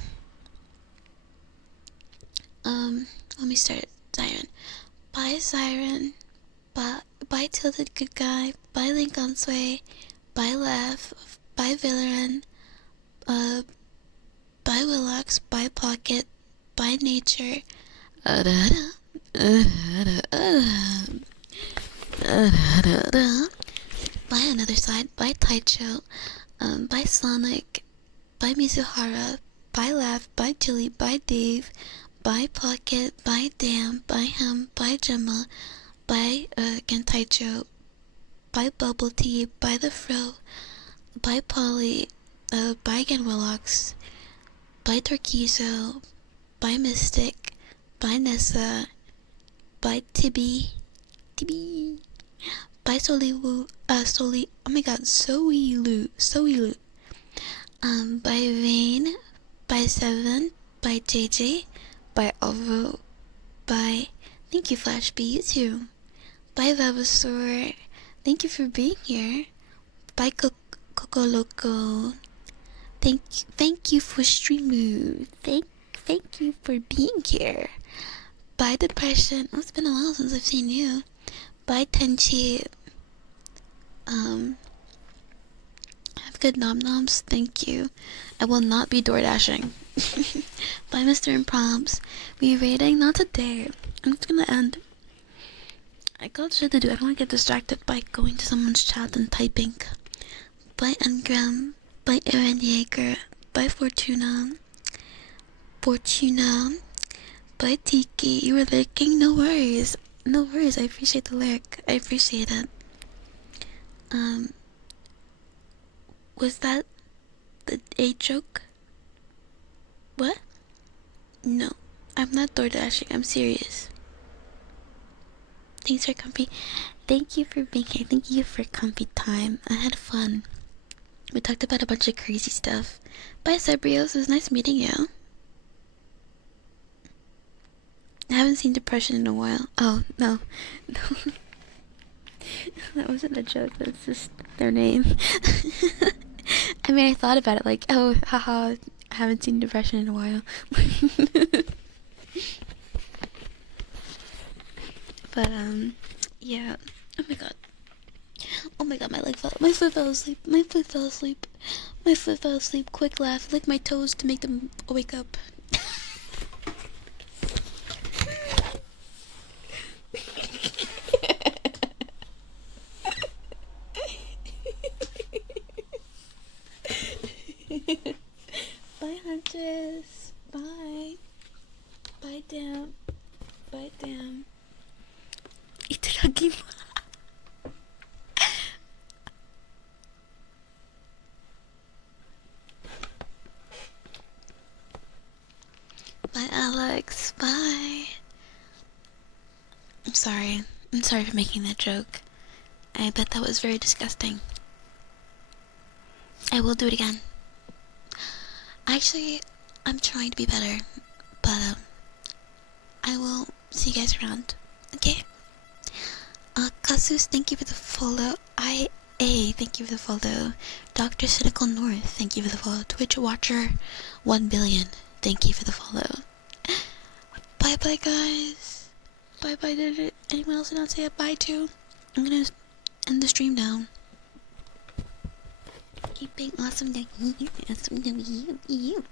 Let me start it. Siren. Bye, Siren. Bye, Tilted Good Guy. Bye, Link on Sway. Bye, Laugh. Bye, Villain. Bye, Willox. Bye, Pocket. Bye, Nature. Bye, Another Side. Bye, Taicho. Bye, Sonic. Bye, Mizuhara. Bye, Laugh. Bye, Chili. Bye, Dave. Bye, Pocket. Bye, Dam. Bye, Hum. Bye, Gemma. Bye, Gentaicho. Bye, Bubble Tea. Bye, The Fro. Bye, Polly. Bye again, Willox. Bye, Turquizo. Bye, Mystic. Bye, Nessa. Bye, Tibby. Bye, Soliwoo. Oh my god, Soilu. Bye, Vane. Bye, Seven. Bye, JJ. Bye, Ovo. Bye. Thank you, Flash B. You too. Bye, Vavasaur. Thank you for being here. Bye, Coco Loco. Thank you for streaming. Thank you for being here. Bye, Depression. Oh, it's been a while since I've seen you. Bye, Tenchi. Have good nom noms. Thank you. I will not be door dashing. Bye, Mr. Imprompts. We rating? Not today. I'm just gonna end. I got shit to do. I don't want to get distracted by going to someone's chat and typing. Bye, Engram. Bye, Aaron Yeager. Bye, Fortuna. Bye, Tiki. You were lurking? No worries. No worries. I appreciate the lyric. I appreciate it. Was that a joke? What? No. I'm not door dashing. I'm serious. Thanks for comfy. Thank you for being here. Thank you for comfy time. I had fun. We talked about a bunch of crazy stuff. Bye, Cebrios. It was nice meeting you. I haven't seen Depression in a while. Oh, no. That wasn't a joke. That's just their name. I mean, I thought about it like, oh, haha, I haven't seen Depression in a while. But, yeah. Oh my god. Oh my god, my foot fell asleep. My foot fell asleep. Quick laugh. Lick my toes to make them wake up. Bye, Huntress. Bye. Bye, Dam. Itadakimasu. Bye, Alex. Bye. I'm sorry. I'm sorry for making that joke. I bet that was very disgusting. I will do it again. Actually, I'm trying to be better, but I will see you guys around. Okay? Kasus, thank you for the follow. Thank you for the follow. Dr. Cynical North, thank you for the follow. Twitch Watcher 1 billion, thank you for the follow. Bye bye, guys. Bye bye. Did anyone else not say a bye to? I'm gonna end the stream now. Keep being awesome to you. Awesome to you.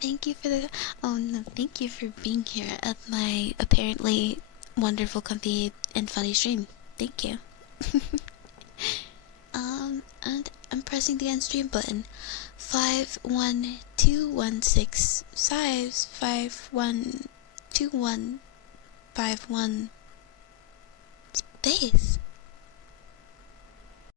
Thank you for the. Oh no, thank you for being here at my apparently wonderful, comfy, and funny stream. Thank you. And I'm pressing the end stream button. 51216 space.